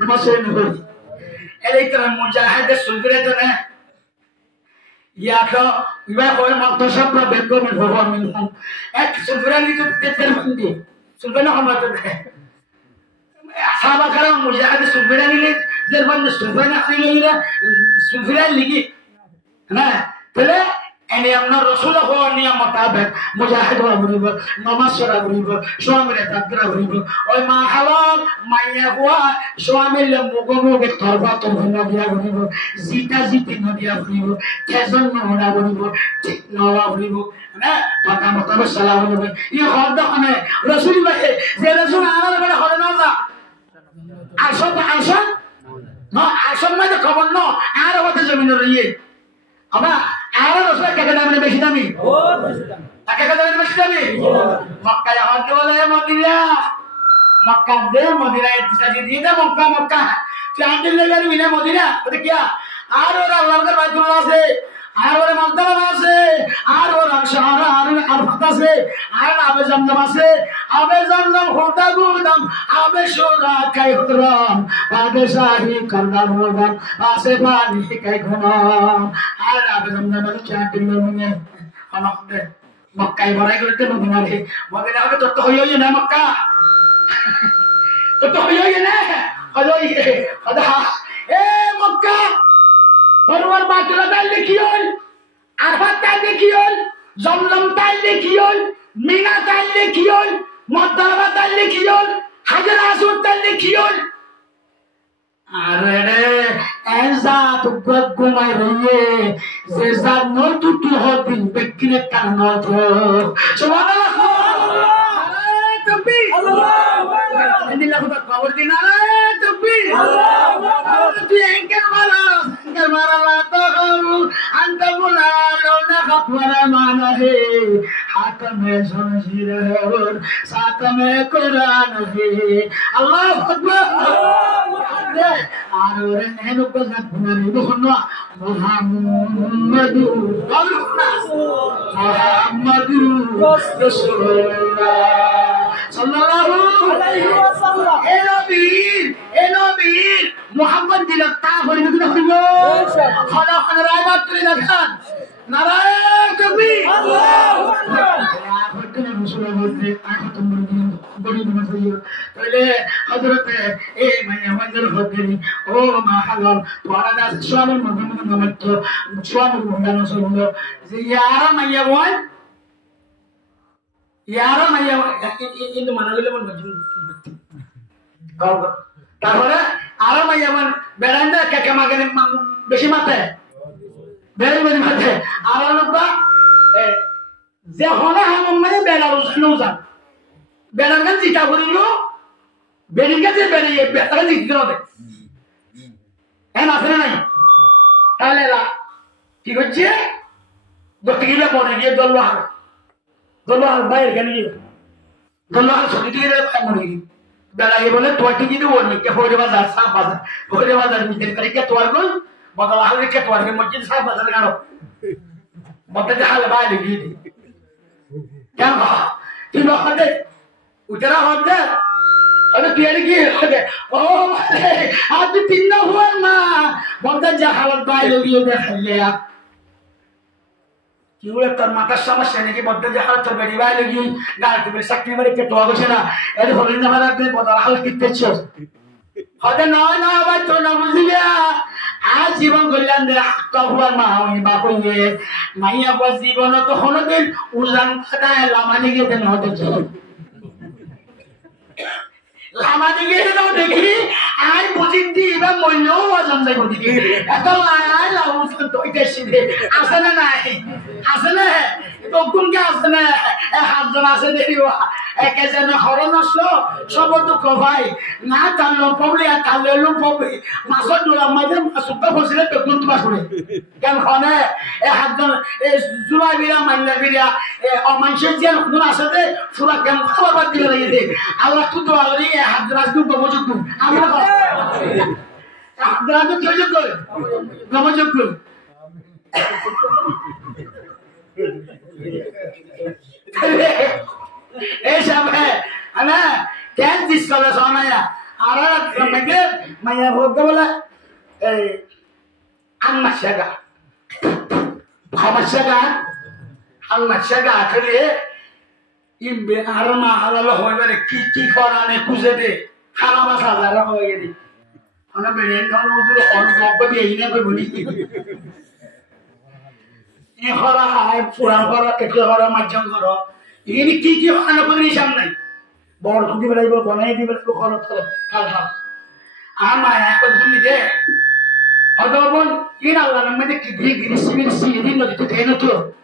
নামাজ পড়ি না পড়ি এই तरह মুজাহিদ সুলগরে তো না ইয়া তো ইবা কোন মাদ্রাসা প্র বেগো মে ভবা মিনহু এক সুলগরানি তো তের মন্দি সুলগনা আমরা তো সাহাবা کرام মুজাহিদ সুলগরানি লে জের বন্ধ সুলগনা খাইলা সুলগরানি লিগি না তাহলে এনে আপনার রাসূল হওয়ার নিয়ম মোতাবেক মুজাহিদ হওয়া বলিব নামাজ পড়া বলিব স্বামীর তাকবীর বলিব ওই মা হালাল মাইয়া হওয়া স্বামীর মুগমুগে তরবা তো না দিয়া বলিব জিতা জিতি না দিয়া বলিব তেজন না বলিব ঠিক না বলিব না কথা মোতাবেক সালাম বলিব ই হদ দখনে রাসূল ভাই যে রাসূল আনার বলে হলে না যা আসন না আসন মানে খবর না আর হতে জমিন রইয়ে আবা আর রাসূল কাকে দামে বেশি দামি ও বেশি দামি কাকে দামে বেশি দামি মক্কা হজ বলে মদিনা মক্কা দে মদিনা ইতিসাজি দিয়ে দে মক্কা চাঁদের লেগার মিনা মদিনা ওটা কি আর ওর আল্লাহর বাইতুল্লাহ আছে আর ওর মসজিদ আছে আর ওর শহর আর আরফাত আছে আর আবে জমজম আছে আবে জমজম হোতা গুদাম আবে সোরা কাই হতরাম আবে শাহী কান্দার মোদাম আসে পানি কাই ঘনাম আর আবে জমজম আছে চাঁদের মিনা আমাকে মক্কায় বড়াই করতে মদিনা হবে তো হইই না মক্কা তো হইই না হইই আদা এ মক্কা ফরওয়ার বাতুলা তাই লিখিয়ল আরফাত তাই লিখিয়ল জমজম তাই লিখিয়ল মিনা তাই লিখিয়ল মুদ্দাবা তাই লিখিয়ল হাজার আসুদ তাই লিখিয়ল আরে রে এজা তো গগমাই রয়ে যে জাত নতু তু হদিন বেকিনে কানো তো সুবহানাল্লাহ আরে তাকবীর আল্লাহু আকবার ইন্দিলা খুদা খবর দিন আরে তাকবীর আল্লাহু আকবার তুই এঙ্কেল মারা লা তাগারু আনতা মুলালো না খবরা মানা হে হাত মে জনজির হর সাথ মে কুরআন হে আল্লাহু আকবার আল্লাহু আকবার আর ওরে নেনু কথা বুনানি দেখুন মুহাম্মাদুর রাসূলুল্লাহ সাল্লাল্লাহু আলাইহি ওয়াসাল্লাম এ নবীর মুহাম্মদ দিল তা হইল না হইল খানা খানা রায়বাত তুলে দেখান নারায়ণ তাকবীর আল্লাহু আকবার হযরত রাসূলের মধ্যে আয়াতুল মুরগি বড়ি বড় হইল তাহলে হযরত এ মাইয়া ওয়ান্দার হদরি ও মা হালাল তোরা দাস স্বামী মুহাম্মদ নামত স্বামী মুহাম্মদ রাসূলুল্লাহ যে ইয়ারা মাইয়া কিন্তু মানা গেলে মন বাজি তারপরে আরো মাইয়া মান বেড়ান্দা কাকা মাগনে বেশি মাথে বেড়ে বেড়ে মাথে আর লোকটা যে হনা হাম মানে বেড়ালো লুজা বেড়াঙ্গা জিতা করিলো বেড়িঙ্গা যে বেড়ে বেড়াঙ্গা জিতে হবে হ্যাঁ আছে নাই তাহলে কি হচ্ছে দোস্ত গিয়ে পড়ে গিয়ে দলওয়াল বাইরে কেন গিয়ে দলওয়াল ছুটি দিয়ে মরে গিয়ে বেড়াই বলে তোয়াটি যদি ওরমি কে ফোরে বাজার সাপ বাজার ফোরে বাজার মিটের করে কে তোয়ার গল বদলা হালে কে তোয়ার কে মসজিদ সাপ বাজার গানো মধ্যে হালে বাইরে গিয়ে কেন তুই হদে উতরা হদে হদে তুই কি হদে ও আজ তিন না হুয়ার না মধ্যে যা হালত বাইরে গিয়ে দেখাইলে কি বলে তোর মাথার সমস্যা নাকি বদ্ধ যাহার তোর বেড়ি বাই লাগি গাড়ি বেড়ে চাকরি মারি কে তোয়া গেছে না এর হলিন না মারা তুই বদল হাল কিতেছ হতে নয় না ভাই তোর না বুঝলি আজ জীবন কল্যাণ দে কবার মা হই বা কইয়ে মাইয়া বস জীবন তো হনদিন উলান ফাটায় লামানি গে দেন হতে লামানি গে দেন দেখি আই বুঝিন দি বা মইলো ওজন যাই বুঝি এত লাই লাউ তো ইতেছি দে আছে না নাই আছে না তো কোন কে আছে না হাত জন আছে দেরিও একে যেন হরনস সব দুঃখ ভাই না তাল পবলি আর তালেলু পবলি মাছর ডোলা মাঝে সুদ্ধ ফসিলে তো কোন তোমা শুনে কেন খনে এ হাত জন এ জুলাই বিরা মাইলা বিরা এ অমানসের যে গুণ আছে দে পুরা কেন খাবার দিলে লাগে দে আল্লাহ তো দোয়া করি এ হাত জন আজকে গমযোগ্য আমরা হাত জন আজকে কি যোগ্য গমযোগ্য ऐसा है ना क्या जिस कलर सोना या आरा मगे मैं भोग बोला अन्नशगा आखिरी इन बेहार में हालालो हो गए की कराने कुछ दे खाना मसाला रखो ये दी अना बेरेन खाना उधर और गप्पा भी यही ना कोई बुनी ये खरा है पूरा खरा कितने खरा मज्जन करो ini kiki ana pagri samnai bor khudi belaibo banai di belaibo kholot khol khal khal ama ekot khuni de hodobon ina Allah namade kidri giri sivil si edin no ditu theno to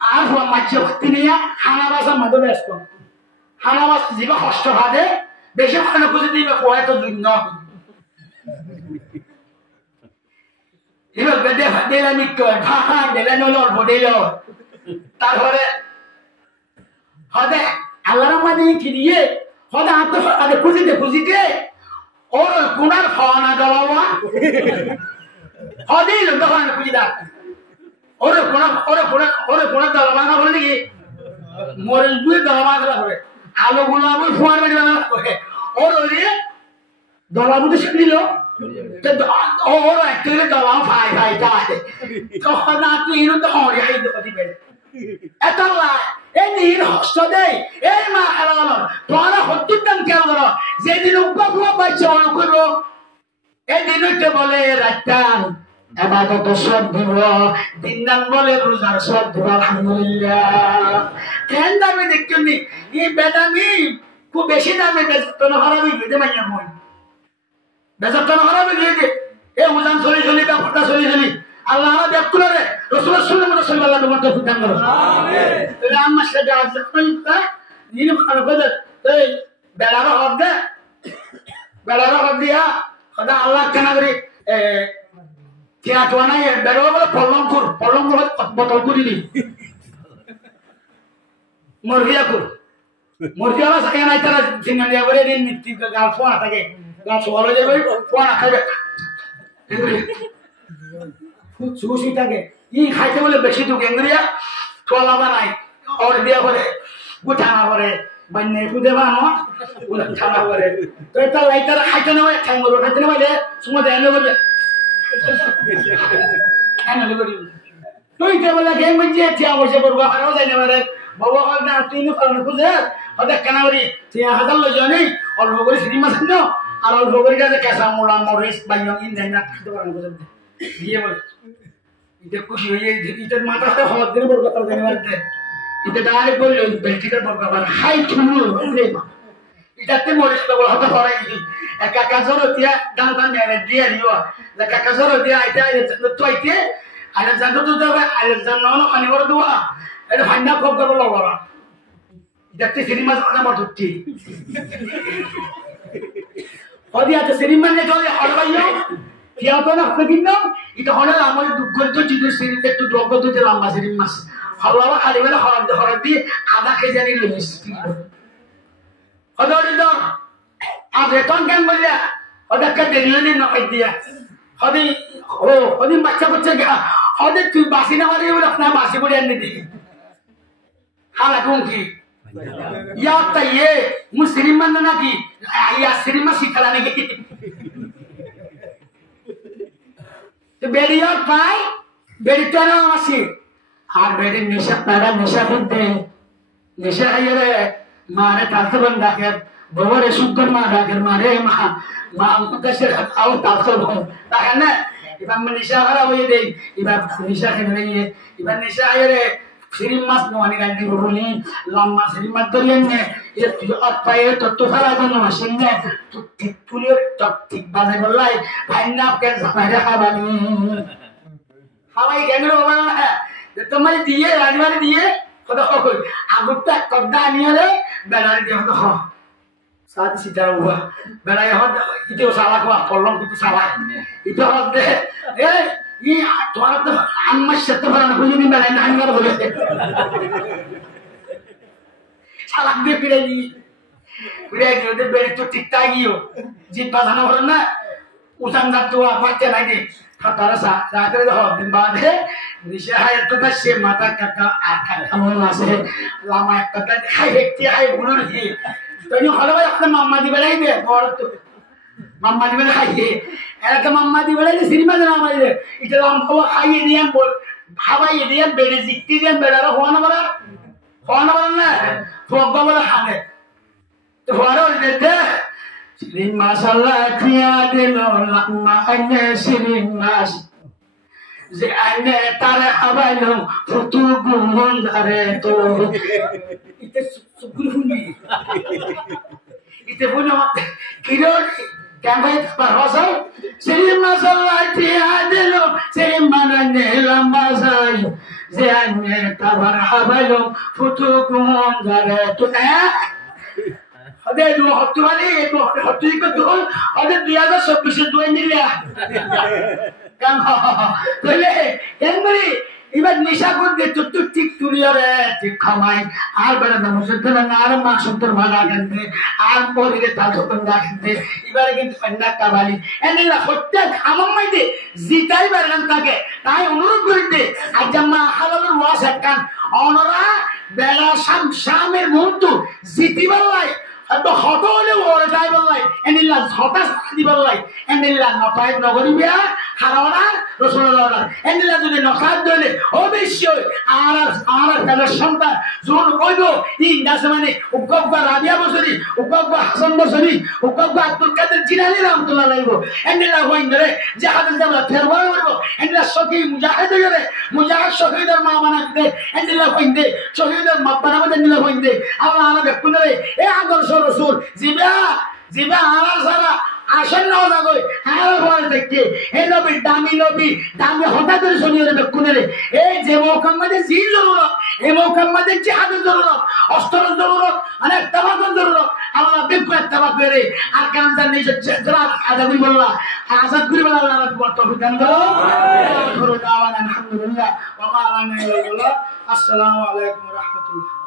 ar ho majjo khotiniya hana basa mado besko hana bas jiba hosto hade beshi khana kuji dibe koy to dunno iba bede hadela mikko ha dela no lor bodelo tarpore হদে আল্লাহর মানে কি দিয়ে হদে আত্ম আরে খুঁজিতে ওর গুনার খাওয়ানা দলাওয়া হদে লোক তখন খুঁজিদা ওরে কোনা দলাওয়া না বলে নাকি মরে দুই দলাওয়া গলা করে আলো গুলো আমি ফোয়ার মেরে না করে ওর ওরে দলাবুতে শিখিল তো ওর একটা দলাও ফাই তাই তখন তুই ইনো তো হরি আই দিবে এতলা এই নির হস্ত দেই এই মা হারালো তোরা হত্যুদান কেন করো যেদিন উপভোগ পাইছো মনে করো এই দিনতে বলে রাতান ইবাদত সব দিব দিনদান বলে রোজার সব দিব আলহামদুলিল্লাহ কেন দামে দেখছনি এই বেদামি খুব বেশি দামে বেজতন হারাবি দিতে মাইয়া মই বেজতন হারাবি দিতে এই উজান চলি বা ফটা চলি আল্লাহ না দেখলো রে রাসূল সাল্লাল্লাহু আলাইহি ওয়াসাল্লাম তোমাকে ফুটান করো আমিন তাহলে আমরা সেটা আজ কইতা নিন আর বলে এই বেলার হদ দিয়া খোদা আল্লাহ কেন করে তিয়া তো নাই বেরো বলে পলঙ্কুর বোতল করি দি মরহিয়া সাকে নাই তারা জিঙ্গা দিয়া বলে দিন মিত্তি গাল ফোন থাকে গাল সওয়ালে যাবে ফোন খাবে সুসি থাকে ই খাইতে বলে বেশি তো গেঙ্গরিয়া তোলা বানাই और दिया करे गुठाना करे बन्ने खुदे बानो गुठाना करे तो এটা লাইটার খাইতে না হয় খাই মরো খাইতে না হইলে সুমা দেন বলে কেন লগরি তুই তে বলে গেম বুঝে তিয়া বসে পড়বা আরো যাই না রে বাবা আর না তুই নো কারণ খুঁজে ওদে কেনারি তিয়া হাজার লই জানি আর লগরি সিনেমা সান্ন আর লগরি কাছে কেসা মোলা মরিস বাইয়ং ইন দেনা খাইতে পারেন বুঝে দিয়ে বলে এটা খুশি হয়ে ইটার মাথাতে হলদ দিলে বড় কথা দেনে মারতে এটা ডাইরেক্ট বললো বেলটিটার বড় কথা হাই থুলু রে মা এটাতে মরিস তো বল হতে পারে একা কাজর দিয়া দান নেরে দিয়া দিও একা কাজর দিয়া আইতে তো আইতে আলে জানো তো যাবে আলে জানো না খানি বড় দোয়া এটা ফাইনা কব করব লগরা দেখতে সিনেমা জানা মরতুটি ওদিয়া তো সিনেমা নে চলে হড়বাইও কিয়া তো না কিন্তু এটা হলো আমার দুর্গত জিনিস সিরিতে একটু দুর্গত যে লম্বা সিরিম মাছ হাওয়া খালি বলে হরদ দিয়ে আধা কেজি নিয়ে লইস হদরি তো আজ রেতন কেন বললা ওদেরকে দেরিয়ে না খাই দিয়া হদি বাচ্চা গা হদে তুই বাসি না মারি বলে না বাসি করে আনি দি হালা কোন কি ইয়া তাইয়ে মুসলিম মান নাকি ইয়া সিরিমা শিখালা নাকি বেরিয়ার পাই বেরিটানো আসি আর বেডে নেশা তারা নেশা করতে নেশা খাইয়ে মারে তালতে বন ডাকের বউরে সুন্দর মা ডাকের মারে মা মা কাছে আও তালতে বন তাই না এবার নেশা খারাপ হয়ে দেই এবার নেশা খেয়ে নিয়ে এবার নেশা আইরে সিরিম মাছ নোয়ানি গাড়ি বলি লম্বা সিরিম মাছ ধরিয়ে নে এ তুই অপায়ে তত্ত্ব ফেলা জন্য মাসিন নে তুই ঠিক তুলে ঠিক বাজে বললাই ভাই না আপকে জামাইরে খাবানি খাবাই কেন বাবা তোমায় দিয়ে রাজবাড়ি দিয়ে কত কই আগুরটা কদ্দা নিয়ে রে বেলারি দিয়ে কত সাথে সিটার উয়া বেলাই হদ ইতেও সালা কোয়া কলম কিন্তু সালা ইতে হদ দে এ ই তোমার তো আমার সাথে বলা না বুঝিনি বেলাই না আমি আর বলে সালা দিয়ে ফিরে ওদের বেড়ে তো ঠিকঠাক গিয়েও জিত বাঁধানো হলো না উঠান যাতো পাচ্ছে নাকি তারা রাত্রে দিন বাদে নিশে হায় একটা সে মাথা কাকা আঠা কেমন আছে লামা একটা খাই ব্যক্তি খাই গুলো নাকি তৈরি হলো ভাই আপনার মাম্মা দিবে লাগবে বড় তো মাম্মা দিবে খাইয়ে একটা মাম্মা দিবে লাগবে সিনেমা জানা আমাদের এটা লম্বা খাইয়ে দিয়ে ভাবাইয়ে দিয়ে বেড়ে জিততে দিয়ে বেড়ারও হওয়ানো বলা না ফোকা বলে খাবে তো হওয়ারও যেতে Sirin masalah tiada lama ane sirin mas, ze ane tara abalong foto gumun dare to. Ite sukul huni, ite punya kilo kamera parhasal. Sirin masalah tiada lo, sirin mana ne lama say, ze ane tara abalong foto gumun dare to. Ada dua hotu kali, hotu ikut dua, ada 2024 Millia kan তাহলে এমনি এবার নেশা করতে তো ঠিক তুলিয়ারে ঠিক খামাই আর বেড়া না মুসলতে না আর মা সন্তর ভাগা কেনতে আর পরে তাল যখন রাখতে এবারে কিন্তু পান্ডা কাবালি এনেলা হত্যা খামাম মাইতে জিতাই পারলাম তাকে তাই অনুরোধ করিতে আজ মা হালালের ওয়াজ একখান অনরা বেড়া শামের মুহূর্ত জিতিবার লাই Aduh, hoto le wore tai balai, enilla hotas di balai, enilla nokai nogori biya, harawara, Rasulullah, enilla jodi nokai dole, obishoy, ara kala shanta, zon oido, inda samane, ukabba Rabia Bosori, ukabba Hasan Bosori, ukabba Abdul Qadir Jilani rahmatullah alaihi, enilla hoindre, jihad jamla therwa woro, enilla shoki mujahid yore, mujahid shohidar ma banakde, enilla hoinde, shohidar mabana made enilla hoinde, Allah ala bekunare, e agor রসুল জিবা হারাল সারা আসেন না ওটা কই হারাল বলে দেখতে এই নবী দামি হঠাৎ করে শুনিয়ে দেবে কোনের এই যে মোহাম্মদের জিল জরুরত এই মোহাম্মদের জিহাদের জরুরত অস্ত্রের জরুরত অনেক তাবাকের জরুরত আল্লাহ বিপুল তাবাক করে আর কেন জান নিজে যারা আজাদ করি বললা আজাদ করি বললা আল্লাহ রাব্বুল তৌফিক দান করো দাওয়ানা আলহামদুলিল্লাহ ওয়া মা আলানা ইল্লা আসসালামু আলাইকুম ওয়া রাহমাতুল্লাহ